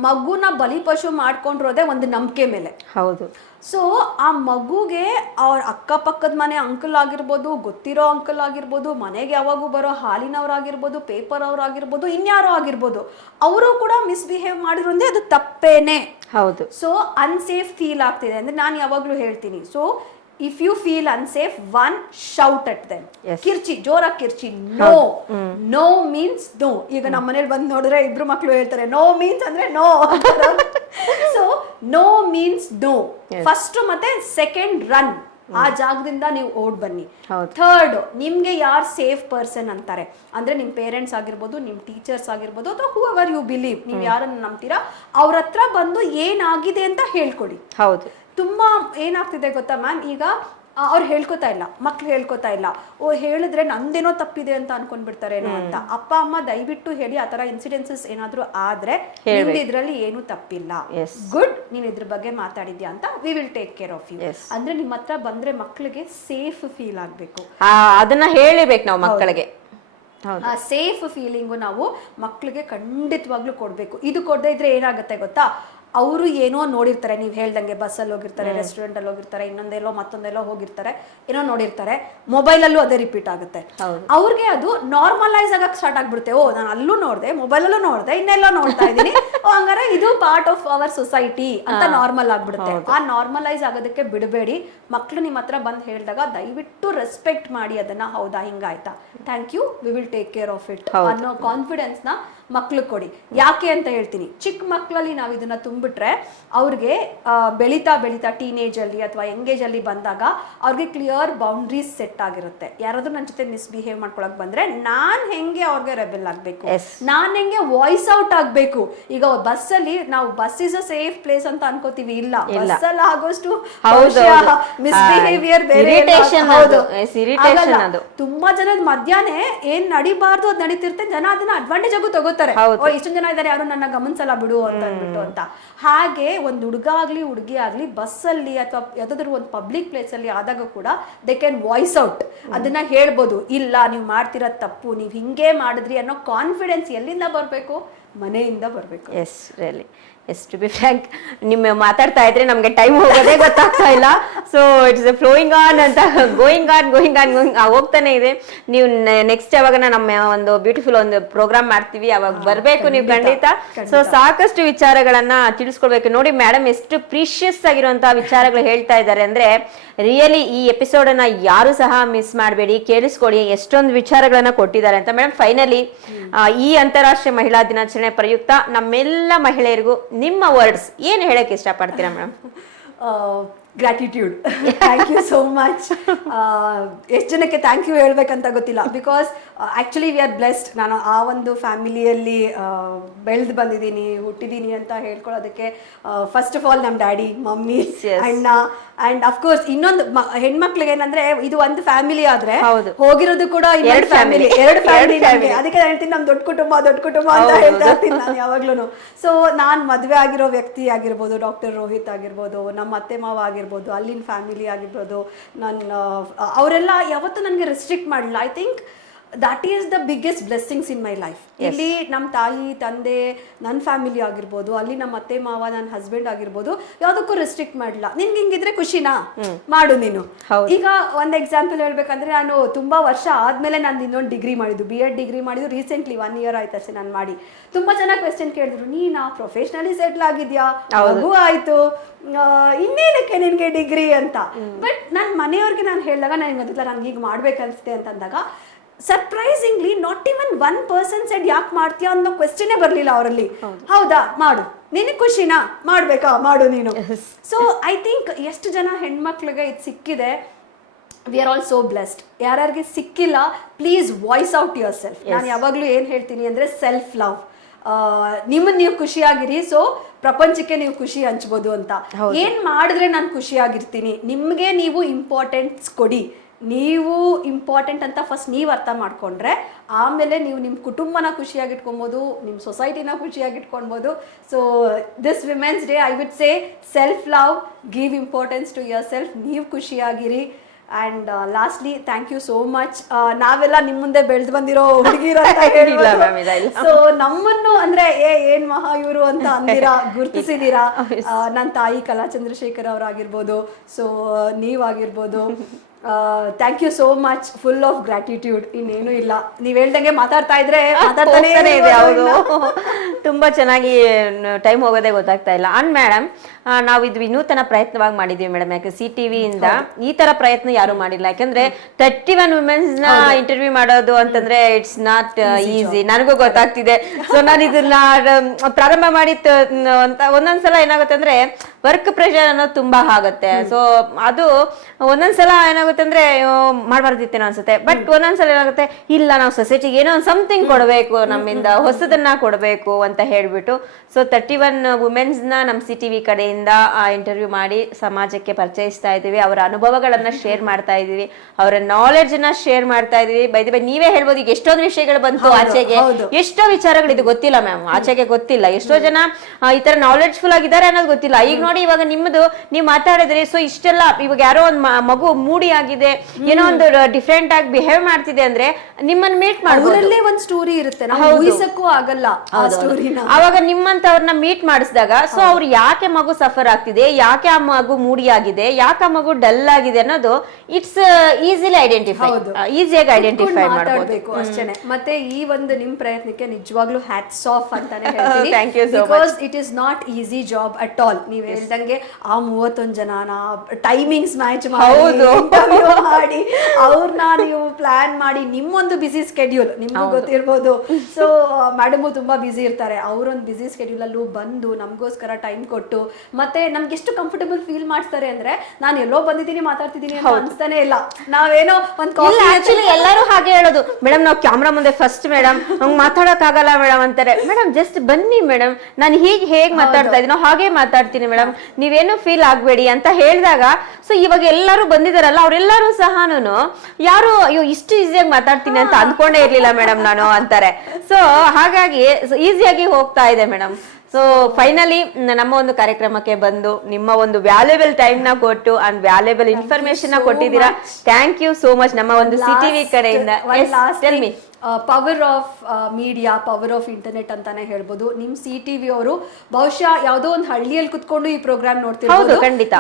ಮಗುನ ಬಲಿಪಶು ಮಾಡ್ಕೊಂಡಿರೋದೇ ಒಂದು ನಂಬಿಕೆ ಮೇಲೆ. ಹೌದು. ಸೊ ಆ ಮಗುಗೆ ಅವ್ರ ಅಕ್ಕಪಕ್ಕದ ಮನೆ ಅಂಕಲ್ ಆಗಿರ್ಬೋದು, ಗೊತ್ತಿರೋ ಅಂಕಲ್ ಆಗಿರ್ಬೋದು, ಮನೆಗೆ ಯಾವಾಗೂ ಬರೋ ಹಾಲಿನವ್ರಾಗಿರ್ಬೋದು, ಪೇಪರ್ ಅವ್ರಾಗಿರ್ಬೋದು, ಇನ್ಯಾರೋ ಆಗಿರ್ಬೋದು, ಅವರು ಕೂಡ ಮಿಸ್ಬಿಹೇವ್ ಮಾಡಿರೋದೇ ಅದು ತಪ್ಪೇನೆ. ಹೌದು. ಸೊ ಅನ್ಸೇಫ್ ಫೀಲ್ ಆಗ್ತಿದೆ ಅಂದ್ರೆ ನಾನು ಯಾವಾಗ್ಲೂ ಹೇಳ್ತೀನಿ, so if you feel unsafe, one shout at them. ಕಿರ್ಚಿ, ಜೋರಾಗಿ ಕಿರ್ಚಿ. No, no means no. ಈಗ ನಮ್ಮ ಮನೇಲಿ ಬಂದು ನೋಡಿದ್ರೆ ಇಬ್ರು ಮಕ್ಳು ಹೇಳ್ತಾರೆ ನೋ ಮೀನ್ಸ್ ಅಂದ್ರೆ no. So no means no. First ಮತ್ತೆ ಸೆಕೆಂಡ್ ರನ್. ಆ ಜಾಗದಿಂದ ನೀವು ಓಡ್ ಬನ್ನಿ. ಥರ್ಡ್, ನಿಮ್ಗೆ ಯಾರು ಸೇಫ್ ಪರ್ಸನ್ ಅಂತಾರೆ ಅಂದ್ರೆ ನಿಮ್ ಪೇರೆಂಟ್ಸ್ ಆಗಿರ್ಬೋದು, ನಿಮ್ ಟೀಚರ್ಸ್ ಆಗಿರ್ಬೋದು, ಅಥವಾ ಹೂ ಎವರ್ ಯು ಬಿಲೀವ್, ನೀವ್ ಯಾರನ್ನ ನಂಬ್ತೀರಾ ಅವ್ರ ಹತ್ರ ಬಂದು ಏನಾಗಿದೆ ಅಂತ ಹೇಳ್ಕೊಡಿ. ಹೌದು. ತುಂಬಾ ಏನಾಗ್ತಿದೆ ಗೊತ್ತಾ ಮ್ಯಾಮ್, ಈಗ ಅವ್ರು ಹೇಳ್ಕೊತಾ ಇಲ್ಲ, ಮಕ್ಳು ಹೇಳ್ಕೊತಾ ಇಲ್ಲ. ಹೇಳಿದ್ರೆ ನಂದೇನೋ ತಪ್ಪಿದೆ ಅಂತ ಅನ್ಕೊಂಡ್ಬಿಡ್ತಾರೇನೋ ಅಂತ. ಅಪ್ಪ ಅಮ್ಮ ದಯವಿಟ್ಟು ಹೇಳಿ, ಆ ತರ ಇನ್ಸಿಡೆನ್ಸಸ್ ಏನಾದ್ರು ಆದ್ರೆ ಇದ್ರಲ್ಲಿ ಏನು ತಪ್ಪಿಲ್ಲ, ಗುಡ್, ನೀನ್ ಇದ್ರ ಬಗ್ಗೆ ಮಾತಾಡಿದ್ಯಾ ಅಂತ we will take care of you. ಅಂದ್ರೆ ನಿಮ್ಮ ಹತ್ರ ಬಂದ್ರೆ ಮಕ್ಳಿಗೆ ಸೇಫ್ ಫೀಲ್ ಆಗ್ಬೇಕು, ಅದನ್ನ ಹೇಳಿಬೇಕು ನಾವು ಮಕ್ಕಳಿಗೆ. ಆ ಸೇಫ್ ಫೀಲಿಂಗು ನಾವು ಮಕ್ಳಿಗೆ ಖಂಡಿತವಾಗ್ಲೂ ಕೊಡ್ಬೇಕು. ಇದು ಕೊಡದೇ ಇದ್ರೆ ಏನಾಗುತ್ತೆ ಗೊತ್ತಾ, ಅವರು ಏನೋ ನೋಡಿರ್ತಾರೆ, ನೀವು ಹೇಳ್ದಂಗೆ ಬಸ್ಸಲ್ಲಿ ಹೋಗಿರ್ತಾರೆ, ರೆಸ್ಟೋರೆಂಟ್ ಅಲ್ಲಿ ಹೋಗಿರ್ತಾರೆ, ಇನ್ನೊಂದೆಲ್ಲೋ ಮತ್ತೊಂದೆಲ್ಲೋ ಹೋಗಿರ್ತಾರೆ, ಏನೋ ನೋಡಿರ್ತಾರೆ, ಮೊಬೈಲಲ್ಲೂ ಅದೇ ರಿಪೀಟ್ ಆಗುತ್ತೆ. ಅವ್ರಿಗೆ ಅದು ನಾರ್ಮಲೈಸ್ ಆಗಕ್ಕೆ ಸ್ಟಾರ್ಟ್ ಆಗ್ಬಿಡುತ್ತೆ. ಓ, ನಾನು ಅಲ್ಲೂ ನೋಡಿದೆ, ಮೊಬೈಲಲ್ಲೂ ನೋಡಿದೆ, ಇನ್ನೆಲ್ಲೋ ನೋಡ್ತಾ ಇದ್ದೀನಿ, ಹಂಗಾರೆ ಇದು ಪಾರ್ಟ್ ಆಫ್ ಅವರ್ ಸೊಸೈಟಿ ಅಂತ ನಾರ್ಮಲ್ ಆಗ್ಬಿಡುತ್ತೆ. ಆ ನಾರ್ಮಲೈಸ್ ಆಗೋದಕ್ಕೆ ಬಿಡಬೇಡಿ. ಮಕ್ಳು ನಿಮ್ಮ ಹತ್ರ ಬಂದು ಹೇಳಿದಾಗ ದಯವಿಟ್ಟು ರೆಸ್ಪೆಕ್ಟ್ ಮಾಡಿ ಅದನ್ನ. ಹೌದಾ, ಹಿಂಗಾಯ್ತಾ, thank you, we will take care of it ಅನ್ನೋ ಕಾನ್ಫಿಡೆನ್ಸ್ ನ ಮಕ್ಳು ಕೊಡಿ. ಯಾಕೆ ಅಂತ ಹೇಳ್ತೀನಿ, ಚಿಕ್ಕ ಮಕ್ಕಳಲ್ಲಿ ನಾವು ಇದನ್ನ ತುಂಬಿಟ್ರೆ ಅವ್ರಿಗೆ ಬೆಳೀತಾ ಬೆಳೀತಾ ಟೀನೇಜ್ ಅಲ್ಲಿ ಅಥವಾ ಎಂಗೇಜ್ ಅಲ್ಲಿ ಬಂದಾಗ ಅವ್ರಿಗೆ ಕ್ಲಿಯರ್ ಬೌಂಡ್ರೀಸ್ ಸೆಟ್ ಆಗಿರುತ್ತೆ. ಯಾರಾದ್ರೂ ನನ್ನ ಜೊತೆ ಮಿಸ್ಬಿಹೇವ್ ಮಾಡ್ಕೊಳಕ್ ಬಂದ್ರೆ ನಾನ್ ಹೆಂಗೆ ಅವ್ರಿಗೆ ರೆಬೆಲ್ ಆಗ್ಬೇಕು, ನಾನ್ ಹೆಂಗೆ ವಾಯ್ಸ್ ಔಟ್ ಆಗ್ಬೇಕು. ಈಗ ಬಸ್ಸಲ್ಲಿ ನಾವು bus is a safe place ಅಂತ ಅನ್ಕೋತೀವಿ, ಇಲ್ಲ, ಬಸ್ಸಲ್ಲಿ ಆಗೋಷ್ಟು ಮಿಸ್ಬಿಹೇವಿಯರ್ ಬೇರೆ. ತುಂಬಾ ಜನದ ಮಧ್ಯಾಹ್ನ ಏನ್ ನಡಿಬಾರ್ದು ಅದ್ ನಡೀತಿರುತ್ತೆ, ಜನ ಅದನ್ನ ಅಡ್ವಾಂಟೇಜ್ ಆಗು ತಗೋತಾರೆ. ಇಷ್ಟೊಂದು ಜನ ಇದಾರೆ, ಯಾರು ನನ್ನ ಗಮನಿಸಲ್ಲ ಬಿಡು ಅಂತ ಅಂದ್ಬಿಟ್ಟು ಅಂತ. ಹಾಗೆ ಒಂದು ಹುಡುಗ ಆಗ್ಲಿ ಹುಡುಗಿ ಆಗ್ಲಿ ಬಸ್ಸಲ್ಲಿ ಅಥವಾ ಯಾವ್ದಾದ್ರು ಒಂದು ಪಬ್ಲಿಕ್ ಪ್ಲೇಸ್ ಅಲ್ಲಿ ಆದಾಗ ಕೂಡ ದೇ ಕ್ಯಾನ್ ವಾಯ್ಸ್ ಔಟ್. ಅದನ್ನ ಹೇಳ್ಬೋದು, ಇಲ್ಲ ನೀವು ಮಾಡ್ತಿರೋ ತಪ್ಪು, ನೀವು ಹಿಂಗೆ ಮಾಡಿದ್ರಿ ಅನ್ನೋ ಕಾನ್ಫಿಡೆನ್ಸ್ ಎಲ್ಲಿಂದ ಬರ್ಬೇಕು, ಮನೆಯಿಂದ ಬರ್ಬೇಕು. Yes, really, yes, to be frank, ನಿಮ್ಮ ಮಾತಾಡ್ತಾ ಇದ್ರೆ ನಮ್ಗೆ ಟೈಮ್ ಹೋಗೋದೇ ಗೊತ್ತಾಗ್ತಾ ಇಲ್ಲ. ಸೊ ಇಟ್ಸ್ ಫ್ಲೋಯಿಂಗ್ ಆನ್ ಅಂತ, ಗೋಯಿಂಗ್ ಆನ್ ಹೋಗ್ತಾನೆ ಇದೆ. ನೀವು ನೆಕ್ಸ್ಟ್ ಯಾವಾಗ ನಮ್ಮ ಒಂದು ಬ್ಯೂಟಿಫುಲ್ ಒಂದು ಪ್ರೋಗ್ರಾಮ್ ಮಾಡ್ತೀವಿ, ಅವಾಗ ಬರ್ಬೇಕು ನೀವು ಖಂಡಿತ. ಸೊ ಸಾಕಷ್ಟು ವಿಚಾರಗಳನ್ನ ತಿಳಿಸ್ಕೊಡ್ಬೇಕು. ನೋಡಿ ಮೇಡಮ್ ಎಷ್ಟು ಪ್ರೀಶಿಯಸ್ ಆಗಿರುವಂತಹ ವಿಚಾರಗಳು ಹೇಳ್ತಾ ಇದ್ದಾರೆ ಅಂದ್ರೆ, ರಿಯಲಿ ಈ ಎಪಿಸೋಡ್ ಅನ್ನ ಯಾರು ಸಹ ಮಿಸ್ ಮಾಡಬೇಡಿ, ಕೇಳಿಸ್ಕೊಡಿ, ಎಷ್ಟೊಂದು ವಿಚಾರಗಳನ್ನ ಕೊಟ್ಟಿದ್ದಾರೆ ಅಂತ. ಮೇಡಮ್, ಫೈನಲಿ ಈ ಅಂತಾರಾಷ್ಟ್ರೀಯ ಮಹಿಳಾ ದಿನಾಚರಣೆ ಪ್ರಯುಕ್ತ ನಮ್ಮೆಲ್ಲ ಮಹಿಳೆಯರಿಗೂ ನಿಮ್ಮ ವರ್ಡ್ಸ್ ಏನು ಹೇಳಕ್ ಇಷ್ಟಪಡ್ತೀರಾ madam? Gratitude, thank you so much. ಎಷ್ಟು ಜನಕ್ಕೆ ಥ್ಯಾಂಕ್ ಯು ಹೇಳ್ಬೇಕಂತ ಗೊತ್ತಿಲ್ಲ, because actually we are blessed. ನಾನು ಆ ಒಂದು ಫ್ಯಾಮಿಲಿಯಲ್ಲಿ ಬೆಳೆದು ಬಂದಿದ್ದೀನಿ, ಹುಟ್ಟಿದ್ದೀನಿ ಅಂತ ಹೇಳ್ಕೊಳ್ಳೋದಕ್ಕೆ ಫಸ್ಟ್ ಆಫ್ ಆಲ್ ನಮ್ಮ ಡ್ಯಾಡಿ, ಮಮ್ಮಿ, ಅಣ್ಣ, ಅಂಡ್ ಅಫ್ಕೋರ್ಸ್ ಇನ್ನೊಂದು ಹೆಣ್ಮಕ್ಳಿಗೆ ಏನಂದ್ರೆ ಇದು ಒಂದು ಫ್ಯಾಮಿಲಿ ಆದ್ರೆ ಹೋಗಿರೋದು ಕೂಡ ಎರಡು ಫ್ಯಾಮಿಲಿ. ಅದಕ್ಕೆ ಹೇಳ್ತೀನಿ, ನಮ್ ದೊಡ್ಡ ಕುಟುಂಬ ಅಂತ ಹೇಳ್ತಾ ಇರ್ತೀನಿ ನಾನು ಯಾವಾಗ್ಲೂ. ಸೊ ನಾನ್ ಮದ್ವೆ ಆಗಿರೋ ವ್ಯಕ್ತಿ ಆಗಿರ್ಬೋದು, ಡಾಕ್ಟರ್ ರೋಹಿತ್ ಆಗಿರ್ಬೋದು, ನಮ್ಮ ಅತ್ತೆ ಮಾವ ಆಗಿರ್ಬೋದು, ಅಲ್ಲಿನ ಫ್ಯಾಮಿಲಿ ಆಗಿರ್ಬೋದು, ಅವರೆಲ್ಲ ಯಾವತ್ತೂ ನನಗೆ ರೆಸ್ಟ್ರಿಕ್ಟ್ ಮಾಡಿಲ್ಲ. I think that is the biggest blessings in my life. ಇಲ್ಲಿ ನಮ್ಮ ತಾಯಿ ತಂದೆ, ನನ್ನ ಫ್ಯಾಮಿಲಿ ಆಗಿರ್ಬೋದು, ಅಲ್ಲಿ ನಮ್ಮ ಅತ್ತೆ ಮಾವ, ನನ್ನ ಹಸ್ಬೆಂಡ್ ಆಗಿರ್ಬೋದು, ಯಾವ್ದಕ್ಕೂ ರೆಸ್ಟ್ರಿಕ್ಟ್ ಮಾಡಿಲ್ಲ. ನಿನ್ಗೆ ಹಿಂಗಿದ್ರೆ ಖುಷಿನಾ, ಮಾಡು ನೀನು. ಈಗ ಒಂದ್ ಎಕ್ಸಾಂಪಲ್ ಹೇಳ್ಬೇಕಂದ್ರೆ, ನಾನು ತುಂಬಾ ವರ್ಷ ಆದ್ಮೇಲೆ ನಾನು ಇನ್ನೊಂದು ಡಿಗ್ರಿ ಮಾಡಿದ್ದು, BEd ಡಿಗ್ರಿ ಮಾಡಿದ್ದು ರೀಸೆಂಟ್ಲಿ 1 year ಆಯ್ತು ಅಷ್ಟೇ ನಾನು ಮಾಡಿ. ತುಂಬಾ ಜನ ಕ್ವೆಶ್ಚನ್ ಕೇಳಿದ್ರು, ನೀನಾ ಪ್ರೊಫೆಷನಲಿ ಸೆಟ್ಲ್ ಆಗಿದ್ಯಾ, ಮಗು ಆಯ್ತು, ಇನ್ನೇನಕ್ಕೆ ನಿನ್ಗೆ ಡಿಗ್ರಿ ಅಂತ. ಬಟ್ ನನ್ನ ಮನೆಯವ್ರಿಗೆ ನಾನು ಹೇಳಿದಾಗ, ನನಗೆ ಗೊತ್ತಿಲ್ಲ ನನ್ಗೆ ಈಗ ಮಾಡ್ಬೇಕನ್ಸುತ್ತೆ ಅಂತಂದಾಗ, ಸರ್ಪ್ರೈಸಿಂಗ್ಲಿ ನಾಟ್ ಇವನ್ 1% ಸೆಡ್ ಯಾಕೆ ಮಾಡ್ತೀಯಾ ಅನ್ನೋ ಕ್ವೆಶ್ಚನೇ ಬರ್ಲಿಲ್ಲ ಅವರಲ್ಲಿ. ಹೌದಾ, ಮಾಡು, ನಿನಗೆ ಖುಷಿನಾ, ಮಾಡ್ಬೇಕಾ, ಮಾಡು ನೀನು. ಸೊ ಐ ಥಿಂಕ್ ಎಷ್ಟು ಜನ ಹೆಣ್ಮಕ್ಳಿಗೆ ಇದು ಸಿಕ್ಕಿದೆ, we are all so blessed. ಯಾರ್ಯಾರಿಗೆ ಸಿಕ್ಕಿಲ್ಲ, please voice out your self. ನಾನು ಯಾವಾಗ್ಲೂ ಏನ್ ಹೇಳ್ತೀನಿ ಅಂದ್ರೆ, ಸೆಲ್ಫ್ ಲವ್. ನಿಮ್ಮನ್ನ ನೀವು ಖುಷಿಯಾಗಿರಿ, ಸೊ ಪ್ರಪಂಚಕ್ಕೆ ನೀವು ಖುಷಿ ಹಂಚ್ಬೋದು ಅಂತ. ಏನ್ ಮಾಡಿದ್ರೆ ನಾನು ಖುಷಿಯಾಗಿರ್ತೀನಿ, ನಿಮ್ಗೆ ನೀವು ಇಂಪಾರ್ಟೆನ್ಸ್ ಕೊಡಿ. ನೀವು ಇಂಪಾರ್ಟೆಂಟ್ ಅಂತ ಫಸ್ಟ್ ನೀವು ಅರ್ಥ ಮಾಡ್ಕೊಂಡ್ರೆ ಆಮೇಲೆ ನೀವು ನಿಮ್ಮ ಕುಟುಂಬನ ಖುಷಿಯಾಗಿಟ್ಕೊಬೋದು, ನಿಮ್ಮ ಸೊಸೈಟಿನ ಖುಷಿಯಾಗಿಟ್ಕೊಳ್ಬೋದು. So this women's day I would say self love, give importance to yourself, ನೀವು ಖುಷಿಯಾಗಿರಿ. And lastly thank you so much. ನಾವೆಲ್ಲ ನಿಮ್ಮ ಮುಂದೆ ಬೆಳೆದು ಬಂದಿರೋ ಹುಡುಗಿರು ಅಂತ ಹೇಳಿ, ಸೊ ನಮ್ಮನ್ನು ಅಂದ್ರೆ ಏನ್ ಮಹಾ ಇವರು ಅಂತ ಅಂದಿರಾ, ಗುರುತಿಸಿದೀರಾ. ನನ್ನ ತಾಯಿ ಕಲಾ ಚಂದ್ರಶೇಖರ್ ಅವರಾಗಿರ್ಬೋದು, ಸೊ ನೀವಾಗಿರ್ಬೋದು, thank you so much. Full of gratitude, ಇನ್ನೇನು ಇಲ್ಲ. ನೀವ್ ಹೇಳ್ದಂಗೆ ಮಾತಾಡ್ತಾ ಇದ್ರೆ ಮಾತಾಡ್ತಾನೆ ಇದೆ. ಹೌದು, ತುಂಬಾ ಚೆನ್ನಾಗಿ ಟೈಮ್ ಹೋಗೋದೇ ಗೊತ್ತಾಗ್ತಾ ಇಲ್ಲ. ಅಂಡ್ ಮೇಡಮ್, ನಾವು ಇದು ವಿನೂತನ ಪ್ರಯತ್ನವಾಗಿ ಮಾಡಿದೀವಿ ಮೇಡಮ್. ಯಾಕೆ CTV ಇಂದ ಈ ತರ ಪ್ರಯತ್ನ ಯಾರು ಮಾಡಿಲ್ಲ. ಯಾಕಂದ್ರೆ 31 ವುಮೆನ್ಸ್ ನ ಇಂಟರ್ವ್ಯೂ ಮಾಡೋದು ಅಂತಂದ್ರೆ ಇಟ್ಸ್ ನಾಟ್ ಈಸಿ, ನನಗೂ ಗೊತ್ತಾಗ್ತಿದೆ. ಸೊ ನಾನು ಇದನ್ನ ಪ್ರಾರಂಭ ಮಾಡಿತ್ತು ಅಂತ ಒಂದೊಂದ್ಸಲ ಏನಾಗುತ್ತೆ ಅಂದ್ರೆ ವರ್ಕ್ ಪ್ರೆಷರ್ ಅನ್ನೋದು ತುಂಬಾ ಆಗುತ್ತೆ. ಸೊ ಅದು ಒಂದೊಂದ್ಸಲ ಏನಾಗುತ್ತೆ ಅಂದ್ರೆ ಮಾಡ್ಬಾರ್ದಿತ್ತೇನೋ ಅನ್ಸುತ್ತೆ, ಬಟ್ ಒಂದೊಂದ್ಸಲ ಏನಾಗುತ್ತೆ ಇಲ್ಲ ನಾವು ಸೊಸೈಟಿಗೆ ಏನೋ ಸಮಥಿಂಗ್ ಕೊಡಬೇಕು, ನಮ್ಮಿಂದ ಹೊಸದನ್ನ ಕೊಡಬೇಕು ಅಂತ ಹೇಳ್ಬಿಟ್ಟು ಸೊ 31 ವುಮೆನ್ಸ್ ನ ನಮ್ CTV ಕಡೆಯಿಂದ ಇಂಟರ್ವ್ಯೂ ಮಾಡಿ ಸಮಾಜಕ್ಕೆ ಪರಿಚಯಿಸ್ತಾ ಇದೀವಿ. ಅವರ ಅನುಭವಗಳನ್ನ ಶೇರ್ ಮಾಡ್ತಾ ಇದೀವಿ, ಅವರ ನಾಲೆಡ್ಜ್ ನ ಶೇರ್ ಮಾಡ್ತಾ ಇದೀವಿ. ಬೈ ನೀವೇ ಹೇಳ್ಬೋದು, ಈಗ ಎಷ್ಟೊಂದು ವಿಷಯಗಳು ಬಂತು ಆಚೆಗೆ, ಎಷ್ಟೋ ವಿಚಾರಗಳು ಇದು ಗೊತ್ತಿಲ್ಲ ಮ್ಯಾಮ್, ಆಚೆಗೆ ಗೊತ್ತಿಲ್ಲ. ಎಷ್ಟೋ ಜನ ಈ ತರ ನಾಲೆಡ್ಜ್ಫುಲ್ ಆಗಿದ್ದಾರೆ ಅನ್ನೋದು ಗೊತ್ತಿಲ್ಲ. ಈಗ ನೋಡಿ, ಇವಾಗ ನಿಮ್ಮದು ನೀವು ಮಾತಾಡಿದ್ರಿ, ಸೊ ಇಷ್ಟೆಲ್ಲ ಇವಾಗ ಯಾರೋ ಒಂದ್ ಮಗು ಮೂಡಿ ಆಗಿದೆ, ಏನೋ ಒಂದು ಡಿಫ್ರೆಂಟ್ ಆಗಿ ಬಿಹೇವ್ ಮಾಡ್ತಿದೆ ಅಂದ್ರೆ ನಿಮ್ಮನ್ನ ಮೀಟ್ ಅವರಲ್ಲೇ ಒಂದ್ ಸ್ಟೋರಿ ಇರುತ್ತೆ, ನಾವು ಊಹಿಸಕ್ಕೂ ಆಗಲ್ಲ ಆ ಸ್ಟೋರಿನ. ಅವಾಗ ನಿಮ್ಮಂತವ್ರನ್ನ ಮೀಟ್ ಮಾಡಿಸಿದಾಗ ಸೊ ಅವ್ರು ಯಾಕೆ ಮಗು ಸಫರ್ ಆಗ್ತಿದೆ, ಯಾಕೆ ಆ ಮಗು ಮೂಡಿ ಆಗಿದೆ, ಯಾಕೆ ಆ ಮಗು ಡಲ್ ಆಗಿದೆ ಅನ್ನೋದು ಇಟ್ಸ್ ಈಸಿಲಿ ಐಡೆಂಟಿಫೈ, ಈಸಿಯಾಗಿ ಐಡೆಂಟಿಫೈ ಮಾಡಬೇಕು ಅಷ್ಟೇನೆ. ಮತ್ತೆ ಈ ಒಂದು ನಿಮ್ ಪ್ರಯತ್ನಕ್ಕೆ ನಿಜವಾಗ್ಲೂ ಹ್ಯಾಟ್ಸ್ ಆಫ್ ಅಂತಾನೆ ಹೇಳ್ತೀನಿ. Thank you so much. Because it is not easy job at all. ನೀವ್ ಹೇಳ್ದಂಗೆ ಆ 31 ಜನನ ಟೈಮಿಂಗ್ಸ್ ಮ್ಯಾಚ್ ಮಾಡಿ ಅವ್ರನ್ನ ನೀವು ಪ್ಲಾನ್ ಮಾಡಿ, ನಿಮ್ಮೊಂದು ಬಿಸಿ ಸ್ಕೆಡ್ಯೂಲ್ ನಿಮ್ಗೂ ಗೊತ್ತಿರ್ಬೋದು. ಸೊ ಮೇಡಮ್ ತುಂಬಾ ಬಿಸಿ ಇರ್ತಾರೆ, ಅವ್ರೊಂದು ಬಿಸಿ ಸ್ಕೆಡ್ಯೂಲ್ ಅಲ್ಲೂ ಬಂದು ನಮ್ಗೋಸ್ಕರ ಟೈಮ್ ಕೊಟ್ಟು, ಮತ್ತೆ ನಮ್ಗೆ ಎಷ್ಟು ಕಂಫರ್ಟಬಲ್ ಫೀಲ್ ಮಾಡ್ತಾರೆ ಅಂದ್ರೆ ನಾನು ಎಲ್ಲೋ ಬಂದಿದ್ದೀನಿ ಮಾತಾಡ್ತಿದ್ದೀನಿ ಅಂತ ಅನ್ಸ್ತಾನೆ ಇಲ್ಲ. ನಾವೇನೋ ಒಂದ್ ಆಕ್ಚುಲಿ ಎಲ್ಲರೂ ಹಾಗೆ ಹೇಳೋದು, ಮೇಡಮ್ ನಾವು ಕ್ಯಾಮ್ರಾ ಮುಂದೆ ಫಸ್ಟ್ ಮೇಡಮ್ ಹಂಗ್ ಮಾತಾಡಕ್ ಆಗಲ್ಲ ಮೇಡಮ್ ಅಂತಾರೆ. ಮೇಡಮ್ ಜಸ್ಟ್ ಬನ್ನಿ ಮೇಡಮ್, ನಾನು ಹೇಗ್ ಮಾತಾಡ್ತಾ ಇದೀನೋ ಹಾಗೆ ಮಾತಾಡ್ತೀನಿ ಮೇಡಮ್, ನೀವೇನು ಫೀಲ್ ಆಗ್ಬೇಡಿ ಅಂತ ಹೇಳಿದಾಗ ಸೊ ಇವಾಗ ಎಲ್ಲರೂ ಬಂದಿದಾರಲ್ಲ, ಅವ್ರೆಲ್ಲರೂ ಸಹನು ಯಾರು ಅಯ್ಯೋ ಇಷ್ಟು ಈಸಿಯಾಗಿ ಮಾತಾಡ್ತೀನಿ ಅಂತ ಅನ್ಕೊಂಡೇ ಇರ್ಲಿಲ್ಲ ಮೇಡಮ್ ನಾನು ಅಂತಾರೆ. ಸೊ ಹಾಗಾಗಿ ಈಸಿಯಾಗಿ ಹೋಗ್ತಾ ಇದೆ ಮೇಡಮ್. ಸೊ ಫೈನಲಿ ನಮ್ಮ ಒಂದು ಕಾರ್ಯಕ್ರಮಕ್ಕೆ ಬಂದು ನಿಮ್ಮ ಒಂದು ವ್ಯಾಲ್ಯೂಬಲ್ ಟೈಮ್ ನ ಕೊಟ್ಟು ಅಂಡ್ ವ್ಯಾಲ್ಯೂಬಲ್ ಇನ್ಫಾರ್ಮೇಶನ್ ನ ಕೊಟ್ಟಿದ್ದೀರಾ. ಥ್ಯಾಂಕ್ ಯು ಸೋ ಮಚ್ ನಮ್ಮ ಒಂದು CTV ಕಡೆಯಿಂದ. Power of media, power of internet ಅಂತಾನೆ ಹೇಳ್ಬೋದು. ನಿಮ್ CTV ಅವರು ಬಹುಶಃ ಯಾವ್ದೋ ಒಂದು ಹಳ್ಳಿಯಲ್ಲಿ ಕುತ್ಕೊಂಡು ಈ ಪ್ರೋಗ್ರಾಮ್ ನೋಡ್ತಿರ್ಬೋದು,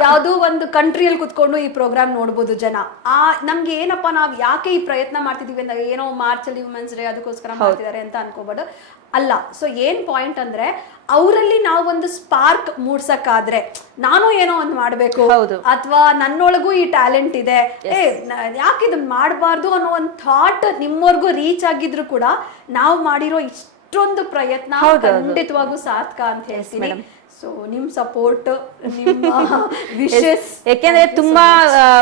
ಯಾವ್ದೋ ಒಂದು ಕಂಟ್ರಿಯಲ್ಲಿ ಕುತ್ಕೊಂಡು ಈ ಪ್ರೋಗ್ರಾಮ್ ನೋಡ್ಬೋದು ಜನ. ನಮ್ಗೆ ಏನಪ್ಪಾ ನಾವ್ ಯಾಕೆ ಈ ಪ್ರಯತ್ನ ಮಾಡ್ತಿದೀವಿ ಅಂದ್ರೆ ಏನೋ ಮಾರ್ಚ್ ಅಲ್ಲಿ ವುಮೆನ್ಸ್ ಡೇ ಅದಕ್ಕೋಸ್ಕರ ಮಾಡ್ತಿದ್ದಾರೆ ಅಂತ ಅನ್ಕೋಬಹುದು, ಅಲ್ಲ. ಸೊ ಏನ್ ಪಾಯಿಂಟ್ ಅಂದ್ರೆ ಅವರಲ್ಲಿ ನಾವು ಒಂದು ಸ್ಪಾರ್ಕ್ ಮೂಡ್ಸಕ್ಕಾದ್ರೆ ನಾನು ಏನೋ ಒಂದು ಮಾಡ್ಬೇಕು, ಅಥವಾ ನನ್ನೊಳಗೂ ಈ ಟ್ಯಾಲೆಂಟ್ ಇದೆ, ಯಾಕೆ ಇದನ್ನ ಮಾಡಬಾರ್ದು ಅನ್ನೋ ಒಂದು ಥಾಟ್ ನಿಮ್ಮವರೆಗೂ ರೀಚ್ ಆಗಿದ್ರು ಕೂಡ ನಾವು ಮಾಡಿರೋ ಇಷ್ಟೊಂದು ಪ್ರಯತ್ನ ಖಂಡಿತವಾಗೂ ಸಾರ್ಥಕ ಅಂತ ಹೇಳ್ತೀನಿ. ಸೊ ನಿಮ್ ಸಪೋರ್ಟ್, ನಿಮ್ಮ ವಿಶಸ್, ಯಾಕೆಂದ್ರೆ ತುಂಬಾ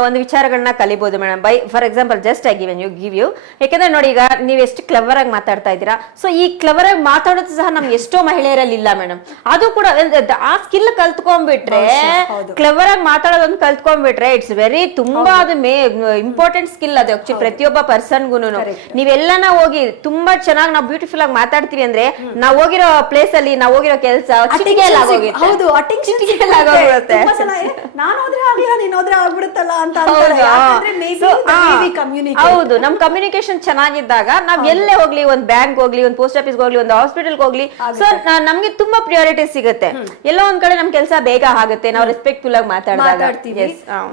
ಒಂದು ವಿಚಾರಗಳನ್ನ ಕಲಿಬಹುದು madam. By for example just I give you ಯಾಕೆಂದ್ರೆ ನೋಡಿ, ಈಗ ನೀವು ಎಷ್ಟು ಕ್ಲೆವರ್ ಆಗಿ ಮಾತಾಡ್ತಾ ಇದ್ದೀರಾ. ಸೊ ಈ ಕ್ಲೆವರ್ ಆಗಿ ಮಾತಾಡೋದು ಸಹ ನಮ್ಗೆ ಎಷ್ಟೋ ಮಹಿಳೆಯರಲ್ಲಿ ಇಲ್ಲ ಮೇಡಮ್. ಅದು ಕೂಡ ಆ ಸ್ಕಿಲ್ ಕಲ್ತ್ಕೊಂಡ್ಬಿಟ್ರೆ, ಕ್ಲೆವರ್ ಆಗಿ ಮಾತಾಡೋದನ್ನ ಕಲ್ತ್ಕೊಂಡ್ಬಿಟ್ರೆ ಇಟ್ಸ್ ವೆರಿ ತುಂಬಾ ಅದು ಇಂಪಾರ್ಟೆಂಟ್ ಸ್ಕಿಲ್ ಅದು ಆಕ್ಚುಲಿ ಪ್ರತಿಯೊಬ್ಬ ಪರ್ಸನ್ಗೂನು. ನೀವೆಲ್ಲನ ಹೋಗಿ ತುಂಬಾ ಚೆನ್ನಾಗಿ ನಾವು ಬ್ಯೂಟಿಫುಲ್ ಆಗಿ ಮಾತಾಡ್ತೀವಿ ಅಂದ್ರೆ ನಾವು ಹೋಗಿರೋ ಪ್ಲೇಸ್ ಅಲ್ಲಿ ನಾವು ಹೋಗಿರೋ ಕೆಲಸ ಹೌದು, ನಾನು ಹೋದ್ರೆ ಆಗ್ಲಿಲ್ಲ ನೀನ್ ಹೋದ್ರೆ ಆಗ್ಬಿಡುತ್ತಲ್ಲ ಅಂತ. ಹೌದು, ನಮ್ ಕಮ್ಯುನಿಕೇಶನ್ ಚೆನ್ನಾಗಿದ್ದಾಗ ನಾವ್ ಎಲ್ಲೇ ಹೋಗ್ಲಿ, ಒಂದ್ ಬ್ಯಾಂಕ್ ಹೋಗ್ಲಿ, ಒಂದ್ ಪೋಸ್ಟ್ ಆಫೀಸ್ ಹೋಗ್ಲಿ, ಒಂದ್ ಹಾಸ್ಪಿಟಲ್ ಹೋಗ್ಲಿ, ಸೊ ನಮ್ಗೆ ತುಂಬಾ ಪ್ರಿಯಾರಿಟಿ ಸಿಗುತ್ತೆ. ಎಲ್ಲೋ ಒಂದ್ ಕಡೆ ನಮ್ ಕೆಲಸ ಬೇಗ ಆಗುತ್ತೆ ನಾವು ರೆಸ್ಪೆಕ್ಟ್ಫುಲ್ ಆಗಿ ಮಾತಾಡ್ತೀವಿ.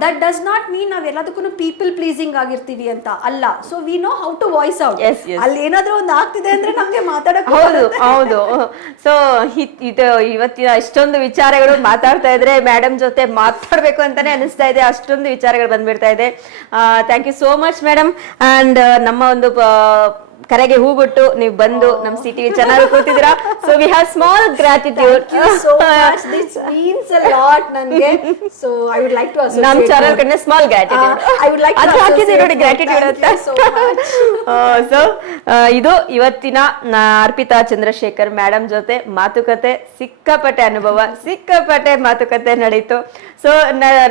ದಟ್ ಡಸ್ ನಾಟ್ ಮೀನ್ ನಾವ್ ಎಲ್ಲದಕ್ಕೂ ಪೀಪಲ್ ಪ್ಲೀಸಿಂಗ್ ಆಗಿರ್ತೀವಿ ಅಂತ ಅಲ್ಲ. So we know how to voice out. ಅಲ್ಲಿ ಏನಾದ್ರೂ ಒಂದ್ ಆಗ್ತಿದೆ ಅಂದ್ರೆ ನಮ್ಗೆ ಮಾತಾಡಕ್ ಹೌದು. ಸೊ ಇದು ಇವತ್ತಿನ ಇಷ್ಟೊಂದು ವಿಚಾರಗಳು ಮಾತಾಡ್ತಾ ಇದ್ರೆ ಮೇಡಮ್ ಜೊತೆ ಮಾತಾಡ್ಬೇಕು ಅಂತಾನೆ ಅನಿಸ್ತಾ ಇದೆ, ಅಷ್ಟೊಂದು ವಿಚಾರಗಳು ಬಂದ್ಬಿಡ್ತಾ ಇದೆ. Thank you so much madam. And ನಮ್ಮ ಒಂದು ಕರೆಗೆ ಹೂ ಬಿಟ್ಟು ನೀವು ಬಂದು ನಮ್ CTV ಚಾನಲ್ ಕೂತಿದ್ದೀರಾ. So we have small gratitude. So I would like to ನಮ್ ಚಾನಲ್ ಕಡೆ ಸ್ಮಾಲ್ ಗ್ರಾಟಿಟ್ಯೂಡ್ ಅದು ಹಾಕಿದ್ದೀವಿ ನೋಡಿ, ಗ್ರಾಟಿಟ್ಯೂಡ್ ಅಂತ. ಸೊ ಇದು ಇವತ್ತಿನ ಅರ್ಪಿತಾ ಚಂದ್ರಶೇಖರ್ ಮೇಡಮ್ ಜೊತೆ ಮಾತುಕತೆ. ಸಿಕ್ಕಾಪಟ್ಟೆ ಅನುಭವ, ಸಿಕ್ಕಾಪಟ್ಟೆ ಮಾತುಕತೆ ನಡೀತು. ಸೊ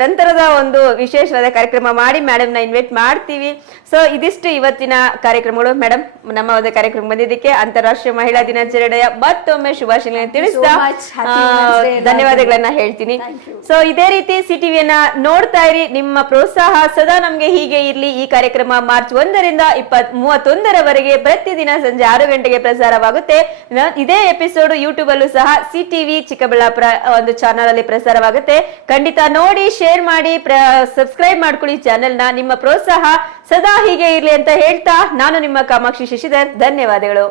ನಂತರದ ಒಂದು ವಿಶೇಷವಾದ ಕಾರ್ಯಕ್ರಮ ಮಾಡಿ ಮೇಡಮ್ ನ ಇನ್ವೈಟ್ ಮಾಡ್ತೀವಿ. ಸೊ ಇದಿಷ್ಟು ಇವತ್ತಿನ ಕಾರ್ಯಕ್ರಮಗಳು. ಮೇಡಮ್ ನಮ್ಮ ಒಂದು ಕಾರ್ಯಕ್ರಮ ಬಂದಿದ್ದಕ್ಕೆ ಅಂತಾರಾಷ್ಟ್ರೀಯ ಮಹಿಳಾ ದಿನಾಚರಣೆಯ ಮತ್ತೊಮ್ಮೆ ಶುಭಾಶಯಗಳನ್ನು ತಿಳಿಸ್ತಾ ಧನ್ಯವಾದಗಳನ್ನ ಹೇಳ್ತೀನಿ. ಸೊ ಇದೇ ರೀತಿ CTVಯನ್ನ ನೋಡ್ತಾ ಇರಿ. ನಿಮ್ಮ ಪ್ರೋತ್ಸಾಹ ಸದಾ ನಮ್ಗೆ ಹೀಗೆ ಇರ್ಲಿ. ಈ ಕಾರ್ಯಕ್ರಮ ಮಾರ್ಚ್ 1ರಿಂದ 31ರವರೆಗೆ ಪ್ರತಿದಿನ ಸಂಜೆ 6 ಗಂಟೆಗೆ ಪ್ರಸಾರವಾಗುತ್ತೆ. ಇದೇ ಎಪಿಸೋಡ್ ಯೂಟ್ಯೂಬ್ ಅಲ್ಲೂ ಸಹ CTV ಚಿಕ್ಕಬಳ್ಳಾಪುರ ಒಂದು ಚಾನಲ್ ಅಲ್ಲಿ ಪ್ರಸಾರವಾಗುತ್ತೆ. ಖಂಡಿತ ನೋಡಿ, ಶೇರ್ ಮಾಡಿ, ಸಬ್ಸ್ಕ್ರೈಬ್ ಮಾಡ್ಕೊಳ್ಳಿ ಚಾನೆಲ್ ನ. ನಿಮ್ಮ ಪ್ರೋತ್ಸಾಹ ಸದಾ ಹೀಗೆ ಇರ್ಲಿ ಅಂತ ಹೇಳ್ತಾ ನಾನು ನಿಮ್ಮ ಕಾಮಾಕ್ಷಿ ಶಶಿಧರ್. ಧನ್ಯವಾದಗಳು.